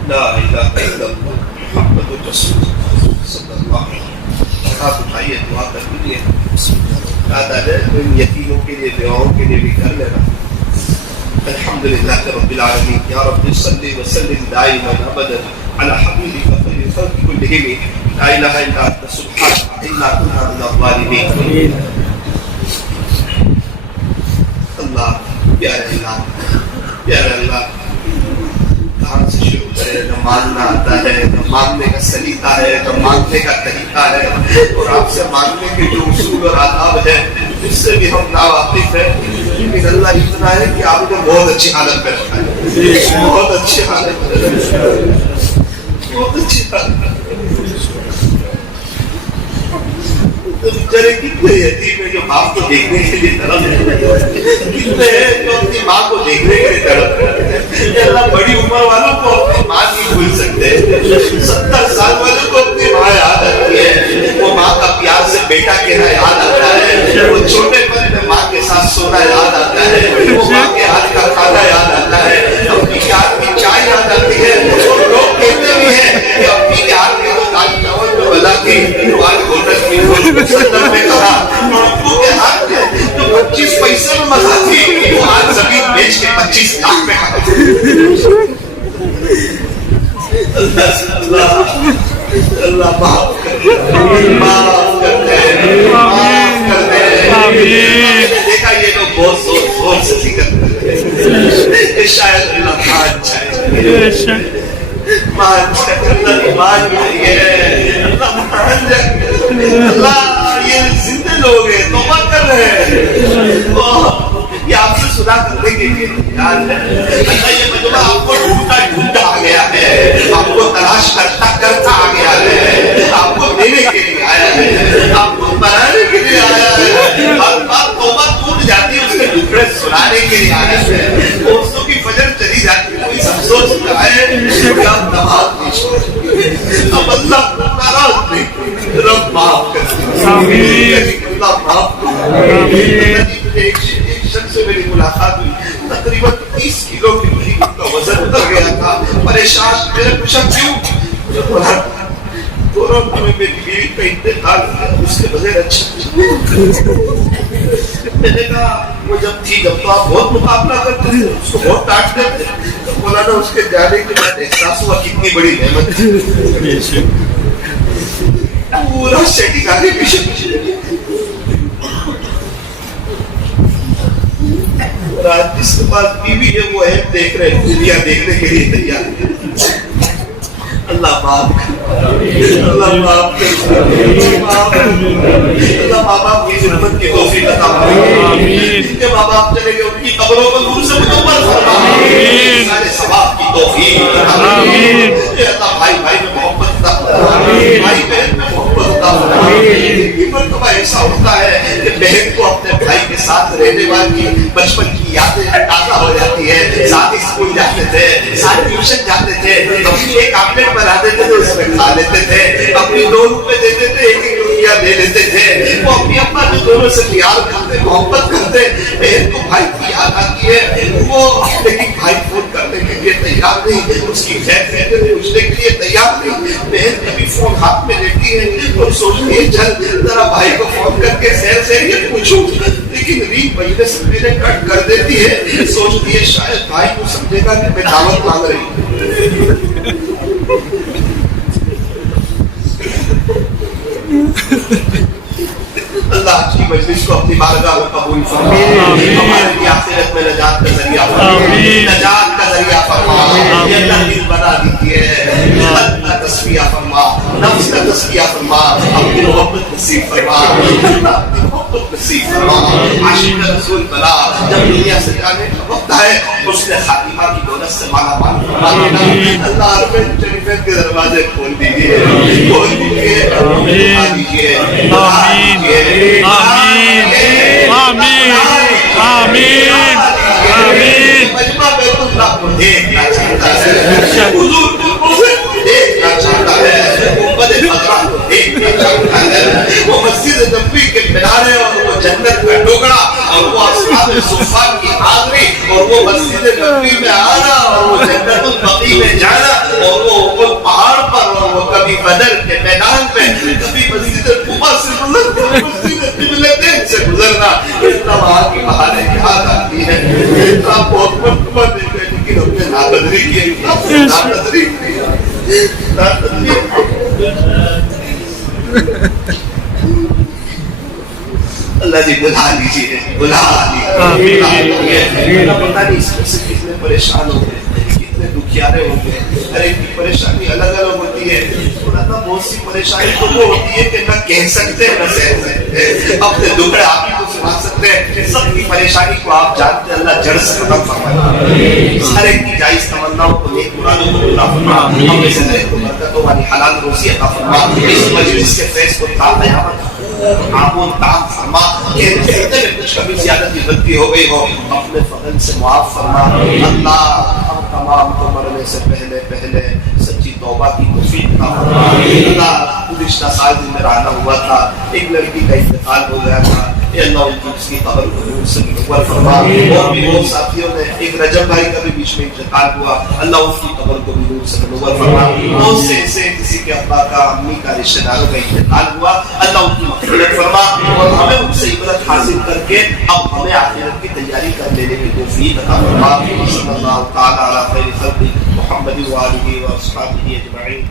لا الہ الا اللہ محمد رسول اللہ صلی اللہ علیہ وسلم. آپ اٹھائیے، دعا کر لیجیے. ان یتیموں کے لیے، بیواؤں کے لیے بھی کر لینا. الحمدللہ رب العالمین. یا رب صلی وسلم دائما ابدا علی حبیبک خیر الخلق کلہم لا الہ الا انت سبحانک انا کنا من الظالمین. اللہ پیارے اللہ، پیارے اللہ، کہاں سے شروع کرے؟ نہ ماننا آتا ہے، نہ ماننے کا سلیقہ ہے، نہ ماننے کا طریقہ ہے، اور آپ سے ماننے کے جو اصول اور آداب ہے اس سے بھی ہم ناواقف ہیں. لیکن اللہ اتنا ہے کہ آپ کو بہت اچھی حالت میں رکھا ہے، بہت اچھی حالت میں رکھا ہے، بہت اچھی حالت میں. کتنے یتیم ہیں جو باپ کو دیکھنے کے لیے تڑپ رہے ہیں، کتنے ہیں جو اپنی ماں کو دیکھنے کے لیے تڑپ رہے ہیں. اللہ بڑی عمر والوں کو اپنی ماں نہیں بھول سکتے. 70 سال والوں کو اپنی ماں یاد آتی ہے. وہ ماں کا پیار سے بیٹا کہنا یاد آتا ہے. وہ چھوٹے پن میں ماں کے ساتھ سونا یاد آتا ہے. وہ ماں کے ہاتھ کا کھانا یاد آتا ہے. اپنی کے ہاتھ کی چائے یاد آتی ہے. اور لوگ کہتے بھی ہیں کہ اپنی کے ہاتھ کے تو دال چاول میں بلا کی نے کہا اور ابو کے ہاتھ میں جو 25 پیسے میں مزہ تھی وہ آج زمین بیچ کے 25 لاکھ میں کھا. اللہ معاف کر دے، معاف کر دے، معاف کر دے. دیکھا یہ لوگ بہت زور سے ذکر کرتے ہیں. شاید اللہ مان جائے، مان جائے. اللہ مان جائے، اللہ مان جائے. اللہ یہ زندے لوگ ہیں، توبہ کر رہے ہیں. یہ آپ سے سنا کرنے کے لیے تیار ہے. اللہ یہ مجمع آپ کو ڈھونڈتا ڈھونڈتا آ گیا ہے، آپ کو تلاش کرتا کرتا آ گیا ہے، آپ کو دینے کے لیے آیا ہے، آپ کو بنانے کے لیے آیا ہے. ہر بار توبہ ٹوٹ جاتی ہے، اس کے ٹکڑے سنانے کے لیے آیا ہے. دوستوں کی فجر چلی جاتی ہے، کوئی افسوس ہوتا ہے کہ آپ نماز نہیں چھوڑتے. اب اللہ ناراض نہیں، رب معاف کر دے. اللہ معاف کر دے. ایک شخص سے میری ملاقات ہوئی، تقریباً 30 کلو کے قریب کا وزن اتر گیا تھا. پریشان، میرے پوچھا کیوں؟ میں میری بیوی کا انتقال ہوا، اس کے بغیر اچھا. میں نے کہا وہ جب تھی جب تو آپ بہت مقابلہ کرتے تھے، اس کو بہت ڈانٹتے تھے. تو مولانا اس کے جانے کے بعد احساس ہوا کتنی بڑی نعمت ہے. پورا سیٹنگ آگے پیچھے پیچھے. اور آج جس کے پاس بیوی ہے وہ ہے دیکھ رہے ہیں، دنیا دیکھنے کے لیے تیار ہے. اللہ معاف کر، اللہ معاف کر، اللہ ماں باپ کی خدمت کی توفیق عطا فرمائے. جن کے ماں باپ چلے گئے ان کی قبروں کو نور سے منور فرمائے، سارے ثواب کی توفیق عطا فرمائے. اللہ بھائی بھائی میں محبت عطا فرمائے، بھائی بہن میں محبت عطا فرمائے. ایک مرتبہ ایسا ہوتا ہے کہ بہن کو اپنے بھائی کے ساتھ رہنے والی بچپن کی یادیں تازہ ہو جاتی ہے. ساتھ اسکول جاتے تھے، ساتھ ٹیوشن جاتے تھے، کبھی ایک آملیٹ بنا دیتے تھے، اس میں کھا لیتے تھے. اپنی 2 روپے دیتے تھے، 1 روپیہ دے لیتے تھے. وہ اپنی اپنا جو دونوں سے پیار کرتے محبت کرتے بہن کو بھائی کی یاد آتی ہے وہ لیکن بھائی فون کرنے کے لیے تیار نہیں, اس کی خیر پوچھنے کے لیے تیار نہیں. بہن کبھی فون ہاتھ میں لیتی ہے اور سوچتی ہے چل ذرا بھائی کو فون کر کے خیر پوچھوں, لیکن رینگ بجنے سے پہلے کٹ کر دیتی ہے. سوچتی ہے شاید بھائی کو سمجھے گا کہ میں دعوت مانگ رہی ہوں. اللہ کی مجلس کو اپنی بارگاہ میں قبول فرما, ہمارے لیے آخرت میں نجات کا ذریعہ فرما, نجات کا ذریعہ فرما. یہ اللہ دل بنا دیجیے, قلب کا تصفیہ فرما, نفس کا تصفیہ فرما, اپنی محبت نصیب فرما, اپنی محبت نصیب فرما. عاشق رسول بنا, جب دنیا سے جانے کا وقت ہے اس نے خاتمہ کی دولت سے مالا مال فرما دینا. اللہ حرمین شریفین کے دروازے کھول دیجیے, کھول دیجیے, دعا دیجیے, دعا دیجیے. آمین آمین آمین آمین. مجمع بیت اللہ کو دیکھنا چاہتا ہے, حضور کو دیکھنا چاہتا ہے, امت خضرا کو دیکھنا چاہتا ہے. وہ مسجد نبوی کے مینارے اور وہ جنت کا ٹکڑا اور وہ اصحاب صفان کی حاضری اور وہ مسجد نبوی میں آنا اور وہ جنت البقیع میں جانا اور وہ پہاڑ پر اور وہ کبھی بدر کے میدان میں کبھی مسجد قباء سے گزرنا, مسجد قبلتین سے گزرنا, اتنا وہاں کی بہاریں یاد آتی ہے. اتنا بہت مرتبہ دیکھا لیکن ہم نے ناقدری کی, ناقدری کی, ناقدری اللہ جی بلا لیجیے, بلا لیجیے. پتہ نہیں اس میں سے کتنے پریشان ہو گئے, کتنے دکھیارے ہو گئے. ہر ایک کی پریشانی الگ الگ ہوتی ہے. مولانا بہت سی پریشانی تو وہ ہوتی ہے کہ نہ کہہ سکتے نہ سہ سکتے, اپنے دکھڑے آپ ہی تو سنا سکتے ہیں. سب کی پریشانی کو آپ جانتے, اللہ جڑ سے ختم فرمائے. ہر ایک کی جائز تمناؤں کو نیک مرادوں کو پورا فرما, ہم میں سے ہر ایک کو برکتوں والی حلال روزی عطا فرما. اس مجلس کے فیض کو تا قیامت آمون تام فرما. کہتے میں کچھ کبھی زیادہ کی غلطی ہو گئی ہو اپنے فضل سے معاف فرما. اللہ ہم تمام کو مرنے سے پہلے پہلے سچی توبہ کی توفیق عطا فرما. اللہ گزشتہ سال میرا آنا ہوا تھا, ایک لڑکی کا انتقال ہو گیا تھا, اے اللہ ان کی اس کی قبر کو نور سے منور فرما. اور بھی بہت ساتھیوں نے, ایک رجب بھائی کا بھی بیچ میں انتقال ہوا, اللہ اس کی قبر کو بھی نور سے منور فرما. بہت سے کسی کے ابا کا امی کا رشتہ داروں کا انتقال ہوا, اللہ ان کی مغفرت فرما. اور ہمیں ان سے عبرت حاصل کر کے اب ہمیں آخرت کی تیاری کر لینے کی توفیق عطا فرما. صلی اللہ تعالی علی خیر خلق محمد و آلہ و اصحابہ اجمعین.